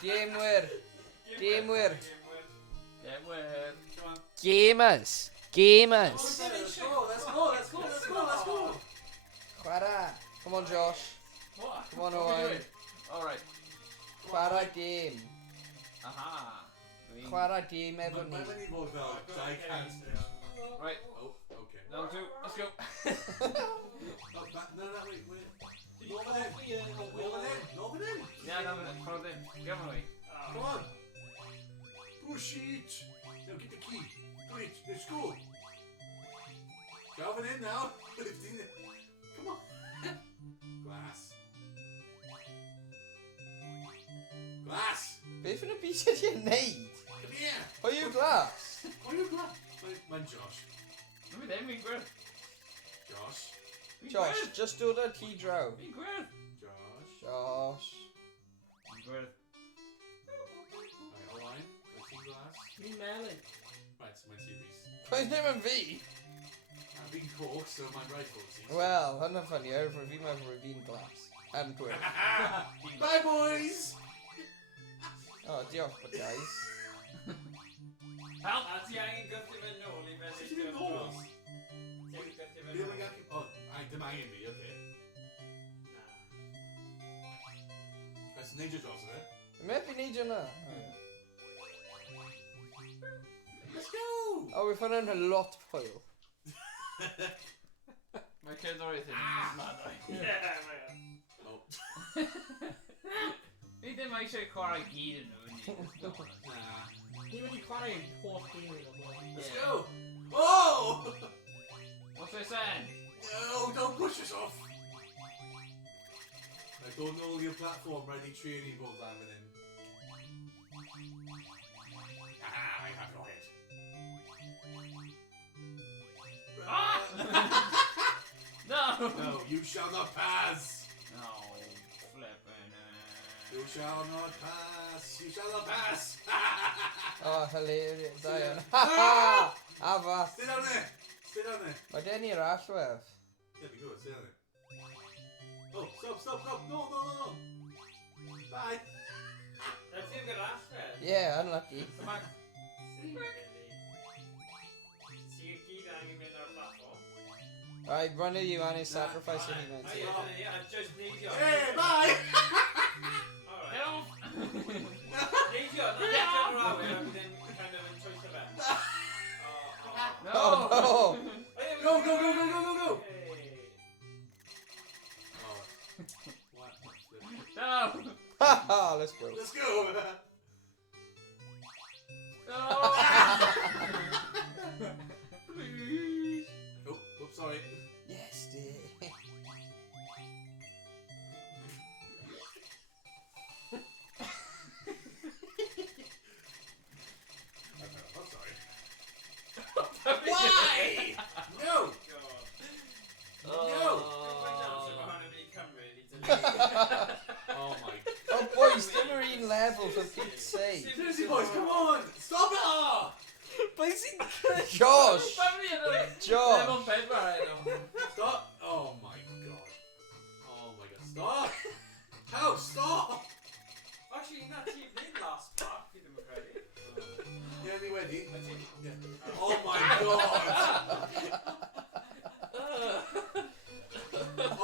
gamewyr. Gamewyr. Gamers. Gamers. Let's go. Chwarae. Come on, Josh. What? Come on, Owain. Alright. Chwarae game. Aha. Chwarae game efo ni. Mae'n mynd i fod fel 200. Right. Oh, okay. Down 2. Let's go. No, wait. Norman in. Yeah, no, follow them. Get on away. Come on. Push it. Now get the key. Put it. Let's go. Galvin in now. Come on. Glass. Beth yn y byd ti'n neud? Come here. Pwy yw glas? Mae'n Josh. Look at them, fi'n gwyrdd. Josh. Josh, just dod ar ti draw. Fi'n gwyrdd. Josh. Fi'n gwyrdd. Right, Owain. Let's see glass. Fi'n melyn. Right, so mae'n series. Pwy ddim yn fi? Fi'n cork, so mae'n right for it. Wel, hynny'n ffynnu, fi'n meddwl bod fi'n glas. Yn gwir. Bye, boys! O, diolch, but guys. A ti angen gyfti fe nôl i fe Sut ti'n mynd nôl? Ti angen gyfti fe Fi ddim nôl. yn gallu... O, dim angen fi, oce. Let's neud your jobs, eh? Mae fi'n neud hwnna. Let's go! O, we found a lot hwyl. Mae cerddoriaeth yn mad o'i. Ie, mae o. Oh. Fi ddim eisiau chwarae gyd yn nhw. Nah. Ni wedi chwarae holl gêm o bobl. Let's go! Oh! What's this then? No, don't push us off! I don't know your platform, ready training both that with him. Ah, I have no head. No! No, you shall not pass! No, flippin' You shall not pass! You shall not pass! O, hilarious. Da iawn. Ha-ha! A fath. Stay down there! Stay down there! Mae gen i'r allwedd. Yeah, be good, stay down there. Oh, stop! No! Bye! Yeah, unlucky. Right, one of you and his sacrificing event. I just need you. Hey, bye! Alright. Need you. Now get turn around and then kind of choice the best. Oh no! Go, go, go, go, go, go, go! No! Haha, let's go. Let's go! Please. Oh, oops, sorry. Yes, dear. I'm sorry. Why? No! No! Oh my. Oh boys, the marine level for Pete's sake. Seriously, boys, come on! Stop it! Josh! Josh! I'm on bed right now. Stop! Oh my god. Oh my god. Stop! How? Stop! Actually, in that team, they last part, give them a credit. Yeah, me ready? I think. Yeah. Oh my god!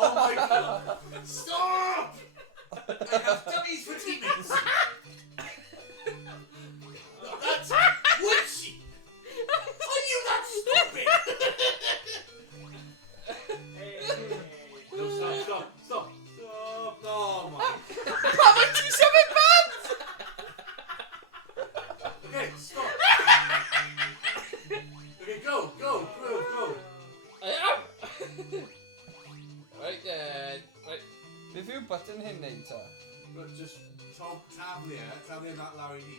Oh my god! Stop! I have dummies for teammates! No, that's witchy! Are you that stupid? Hey. No, stop, stop, stop! Stop! Oh my. Okay, stop! Okay, go, go, go, go! I am! Right there. Right. Beth yw button hyn neud ta? But just talk taflu that lawr I ni.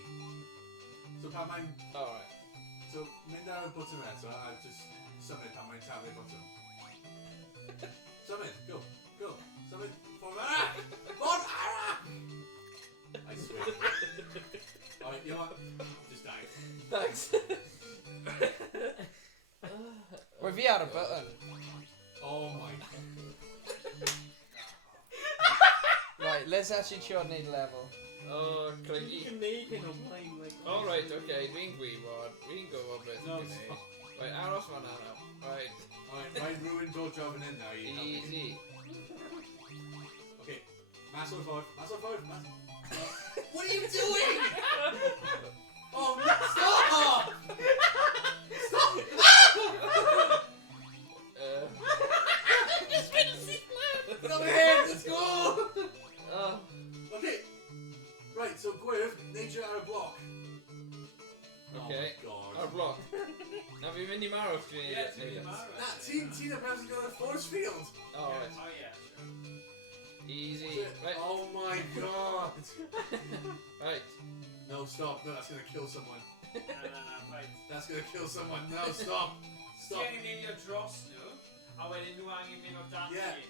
So pan mae'n... Alright. So mynd ar y button eto a just symud pan mae'n taflu'r button. Symud, go, go. Symud, ffordd arall! Ffordd arall! I swear. Alright, you know what? Just die. Thanks. Wel fi ar y button. Oh my. Right, let's actually try neud level. Oh, clingy. You can make it on mine, like. Alright, okay, fi'n gwybod. Fi'n gwybod beth No, ydyn ni. Right, aros fan'na nawr. Right. Alright, mae'n ruined o'r job yn hyn now. Easy. Okay, mas o'r ffordd, mas o'r ffordd, mas. What are you doing? Oh, no, stop! Stop! Put on my head, let's go! Okay, right, so Gwyrdd, nature ar y bloc. Okay. Oh my Ar god. bloc. Na fi'n mynd I marw os dwi'n Yeah, neud it. Na, ti'n perhaps got a force field. Alright. Oh, yeah, sure. Easy. Right. Oh my god. Right. No, stop. No, that's gonna kill someone. No, right. That's gonna kill someone. No, stop. Stop. Ti angen mynd i'r dros nhw, a wedyn nhw angen mynd o dan Yeah. ti.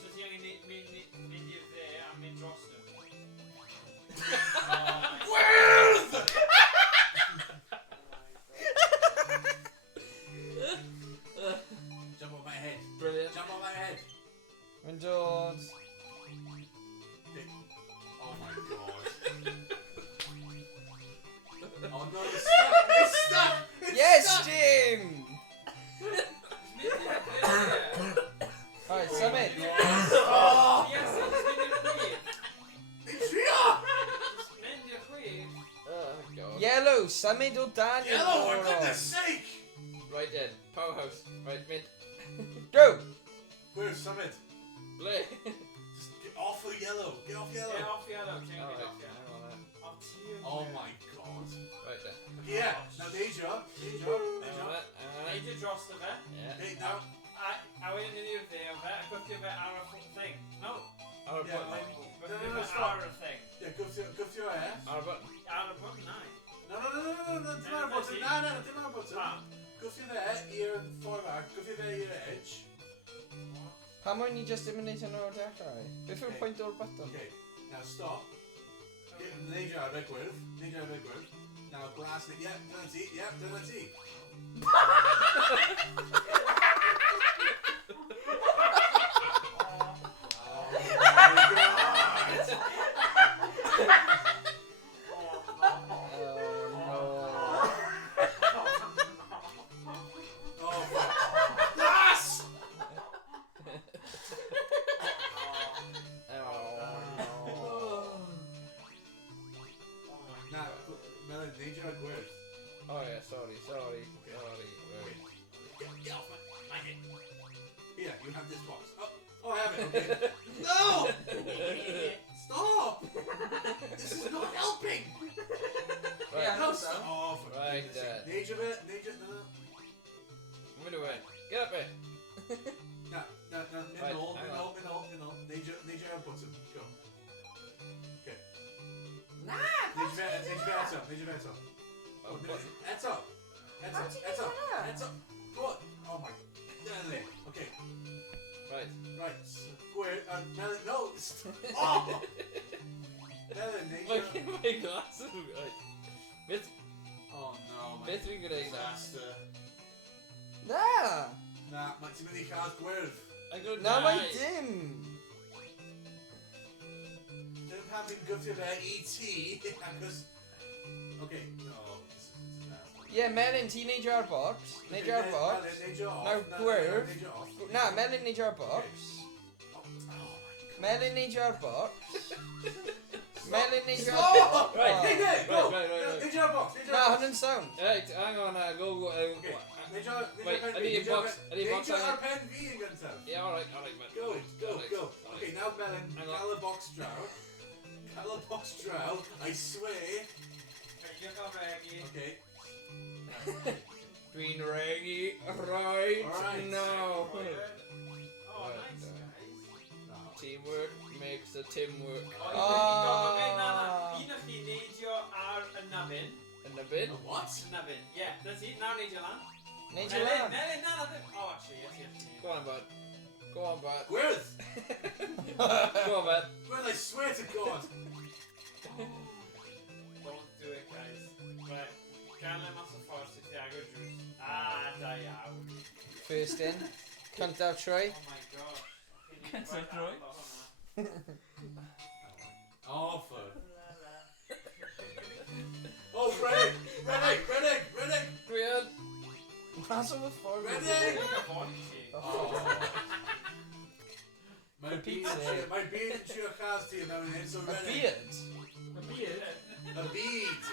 So ti angen mynd i'r dde a mynd dros nhw. Gwyrdd! Jump on my head. Brilliant. Jump on my head. Mae'n dod. Oh my god. Oh no, you're stuck! You're stuck! It's Yes, stuck! Jim! Alright, symud. Oh! Yes, just mynd i'r chwith. It's here! Just mynd i'r chwith. Oh, God. Yellow, symud o dan i'r Yellow, for moron. goodness sake! Right then. Powerhouse. Right, mynd. Go! Where's Summit? Ble. Just get off the yellow. Get off yellow. Get off yellow, ti'n Alright. mynd off yellow. Off to you. Oh my god. Right then. Okay, yeah. Now Deja. Neud i'r dros dy fe. Yeah. Hey, now. A wedyn mynd i'r dde o fe, a gwthio fe ar y thing. No. Ar y Yeah, button. like- Gwthio no, fe stop. ar y thing. Yeah, go to your ass. Ar y button. Ar y button, nai. No, dim ar button. No, dim ar button. Ah. Go through there, i'r ffordd ar. Go through there, i'r edge. Pam o'n i just ddim yn neud hyn o'r dechrau? Beth yw'r Okay. pwynt o'r button? Okay, now stop. Deja ar y gwyrdd. Deja ar y gwyrdd. Now glass it. Yeah, dyna ti. Yeah, dyna ti. Melon, Nature Gwyrth. Oh yeah, sorry. Get off my head. Here, you have this box. Oh, I have it, okay. No! Stop! This is not helping! Right, No, stop! Oh, for Right, goodness sake. Dad. Nature, no. I'm gonna win. Get up here. No. Right, Minol. Nature button. Go. Okay. Nature heads up. Oh, Heads up. Go on. Oh my. There. Okay. Right. Square. Melon. No. Oh. Melon. Nature. My glasses. Right. Bit. Oh no. Bit we could eat that. Disaster. Nah. Nah, mae'n ti'n mynd I cael gwyrdd. I got Na mae nine. dim! Dim pan fi'n gyfio fe I ti, achos... Okay, no, this is disaster. Ie, Melyn, ti neud ar box. Neud ar box. Neud off. Nawr gwyrdd. Neud off. Na, Melyn neud ar box. Oh my god. Melyn neud ar box. Melyn neud ar Stop! box. Right. Hey, there, go! Right. Neud o'r box, Na, hwnna'n sound. Right, hang on, go. Okay. Wait, I need a box. Neud o'r pen fi yn gyntaf. Yeah, alright, man. Go. Okay, now Melon, Hang on. cael y box draw. I swear. Okay. Dwi'n ready right Alright. now. Oh, Right, nice, guys. Teamwork makes the team work. Un o chi neidio ar y nafyn. In the bin? What? Y nafyn, yeah, that's it. Nawr neidio lan. Neud ar lan. Melyn, na. Oh, actually, yes. Go on, bud. Gwyrdd! Go on, bud. Gwyrdd, I swear to God. Don't do it, guys. Right, ganle mas o ffordd sy'n ti agor drws. Ah, da iawn. First in. Cyntaf trwy. Oh my god. Cyntaf drwy? Awful. Oh, Reddick! Dwi'n. Mas o ffordd. Reddick! Oh. Mae beard yn trio chas ti mewn hyn, so A Reddick. beard? A bead!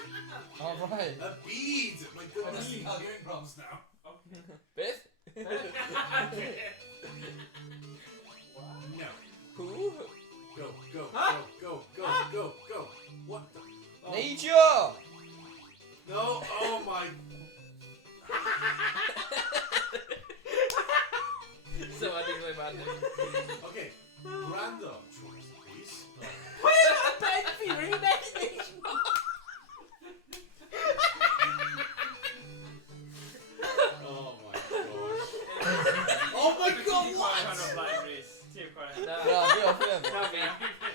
Oh, right. A bead! My goodness, I'm hearing problems now. Beth? No. Who? Go. What the? Oh. Neidio! No, oh my. So I think my bad. Okay, Grando choice, please. Oh my gosh. Oh my god, what? Na, fi off him.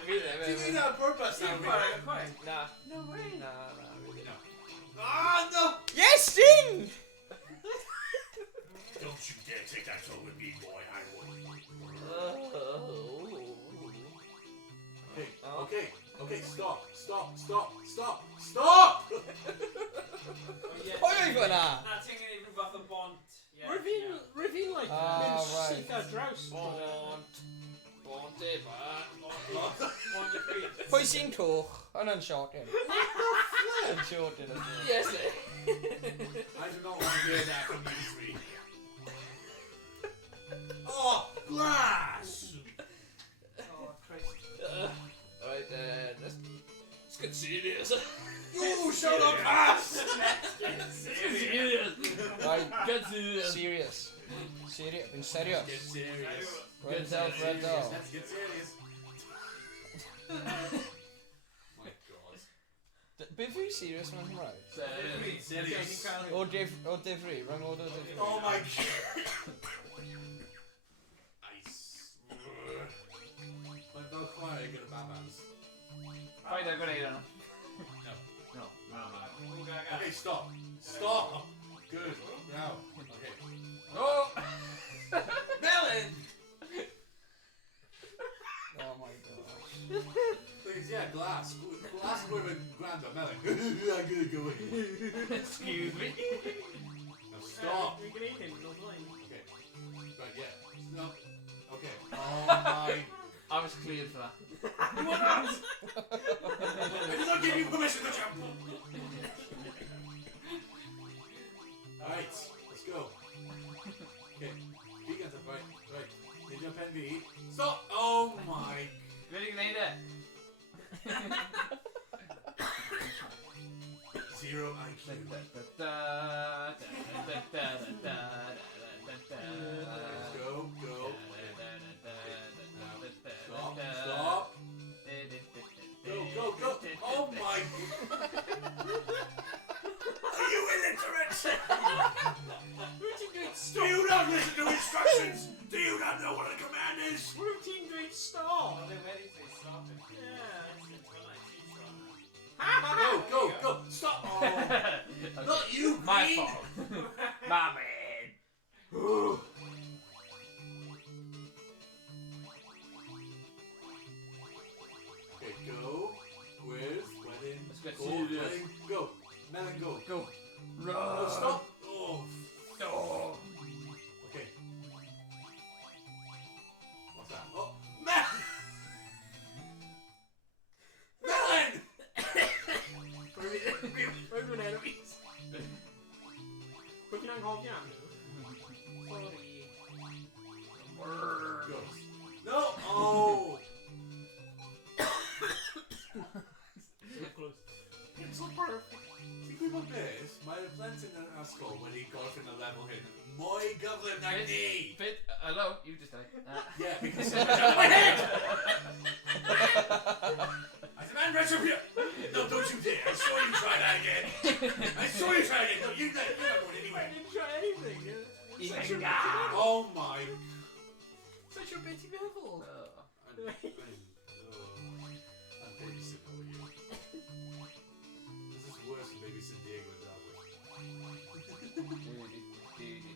Do you mean that on purpose now? Nah. No way. Nah, really. No. Ah, no! Iestyn! Don't you dare take that toe with me, boy. I will. Okay, stop. Pwy o'i fyna? Na, ti'n gwneud rhyw fath o bont. Rwy'n like Ah, mynd right. syth ar draws. Bonte, man. Bont y pryd. Pwy sy'n coch? Hwna'n shorting. Yn shorting. Yes, I do not want to hear that from you three. Oh, glass! Oh, Christ. Alright, let's get serious. You shut up, ass! Serious. Right, Get serious. serious. Been serious. Get serious. Red out. Let's get serious. My God. Beth yw serious mewn Cymraeg? Serious. O difri, rhwng o difri. Oh my God. Nice. Mae'n fel chwarae gyda babans. Paid â gwneud yno. No. No. Okay, stop. Good. Now. Okay. Oh! Melon! Oh my god. Please, yeah, glass. Glass with Grando. Melon. I'm gonna go in. Excuse me. Now stop. Dwi'n gwneud hyn, dwi'n blaen. Okay. Right, yeah. No. Okay. Oh my. I was cleared for that. I did not give you permission to jump. Go, go. Stop, stop. Go, go, go. Oh my. Are you illiterate? Do you not listen to instructions? Do you not know what a command is? Routine doing stop. Go, go, go. Stop. Oh. Not you, My Green. fault. My man. Okay, go. Quiz, wedding. Let's get Go, serious. wedding. Go. Melon, go. Go. Oh, stop. Oh. Oh. Okay. What's that? Oh, Melon! Melon! Roman enemies. Put your hand down. Sorry. Go. No! Oh! So close. It's so perfect. Think about this. My Flint in our school when he got in the level hit. My governor knee! Fit. Hello, you just died. Yeah, because someone got my head! I demand retribution! No, don't you dare! I saw you try that again! I saw you try again! No, you're not going anywhere! I didn't try anything. Such a Oh my... Such a bitty level. I'm babysitting over here. This is worse than babysitting Diego and Dallas.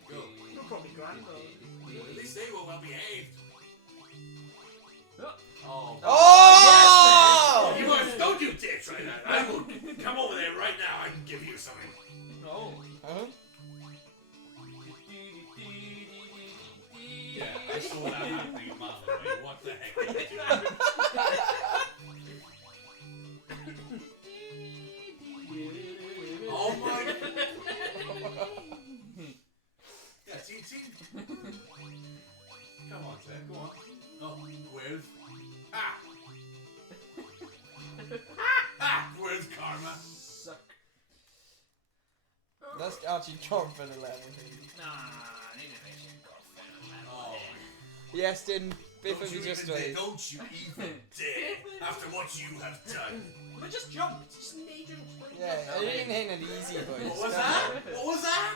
Go. You're probably grand though. At least they were well behaved. Oh. Oh! You must, don't you dare try that. I will come over there right now and give you something. Oh. Huh? Yeah, I saw that happening a mile away. What the heck are you doing? Oh my... Yeah, team. Come on, Ted, go on. Oh, where's... Ah! Where's Karma? Suck. That's actually John for the level. Nah, I need to make sure you got fair Oh. Iestyn, beth Don't have you you just even dare, dweud? don't you even dare, after what you have done. But just jump. Just major. Yeah, yr un hyn yn easy, boys. What was that? What was that?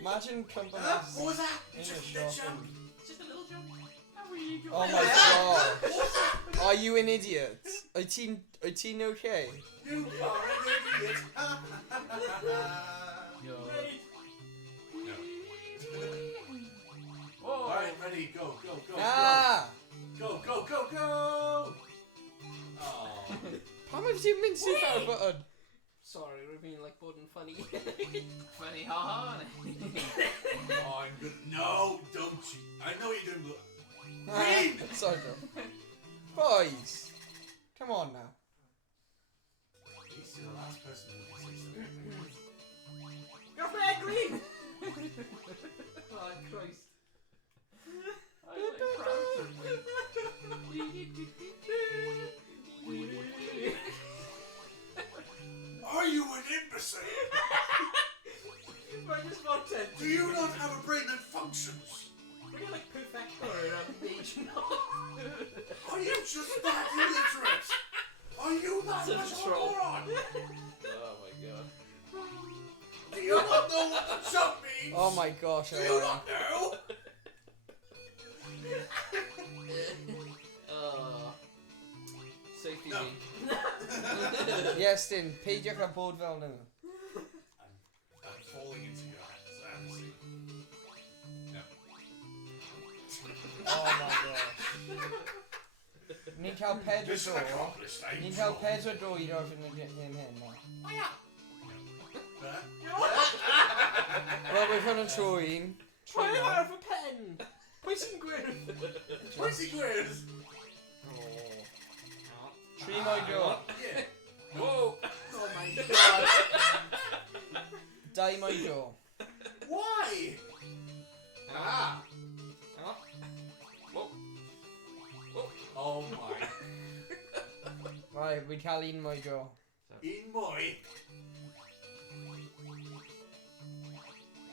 Imagine jumping Huh? off What was that? in Just a that shop. jump. Just a little jump. How are you doing? Oh my What was that? god. What was that? Are you an idiot? Wyt ti'n okay? You are an idiot. Yo. No. Whoa. Alright, ready, go. Ah! Go. Oh. Pam have ti'n mynd sydd ar y button? Sorry, we're being like bod yn funny. Funny, haha. Oh, I'm good. No, don't you. I know what you're doing, but... Ah, Green! sorry, John. Boys! Come on now. He's the last person who can say something. You're fair green! Oh, Christ. I like Crouch. Are you an imbecile? I just wanted. Do you not have a brain that functions? We're like perfecto around the page now. Are you just that illiterate? Are you that Such much a of a troll. moron? Oh my god. Do you not know what the jump means? Oh my gosh, Do you Owain. not know? Safety No. me. Iestyn, peidiwch â bod fel nhw. I'm falling into your hands, I have to see. No. Oh my gosh. Ni'n cael pedwar Mission dro. accomplished, I'm Ni'n cael troll. pedwar dro i roed yn hyn na. Wel, we've hwn yn tro un. Try it out of a pen. Pwy sy'n gwyrdd? Twenty queers! Tri mwy dro. Yeah. Whoa. Oh my god. Dau mwy dro. Why? Ah! Whoa. Oh my. Right, we'd cael un mwy dro. Un mwy.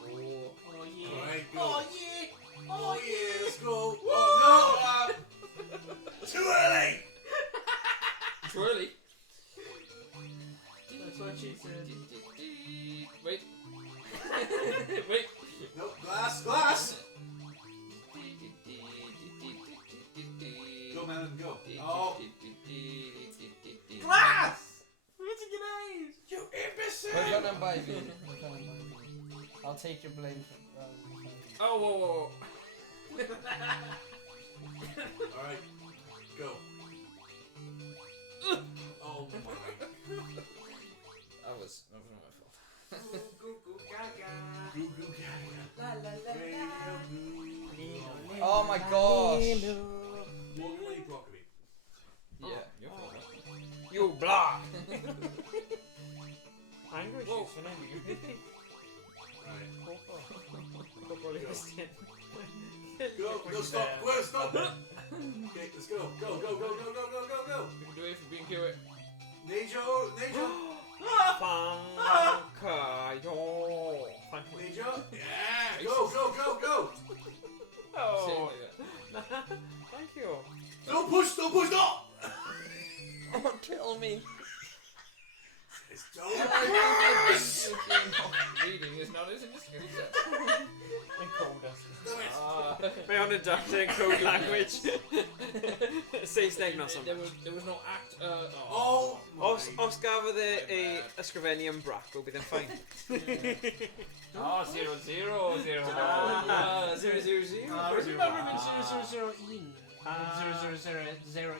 Oh yeah. Alright, go. Oh yeah. Oh yeah, let's go. Oh no! Too early! Too early. That's what she said. Wait. Wait. No, glass! Go, man, go. Oh. Glass! What's a grenade? You imbecile! We're gonna buy me. I'll take your blame for Oh, whoa, whoa. Alright, go. Oh my. That was not my fault. Goo goo gaga. Goo goo gaga. La la la la. Oh my gosh. One way broccoli. Yeah, your fault. You blah. Angry Whoa. juice for you. Alright. Go, Go, stop. Where, stop. Okay, let's go. Go. We can do it for being cute. Nejo. Fankayo. Nejo. Yeah. Go. Oh, Same like thank you. Don't push, no! Oh, kill me. Don't push! Reading is not as in the skill set. Mae o'n adapted in code language. Saesneg no something. There was no act. Oh! Os gafodd ei ysgrifennu yn braco, bydd yn ffain. Oh, 0, 0, 0. 000. Remember when 001? 00001.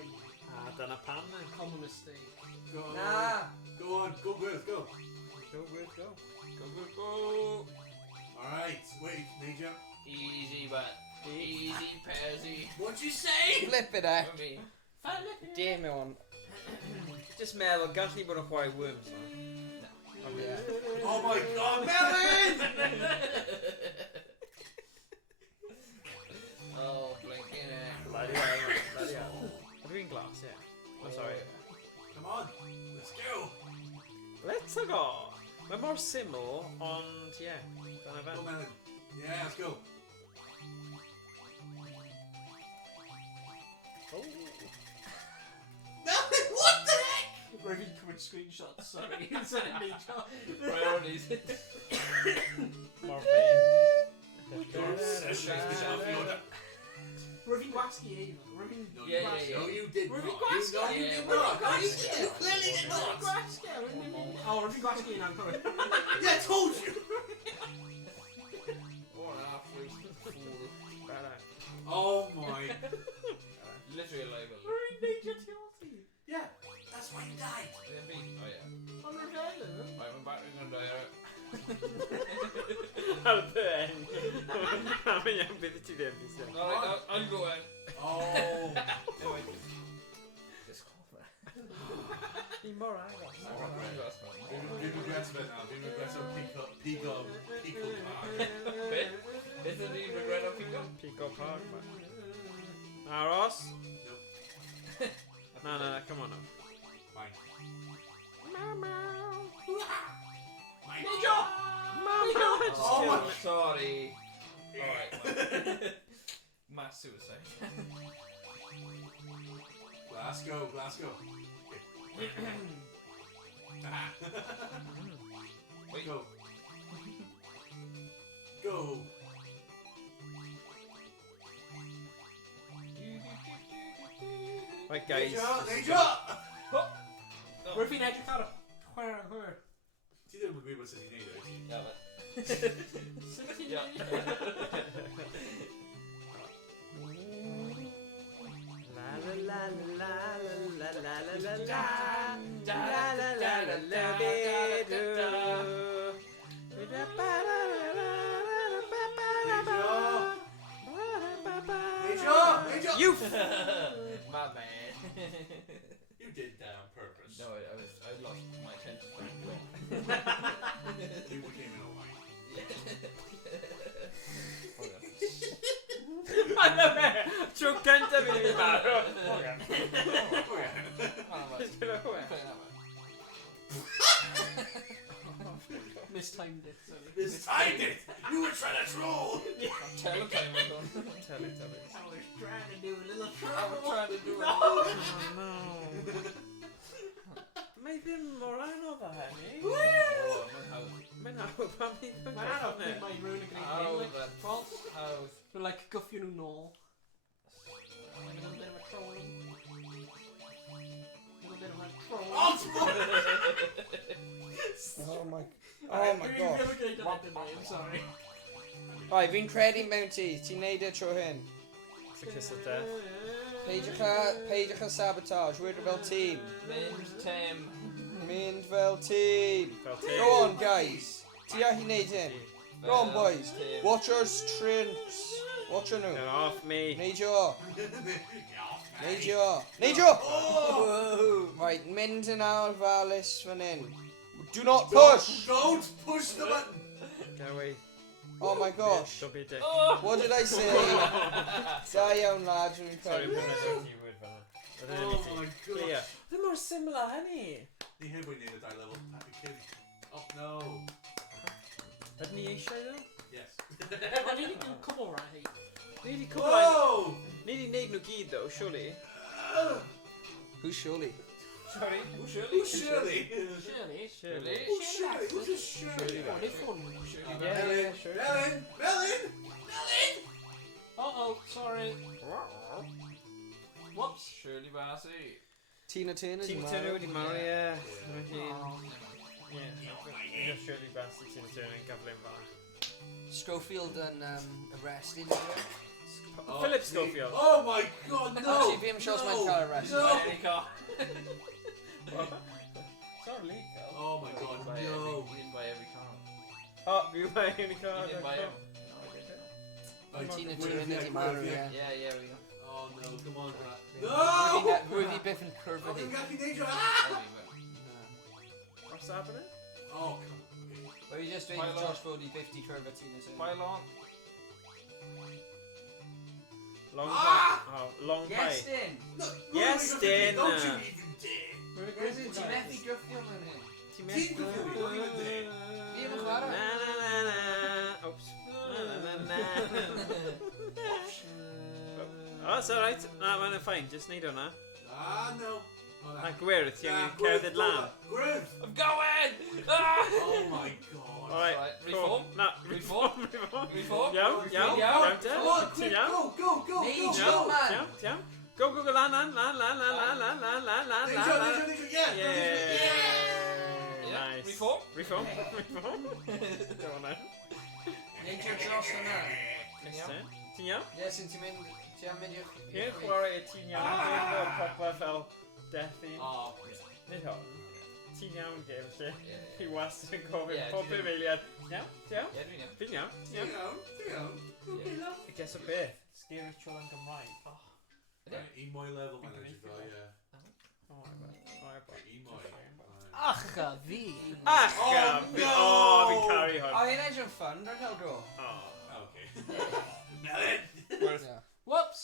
Dyna pam, then. Common mistake. Go. Nah. Go on, go, Griff, go. Go. Alright, wait, Nejo. Easy, but easy peasy. What'd you say? Flip it, eh? For me. Game me one. Just meddwl, gall chi bod yn chwarae worms, no? Yeah. Oh my god, Melon! Oh, blinking it. Bloody hell. Dwi'n glas, yeah. I'm sorry. Come on, let's go. Let's go! Mae mor syml, ond, yeah. Dyna Go, fe. Melon. Yeah, let's go. Melon, what the heck? Review covered screenshots, sorry. Instead of me, Priorities. Mor Review Waski, Review No, Yeah, you- yeah. No, you did Review not. Glasgow. No, you Yeah, did Review not. No, you Glasgow. you clearly did not. Oh, Review Waski and I'm coming. Yeah, I told you. What an absolute fool. Oh my. Literally a label. We're in Nature Tilty. Yeah, that's why you died. Oh yeah. I'm rebelling. I'm about to go there. Ar ben. A mae'n iawn bydd ti ddim, di sy'n. Alright, I'll go in. Oh. Just call for it. Ni mor agos. Dwi'n regret fe now. Dwi'n regret o Pico Park. Is it the regret of Pico? Pico Park, man. Aros? Nope. No, come on now. Fine. Nature! Oh my. Sorry. Alright. Mass suicide. Glasgow. Wait. Go. Right, guys. Nejo! Review Nature Tilty. Where? Ti ddim yn gwybod beth sy'n ei wneud, wyt ti? Yeah, Nejo! You my bad. You did that on purpose. No, I lost my attention span. You became an Owain. Ano fe? Tro gynta fi wedi marw. Okay. Ysgrifennu hwnna. Mistimed it, sorry. Mistimed it! You were trying to troll! Tell him, Tell it. I was trying to do a little Oh no. Mae ddim mor anodd â hynny. Mae'n hawdd pan ni'n Mae'n anodd pryd mae rhywun yn gwneud hyn, like, false. But like, gyffio nhw nôl. A little bit of a trolling. A little bit of a trolling. Oh my Dwi'n god. never going to let them in, sorry. Right, fi'n credu mewn ti. Ti'n neud e tro hyn. It's a kiss of death. Peidiwch â sabotage. Wyr fel tîm. Mynd fel tîm. Go on, guys. Ti a hi neud hyn. Go on, boys. Watch your strengths. Watch your nhw. Get off me. Neidio. Right, mynd yn ofalus fan hyn. Do not push! Don't push the button! Get away. Oh my gosh. Don't be a dick. What did I say? Da iawn, lads. Sorry, mae'n edrych keyword fel yna. Oh my god. Clear. Ddim mor syml â hynny. Ni heb wedi neud y dau level. Happy kid. Oh no. Ydyn ni eisiau nhw? Yes. Well, I need to do a couple right. Ni wedi cwblau... Whoa! Ni wedi neud nhw gyd though, surely. Who's Shirley? Sorry, Who's Shirley? Shirley? Who's Shirley? Who's this Shirley? Oh, they phoned me Shirley. Melon! sure. Melon! Melon! Melon! Uh-oh, sorry. Whoops. Shirley Bassey. Tina Turner's Tina Turner wedi marw, ie. Ie. Surely bastard Tina Turner yn gyflym fa. Schofield yn arrested. Philip Schofield. Oh my god, no! Actually, fi am siŵr os mae'n cael arrested. It's not legal. Oh my god, He no! didn't buy every car. Oh, fi yw mae hyn i He cael. didn't buy him. Tina Turner wedi marw, ie. Yeah, we go. Oh no, come on, Brad. Rwyf fi byth yn cyrfa Oh, hi. fi'n gallu neud o! Ah! What's happening? Oh, come on. But we just waited Josh Foley 50 cyrfa Tina Turner. Pylon. Long Ah! pie. Oh, long pie. Iestyn! No, Iestyn! Don't you even dare! Ti methu gyffio mewn hyn. Ti'n gyfio, you don't even dare! Fi yn chwarae. Na na na na. Oops. Na na na na. Oh, it's alright. Na, mae'n fine. Just neud hwnna. Ah, no. Na gwir, ti angen cerdded lan. Griff! I'm going! Ah! Oh my god. Alright, Reform? Na, reform. Reform? Iawn, iawn, iawn, te. Come on, Ti'n quick, iawn? go, go! Neud Iawn, o, man! iawn, iawn. Go, go, go, lan, lan, lan, lan, lan, lan, lan, lan, lan, lan, Neud o, lan. neud o, yeah! Yeah. Nice. Reform? Reform? Reform? Go on now. Neud o'r dros yna. Ti'n iawn? Ie, sy'n ti'n mynd... Ti am mynd i'ch... Hyn chwarae ti'n iawn. Dwi'n bod popeth fel dethi. Oh, Nid hwn. Ti'n iawn, Gael, lle? Yeah. Fi wastad yn gofyn Yeah, pob dwi'n- eiliad. Iawn? Ti'n iawn? Yeah, dwi'n iawn. Fi'n iawn? Ti'n iawn? I guess o beth? Sgir ritual yn Gymraeg. Un mwy level man edrych fel, ie. Oh, my God. Un mwy. Acha fi. Ach, Oh, fi- no! oh, fi'n caru hwn. O, hyn edrych yn ffyn, rhaid cael go. Oh. Okay. Melon! Ie. Whoops.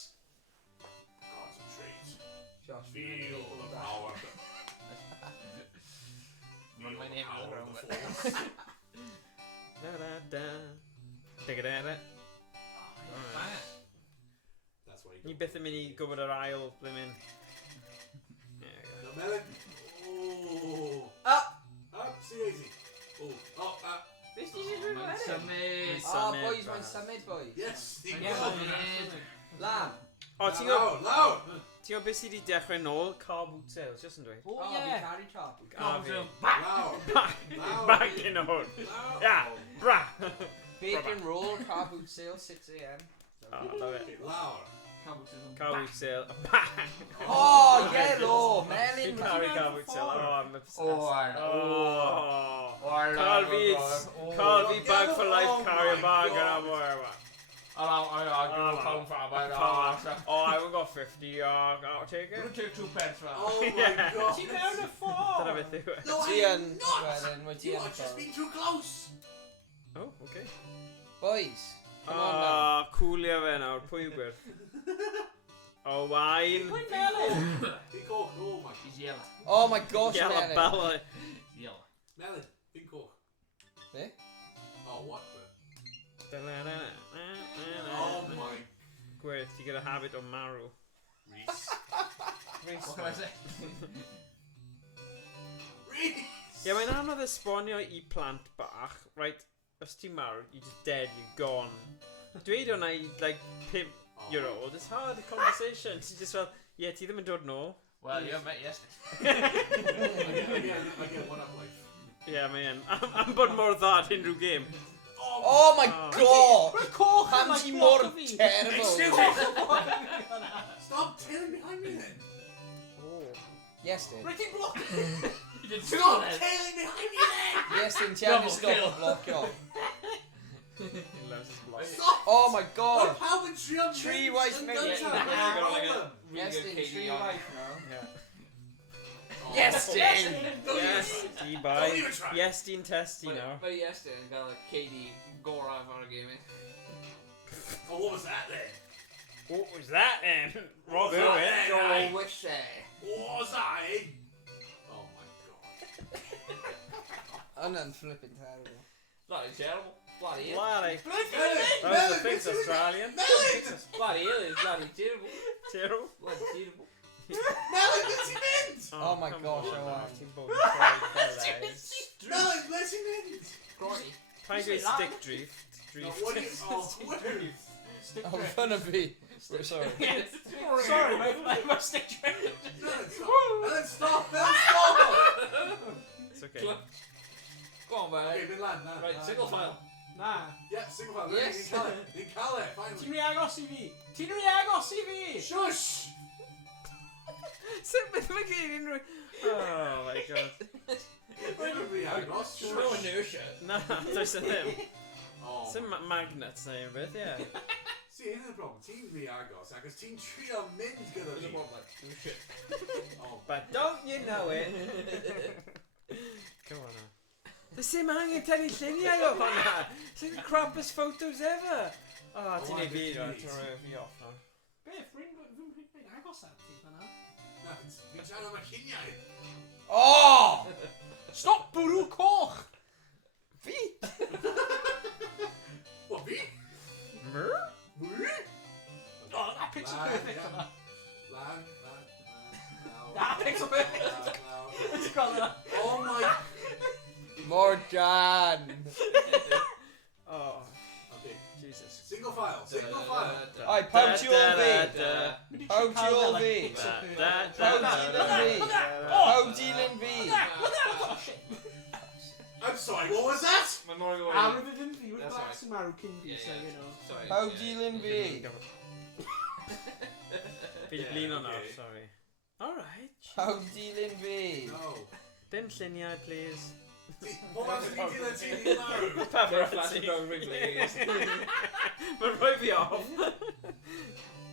Concentrate. Josh, Feel the power. Run my name Power around of the the floor. Da-da-da. Da-da-da-da. That's why Ni you byth yn mynd i gwybod yr ail blymyn. No, Melon. Oh. Up! Up, C80. Oh, oh, up. Beth ti eisiau rhywun Mae'n wedyn? symud. O, boys, mae'n symud, boys. Yes, Mae'n Steve. symud. Lan. O, ti'n gwybod Loud. beth sydd wedi dechrau nôl? Car boot sales, just yn dweud. Oh, O, fi yeah. caru car. A fi. Loud. Back in hwn. Yeah, bra. Bacon roll, car boot sale, 6 AM. Oh, love it. Loud. Car boot sale. Oh, yellow! Melon. Fi'n caru car boot sale. Oh, I'm obsessed. Oh, I know. Oh. I Carl love fi, it. Carl fi bag for life, Oh carry a my bag God. and I'm whatever. I give a pound for about Oh, I haven't got 50, I'll take it. We'll take 2 pence for that. Oh my Yeah. god. Ti'n mewn y ffordd. Dyna beth yw e. No, Ti I yn... am not. Wedyn, mae ti You yn are just ffordd. being too close. Oh, okay. Boys, come on now. Ah, coolio fe nawr, pwy yw gwir? Owain. Pico. Oh my. He's yellow. Oh my gosh, Yellow Melon. bella. Yellow. Melon, fi'n coch. Be? Oh, what the? Oh my. Gwerth, you get a habit of marrow. Rhys. What can I say? Rhys! Yeah, mae'n anodd esbonio I plant bach, right? Os ti'n marw, you're just dead, you're gone. Dweud hwnna I, like, 5-year-old, it's hard, a conversation. Ti just fel, yeah, ti ddim yn dod nôl. Well, you met Iestyn. I get one up life. Yeah, man. Am bod mor dda at unrhyw game. Oh my god! Roedd coch yn Pam like ti block mor o fi. terrible? Excuse me! Stop tailing behind me then! Iestyn. Ricky block! You did Stop tailing behind me then! Iestyn, ti angen stop o blocio. He loves his block. Stop! Oh my god! How would Tree wife make it. Iestyn, Tree wife now. Yeah. Iestyn! Yes, Don't bye. even try. Iestyn testy now. But Iestyn yn cael KD gorau o'r game. Oh, what was that then? What was that then? Rob What was that Owen. then, Go eh? wish What was that, eh? Oh my god. Hwnna'n flipping terrible. Bloody terrible. Bloody hell. Bloody. Melon! That was the fix Australian. Melon! Bloody hell is bloody terrible. Terrible. Bloody terrible. Melon, let him in! Oh my come gosh, on, Owain. Martin Bowden, sorry, guys. Melon, let him in! Crony. Try and do stick drift. What is... Oh, what is... Stick I'm drift. gonna be. We're sorry. Sorry, my stick drift. Melon, stop! Melon, stop! Melon, stop! It's okay. Go on, man. Okay, land. Right, single file. Na. Yeah, single file. Yes. Ni'n cael e, Ti'n finally. rhi agos I fi. Ti'n rhi agos I fi. Shush! Sut beth mae gen unrhyw... Oh my god. Rwy'n rhi agos. No inertia. Na, does e ddim. Oh. Some magnets neu rhywbeth, ie. See, hyn yw'r problem. Ti'n rhi agos, ac os ti'n trio mynd gyda fi. Oh, But don't you know it? Go on now. Does dim angen tynnu lluniau o fanna. It's like the crappiest photos ever. Oh, ti'n ei fi, rhaid. Ti'n fi off now. Beth, rwy'n agos at ti fanna. na, fi'n siarad am y lluniau. Oh! Stop bwrw coch! Fi? What, fi? Myr? Oh, that picture's perfect fanna. Lan. That picture's perfect. Ti'n gweld yna? Oh my... Morgan! Oh, Okay, Jesus. single file. Oi, pawb ti ôl fi? Pawb ti ôl fi? Pawb dilyn fi? I'm sorry, what was that? A rwy'n ddim fi, rwy'n That's black right. sy'n marw cyn fi, Yeah, so yeah. you know. Sorry. Pawb dilyn fi? Fi blin o'n off, sorry. Alright. Pawb dilyn fi? No. Dim lluniau, please. What was it you did to me now? Paparazzi. Mae'n rhoi fi off.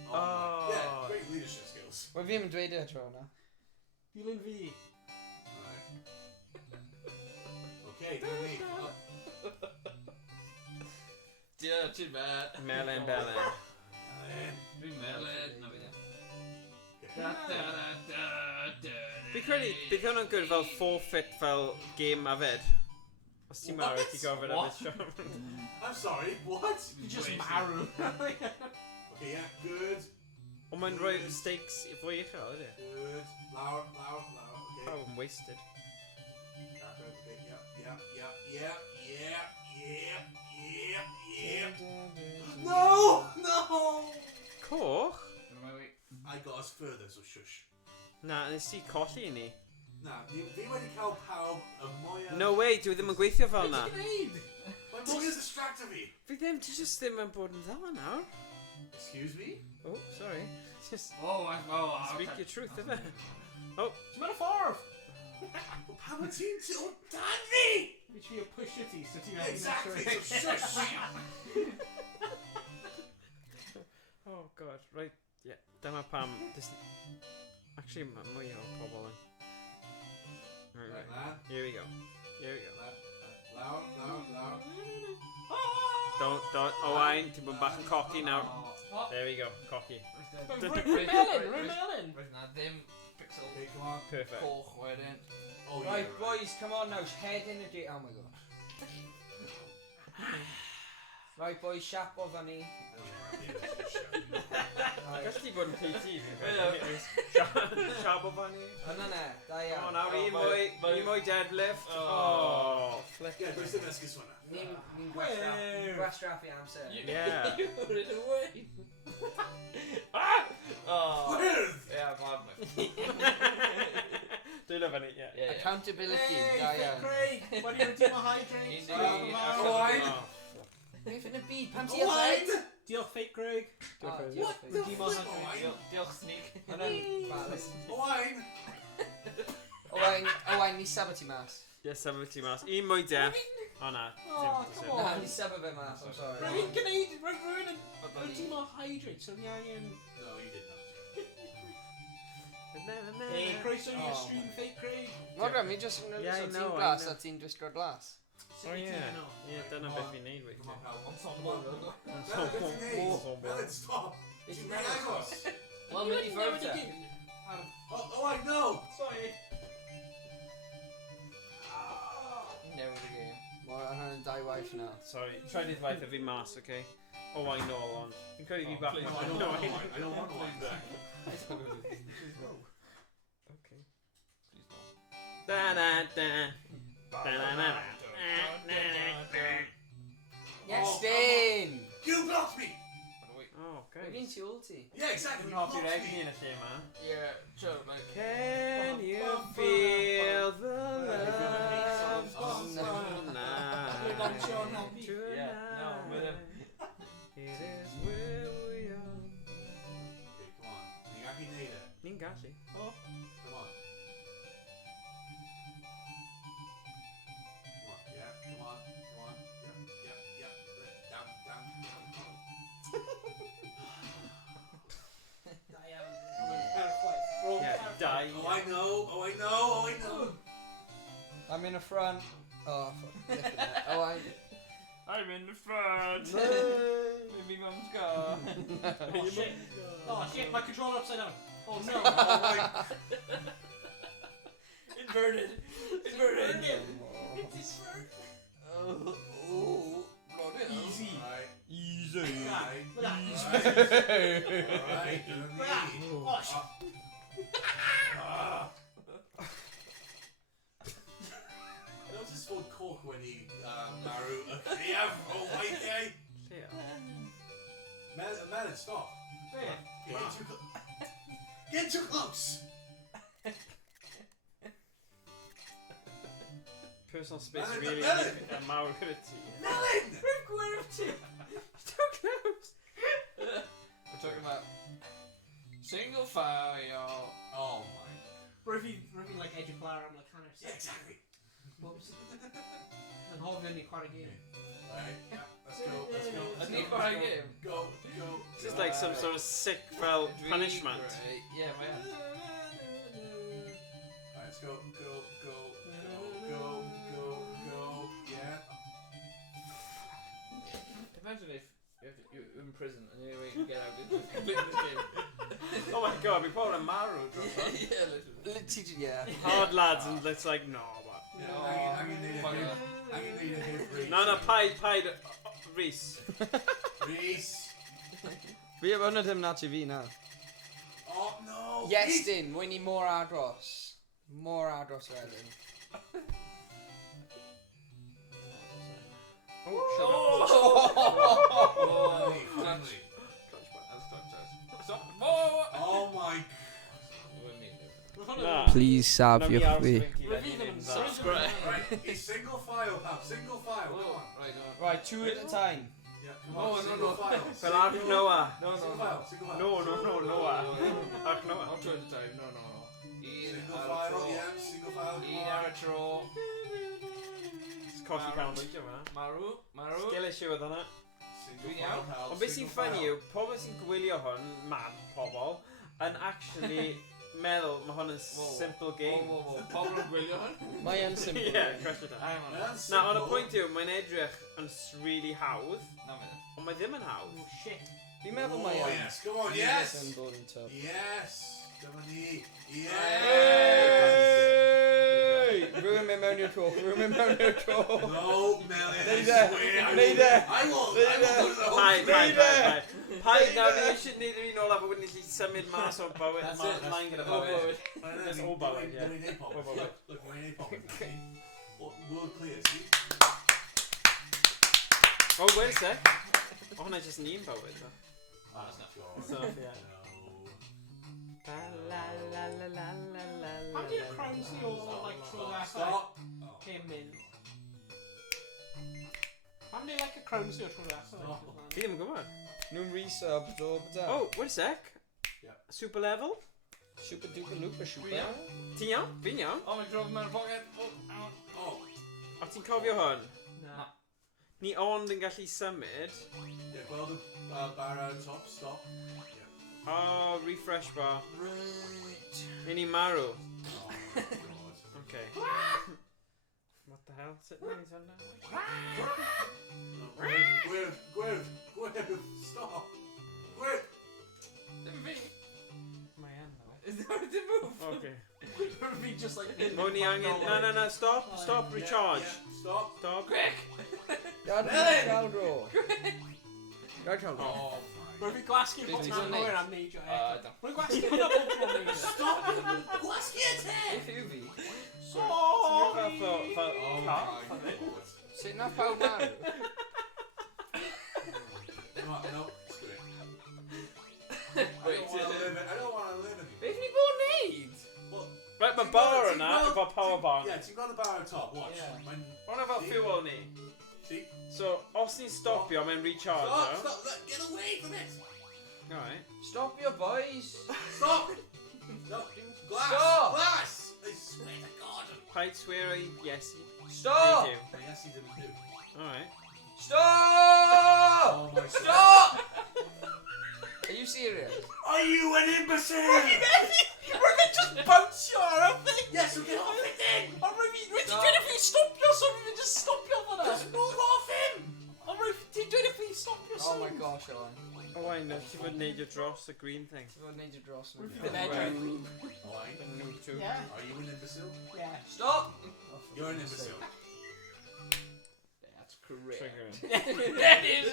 Oh. Yeah, great leadership skills. Wel fi ddim yn dweud e tro na. Dilyn fi. Alright. Okay, do me. Yeah, too bad. Melon, Belen. Dwi'n melon. Na fi Fi'n credu, bydd hwnna'n good fel forfeit fel game a fed. Os ti'n marw, ti'n gofyn am y siop. I'm sorry, what? You just marw. Okay, yeah, good. Ond mae'n rhoi stakes i fwy uchel, ydy? Good. Lower, okay. Pawb yn wasted. Yeah. No! Coch? I got us further, so shush. Na, nes ti colli ni. Na, fi wedi cael pawb y mwyaf... No way, dwi ddim yn gweithio fel na. Mae'n mwyaf distracto fi. Fi ddim, ti just ddim yn bod yn dda nawr. Excuse me? Oh, sorry. Just speak your truth, ife? Oh. Ti'n mynd y ffordd? Pam wyt ti'n tu o dan fi? Fi tri o push ti, so ti'n mynd Exactly, so shush! Oh god, right, yeah, dyma pam, actually mwy o pobl yn. Right, lad. Here we go. Loud. Don't, Owain, ti'n bod bach yn cocky now. There we go, cocky. Rwy'n melon! Roedd na ddim pixel. Okay, come on. Perfect. Coch wedyn. Oh, Right, yeah, boys, come on now. Head in the day. Oh my god. Right, boys, siap o fanny. Gallu bod yn PT fi. Siap o fan i. Yna ne, da O, iawn. nawr un mwy deadlift. Oh, flip. Ie, gwrs ddim esgus hwnna. Ni'n gwastraffu amser. Yeah. You're in a way. Wyrdd! Yeah, I'm glad. Dwi'n lyfo ni, ie. Accountability, da iawn. Craig! What are you doing my hydrate? Owain! Beth yn y byd, pam ti Owain! yfed? Diolch fake Craig. What the Dim ond flip, Owain? Diolch, Sneak. Owain! Owain, ni safo ti mas. Ie, sefo ti mas. Un mwy deff. O na. Oh, come on. Na, ni safo fe mas, I'm sorry. Rwy'n gwneud, rwy'n team o hydrate, so ni angen... No, you did not. Hey, croeso i'r stream fake Craig. Morgan, mi jyst yn Yeah, I ti'n know, glas I know. a ti'n gwisgo'r glas. O ie. Ie, dyna beth fi'n neud Come on, weithio. pal. Come Come on. Melon, beth ti'n neud? Melon, stop! Ti'n mynd agos. Wel, mynd i ffwrdd te. Oh, Owain, no! Sorry. Newid y gêm. Wel, hwnna'n dau waith na. Sorry, try nid faith o fi mas, oce? Owain nôl on. Fi'n credu fi bach No, yn I don't want Owain. I don't want Owain back. Okay. Da-da-da. Da-da-da. Iestyn! You blocked me! Oh, Mae okay. gen ti ulti. Yeah, exactly. Dwi'n You hoffi'r blocked egni me. yn y lle yma. Yeah, sure, mate. Can you feel the love tonight? Yeah, no, with him. It is where we are. Okay, come on. Ni'n gallu neud e. Ni'n gallu. Come on. Come on, yeah, come on, come on. Yeah. Down. Yeah, die. Oh, I know. I'm in the front. Oh, fuck. Owain. I'm in the front. Maybe mum's got. Oh shit. Oh shit, my controller upside down. Oh no. Oh, my... Inverted. Inverted. Oh, Bloody hell. Easy. Easy. Alright. Alright. Oh shit. That was his full cork when he married a criw. Oh, white guy. Melon, stop. Get too close. Personal space Melon, really Melon. a mawr gyda ti. Melon! We're talking about single file. Oh my. Rwy'n like edge of player, I'm like kind of Yeah, exactly. Whoops. And hofio ni chwarae game. Alright, yeah, let's go. Let's go for a game. Go. This is like some sort of sick felt punishment. Right. Yeah, man. Alright, let's go. Yeah. Imagine if you're in prison and the only way you can get out is to complete this game. Oh my god, we put a marrow dros on. Yeah, literally. Literally, yeah. Hard lads and it's like, no, but... I can need a hip Rhys. No, paid, Rhys. Rhys. Fi efo hwnna ddim na ti fi na. Oh no. Iestyn, mwy ni mor agos. Mor agos wedyn. Oh, finally. Oh my. Nah. Please safiwch fi. Subscribe. Right, it's single file, pal. Single file. Come on. Right, go on. Right, two at a time. Yeah, come on. Single file. Fel arch Noah. Single file. Single file. No, Noah. Arch Noah. Not two at a time, no. Single file. Yeah, single file. Come on. Tro. It's colli canolbwyntio fan'na. Marw. Sgil issue oedd hwnna. Single file, pal. Ond beth sy'n Single ffynnu file. yw, pobl sy'n gwylio hwn, pobl, yn actually meddwl mae hwn yn simple game. Whoa. Pobl yn gwylio hwn? Mae yn simple. Ie, cwestiwn da. Hang on. That's Na, ond y simple. pwynt yw, mae'n edrych yn really hawdd, Na, man. ond mae ddim yn hawdd. Oh shit. Fi'n meddwl mae Oh yn. yes, come on, Yes! yes! Yn bod yn tough. Yes! Dyma ni. Hey! Yes! mewn i'r tro. Rwy'n mynd mewn i'r tro. No, Melon. Neud e. Neud e. I will. Paid nawr, ni eisiau neud yr un ola bod wedyn ni symud mas o bywyd. Mae'n gyda bywyd. It's all bywyd, yeah. Look, we're in a pop. World clear, see? Oh, wait a sec. O, hwnna jyst ni'n bywyd, dda. Ah, that's not your. So, yeah. How many crowns do you all like throw that? Stop. Came in. How many like a crowns do you throw that? Fi ddim yn gwybod. Nhw'n Rhys a Bdo Bda. Oh, wait a sec. Yeah. Super level. Super duper looper super. Ti'n iawn? Fi'n iawn. Oh, mae'n drof mewn pocket. Oh. O, ti'n cofio hwn? Na. Ni ond yn gallu symud. Yeah, gweld y bar ar y top, stop. Yeah. Oh, refresh bar. Right. Ni ni marw. Oh, God. Okay. What the hell? Sut ni'n fan na? Gwyrdd, stop. Gwyrdd. Dim fi. Mae an though. Is there a move? Okay. Me just like. Mo ni angen... No, stop, recharge. Yeah, stop. Stop. Quick! Gad cael dro. Gad cael dro. Oh, Mae fi gwasgu Be' bod ti'n na'n neud? gywir am neidio Da. Mae'n gwasgu bod na'n bod na'n neidio. Stop. Gwasgu y te. Beth yw fi? Oh my Fel... Sut na pawb marw? No, screw it. I don't want to live in it. Beth ni bod neud? Right, mae bar yna, efo power bank. Yeah, ti'n gweld y bar ar y top, watch. Yeah. Hwna fel fuel ni. See? So, os ni'n stopio, mae'n recharge, Stop, get away from it. Alright. Stop your boys. Stop. No, glass, Stop. glass. I swear to God. Paid swear I Iestyn. Stop. Thank you. Yes, he didn't do. Alright. Stop. Oh my God. Stop. Are you serious? Are you an imbecile? Rwy'n fi just bounsio ar y thing! Yes, so get off it then. O rwy'n fi dweud i fi stopio, so rwy'n fi just stopio fan Just move off him. O rwy'n ti'n dweud i fi stopio, so... Oh my gosh, Owain. Owain, ti fod neud your dros y green thing. Ti fod neud your dros. Owain, Yeah. are you an imbecile? Yeah. Stop. You're an imbecile. That's correct. Trigger. That is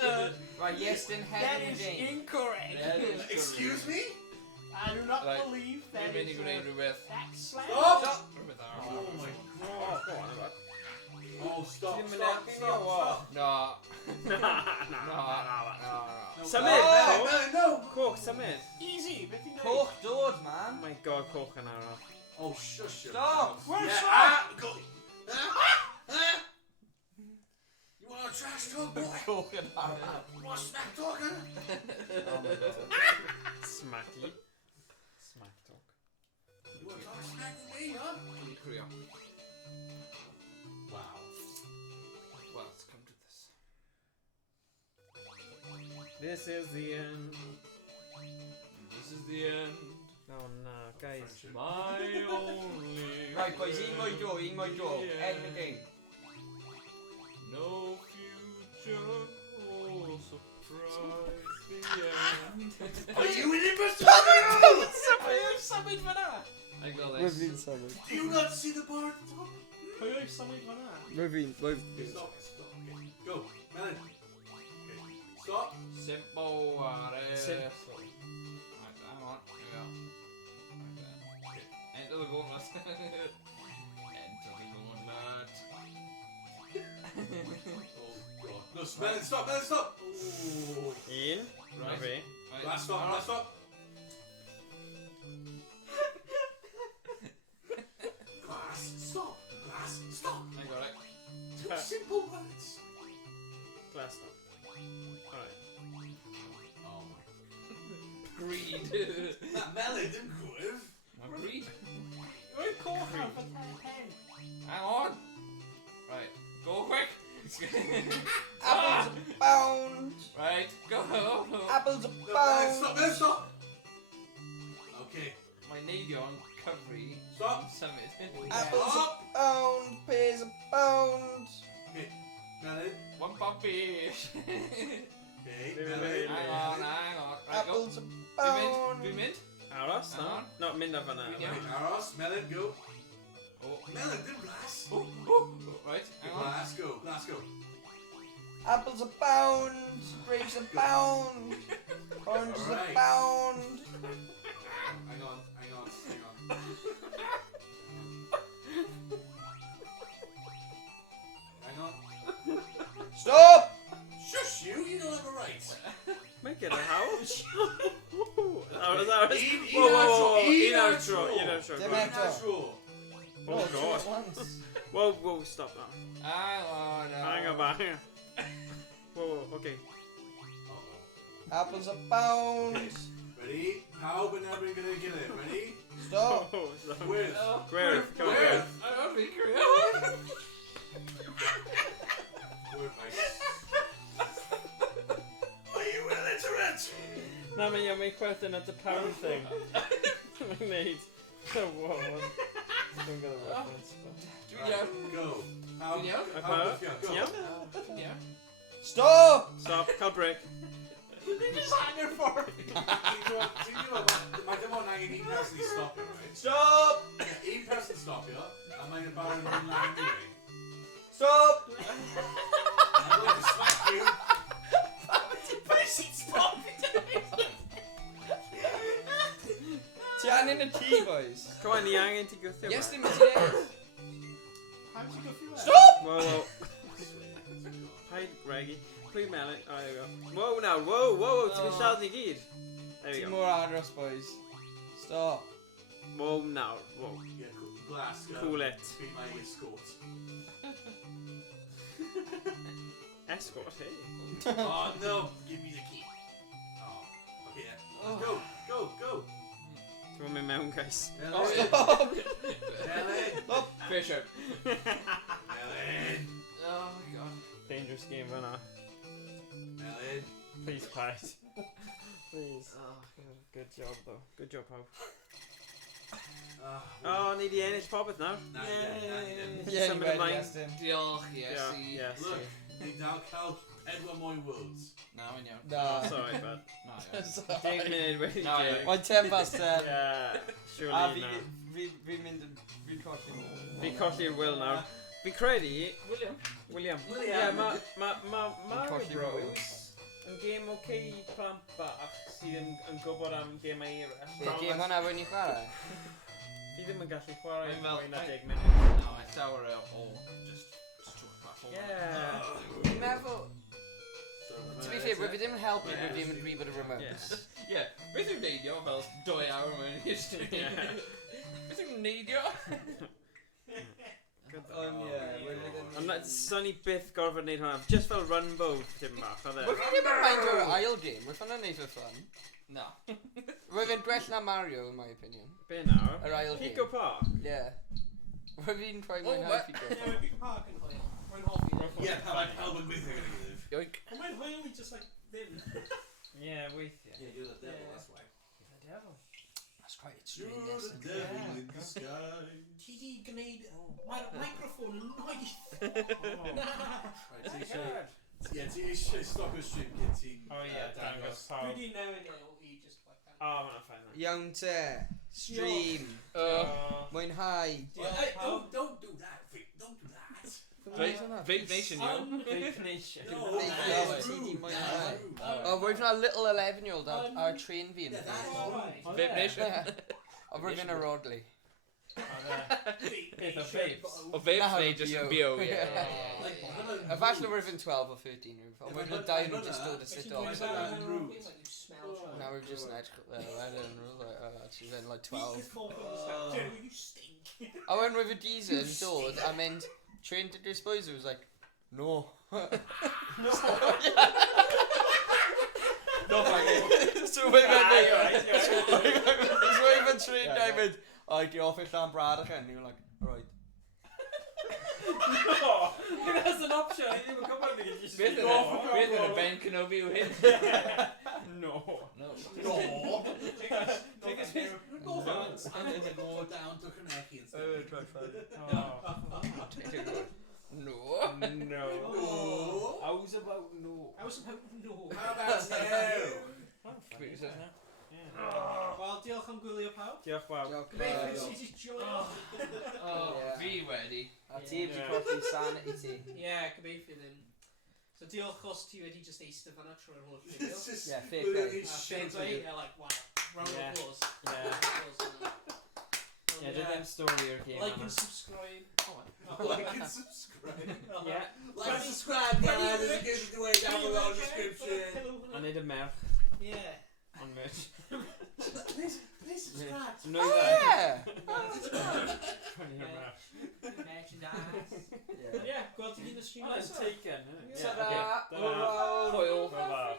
Right, Iestyn, that Heddiw, is Jane. incorrect. That is Excuse me? I do not Right. believe that Dwi'n mynd i is gwneud rhywbeth. that slang. Stop. Rhywbeth Oh arall. my Oh, God. go on, about. Oh, stop, Ti'n mynd stop, helpu fi stop, o what? stop. No. No. No, Symud, no, Coch. no. Coch, symud. Easy, beth i'n Coch dod, man. Oh my god, Coch yn arall. Oh, shush your Stop. mouth. Where's Yeah, stop? go. You want to trash talk, boy? Coch yn arall. You want to smack talk, huh? Oh my god. Smacky. Smack talk. You want to talk smack with me, huh? Dwi'n criw. Wow. Well, it's come to this. This is the end. This is the end. Oh no, guys. My only. Right, boys, un mwy dro. End the game. No future. Oh, surprise. The end. Are you an imbecile? Symud fan'na? I got Rwy'n this. fi'n symud. Do you not see the bar at the top? Pwy oedd symud fan'na? Rwy'n Okay, stop, stop. Okay. Go, Melon. Okay. Stop. Simple water. Sim- Right, hang on. Here we go. Right there. Enter the gauntlet. Enter the gauntlet. Oh, God. No, Melon, stop, Melon, stop. Ooh. Un. Right. Right. Right. Last stop, last stop. Glass, stop. Glass, stop. I got it. Two simple words. Glass stop. Alright. Oh my. Greed. That Melon didn't go with. My greed. Rwy'n coch am for 10. Hang on. Right. Go quick. Apples a pound. Right. Go. Apples a No, Melon, pound. stop, Melon, stop. Okay. My neidio on Cyfri. Stop. Summit. Apples Stop. a pound. Pears a pound. Okay. Melon. One puppy. Okay. Melon. Melon. Hang on. Right, go. Apples a pound. Be mint. Aros, no? Hang on. No, mynd o fan'na. Yeah. Okay, Aros, Melon, go. Oh. Melon, didn't glass. Oh. Apples abound. Grapes abound. Oranges abound. Hang on. Hang on. Stop! Shush you don't have a right. Make it a house. That was. Whoa. Natural. Oh god. Whoa, stop that. Hang on. Whoa, okay. Apples abound. Ready? How we're never gonna get it. Ready? Stop. Where? Come on. I don't think criw. Are you illiterate? Na, men jag mig själv den inte pound thing. Men nej. So what? Don't get a reference. Right, go. How? Go. Yeah. Stop! Stop. Cut break. Just hang her for me. Mae'n dim ond angen un person I stopio, right? Stop! Un person stopio, a mae'n barod yn mynd lan anyway. Stop! I'm going to smack you. Ti angen y tea, boys. Come on, ni angen ti gwthio. Iestyn, mae ti neud? Stop! Whoa. Paid, Reggie. Please mail it. Oh, there we go. Whoa, now. Whoa. Ti'n siarad ni gyd. There we Ti go. mor adros, boys. Stop. Whoa, now. Whoa. Yeah, Glasgow. Cool it. Be my escort. Escort, hey. Oh no! Give me the key. Oh. Okay, yeah. Let's go. Come on, mewn, guys. Ellen. Stop! Ellen. Fish out. Ellen. Oh my god. Dangerous game, fanna. Ellen. Please, Pite. Please. Oh god. Good job, though. Good job, pawb. Oh, Ni di ennill popeth nawr. Na, ni ddim. Yeah, Some you of ready, mine. Iestyn? Diolch, Iesu. Yes. Look, ni dal cael 4 mwy worlds. Na, mae'n iawn. Na. Sorry, bud. Na, iawn. Deg munud wedi No, dig. Mae'n 10 past 10. Yeah, A surely na. fi'n mynd yn... Fi'n colli nhw. Fi colli'r Will nawr. Fi'n credu... William. Yeah, mae'r Bros yn game oce I plant bach sydd yn gwybod am gemau eraill. Gêm hwnna fwy'n I chwarae? Fi ddim yn gallu chwarae Dwi'n meddwl- mwy na 10 munud. No, it's our just talk about all Yeah. Fi'n meddwl... To be fair, fi ddim yn helpu bod fi ddim yn gwybod y remote. Yes. Yeah, beth yw'n neidio fel 2 awr mewn history? Beth yw'n neidio? Ond son I byth gorfod wneud hwnna. Just fel Runbow dim bach, oedd e. Wyf fi ddim yn mind o'r ail game, wyf hwnna'n neud for fun. No. Wyf fi'n gwell na Mario, in my opinion. Be nawr? Yr ail game. Pico Park? Yeah. Wyf fi'n rhoi mwynhau Pico Park. Yeah, Pico Park yn hwyl. Rwy'n hoffi. Yeah, pan mae'n help yn gweithio gyda gilydd. Yoink. Ond mae'n hwyl I just like ddim. Yeah, weithiau. Yeah, you're the devil, that's why. The devil. That's quite You're extreme, the Iestyn. devil in disguise. Ti di gwneud mae'r microphone yn noeth. Right, ti eisiau... Yeah, ti eisiau stopio stream cyn ti'n... Oh yeah, dangos Dwi pawb. di newid I just like that. Oh, mae'n ffain. Iawn te. Stream. Mwynhau. Don't do that, Vic, don't do that. Vape Nation, you. Vape Nation. No, Vape that's Nation. rude, that's rude. O, wyf na little 11-year-old ar train fi yn Yeah, that's ffein. rude. Vape Nation. O, rwyf yn arodli. Beth o vapes? O Vape Na, Nation just yn bio. bio, yeah. Efallai rwyf yn 12 or 13 rwyf. Ond wyf na dau nhw just dod a sit off. Now we've just edged there. I don't know, like, actually then like 12. You stink. A when rwyf y diesel yn dod a mynd train to disposal, was like, no. No, thank you. So wyf yn train na I mynd, o, di offi llan brad ach yn. You were like, right. No! That's an option. I didn't even come up with it. Just Beth no. yn y Ben Kenobi yw hyn? No. No. Take a spin. Go fans. I'm going to go down to Cymraeg instead. No. No. No. How's about no? How's about no? How about no? Computers says now. Wel, diolch am gwylio pawb. Diolch fawr. Gobeithio ti di joio. Fi wedi. A ti wedi colli sanity ti. Ie, gobeithio ddim. So diolch os ti wedi just eistedd fan'na trwy'r holl fideo. Yeah, fair play. Fair play, yeah, like, wow. Round of applause. Yeah, did them story o'r game. Like and subscribe. Like and subscribe. Yeah. Like and subscribe, guys. There's a giveaway down below the description. A neud y merch. Yeah. On merch. Please subscribe. No, Oh yeah! Merchandise. Yeah, gweld ti gyd y stream. Oh, it's taken, isn't it? Ta-da! Yeah, okay. Hwyl. Bye-bye.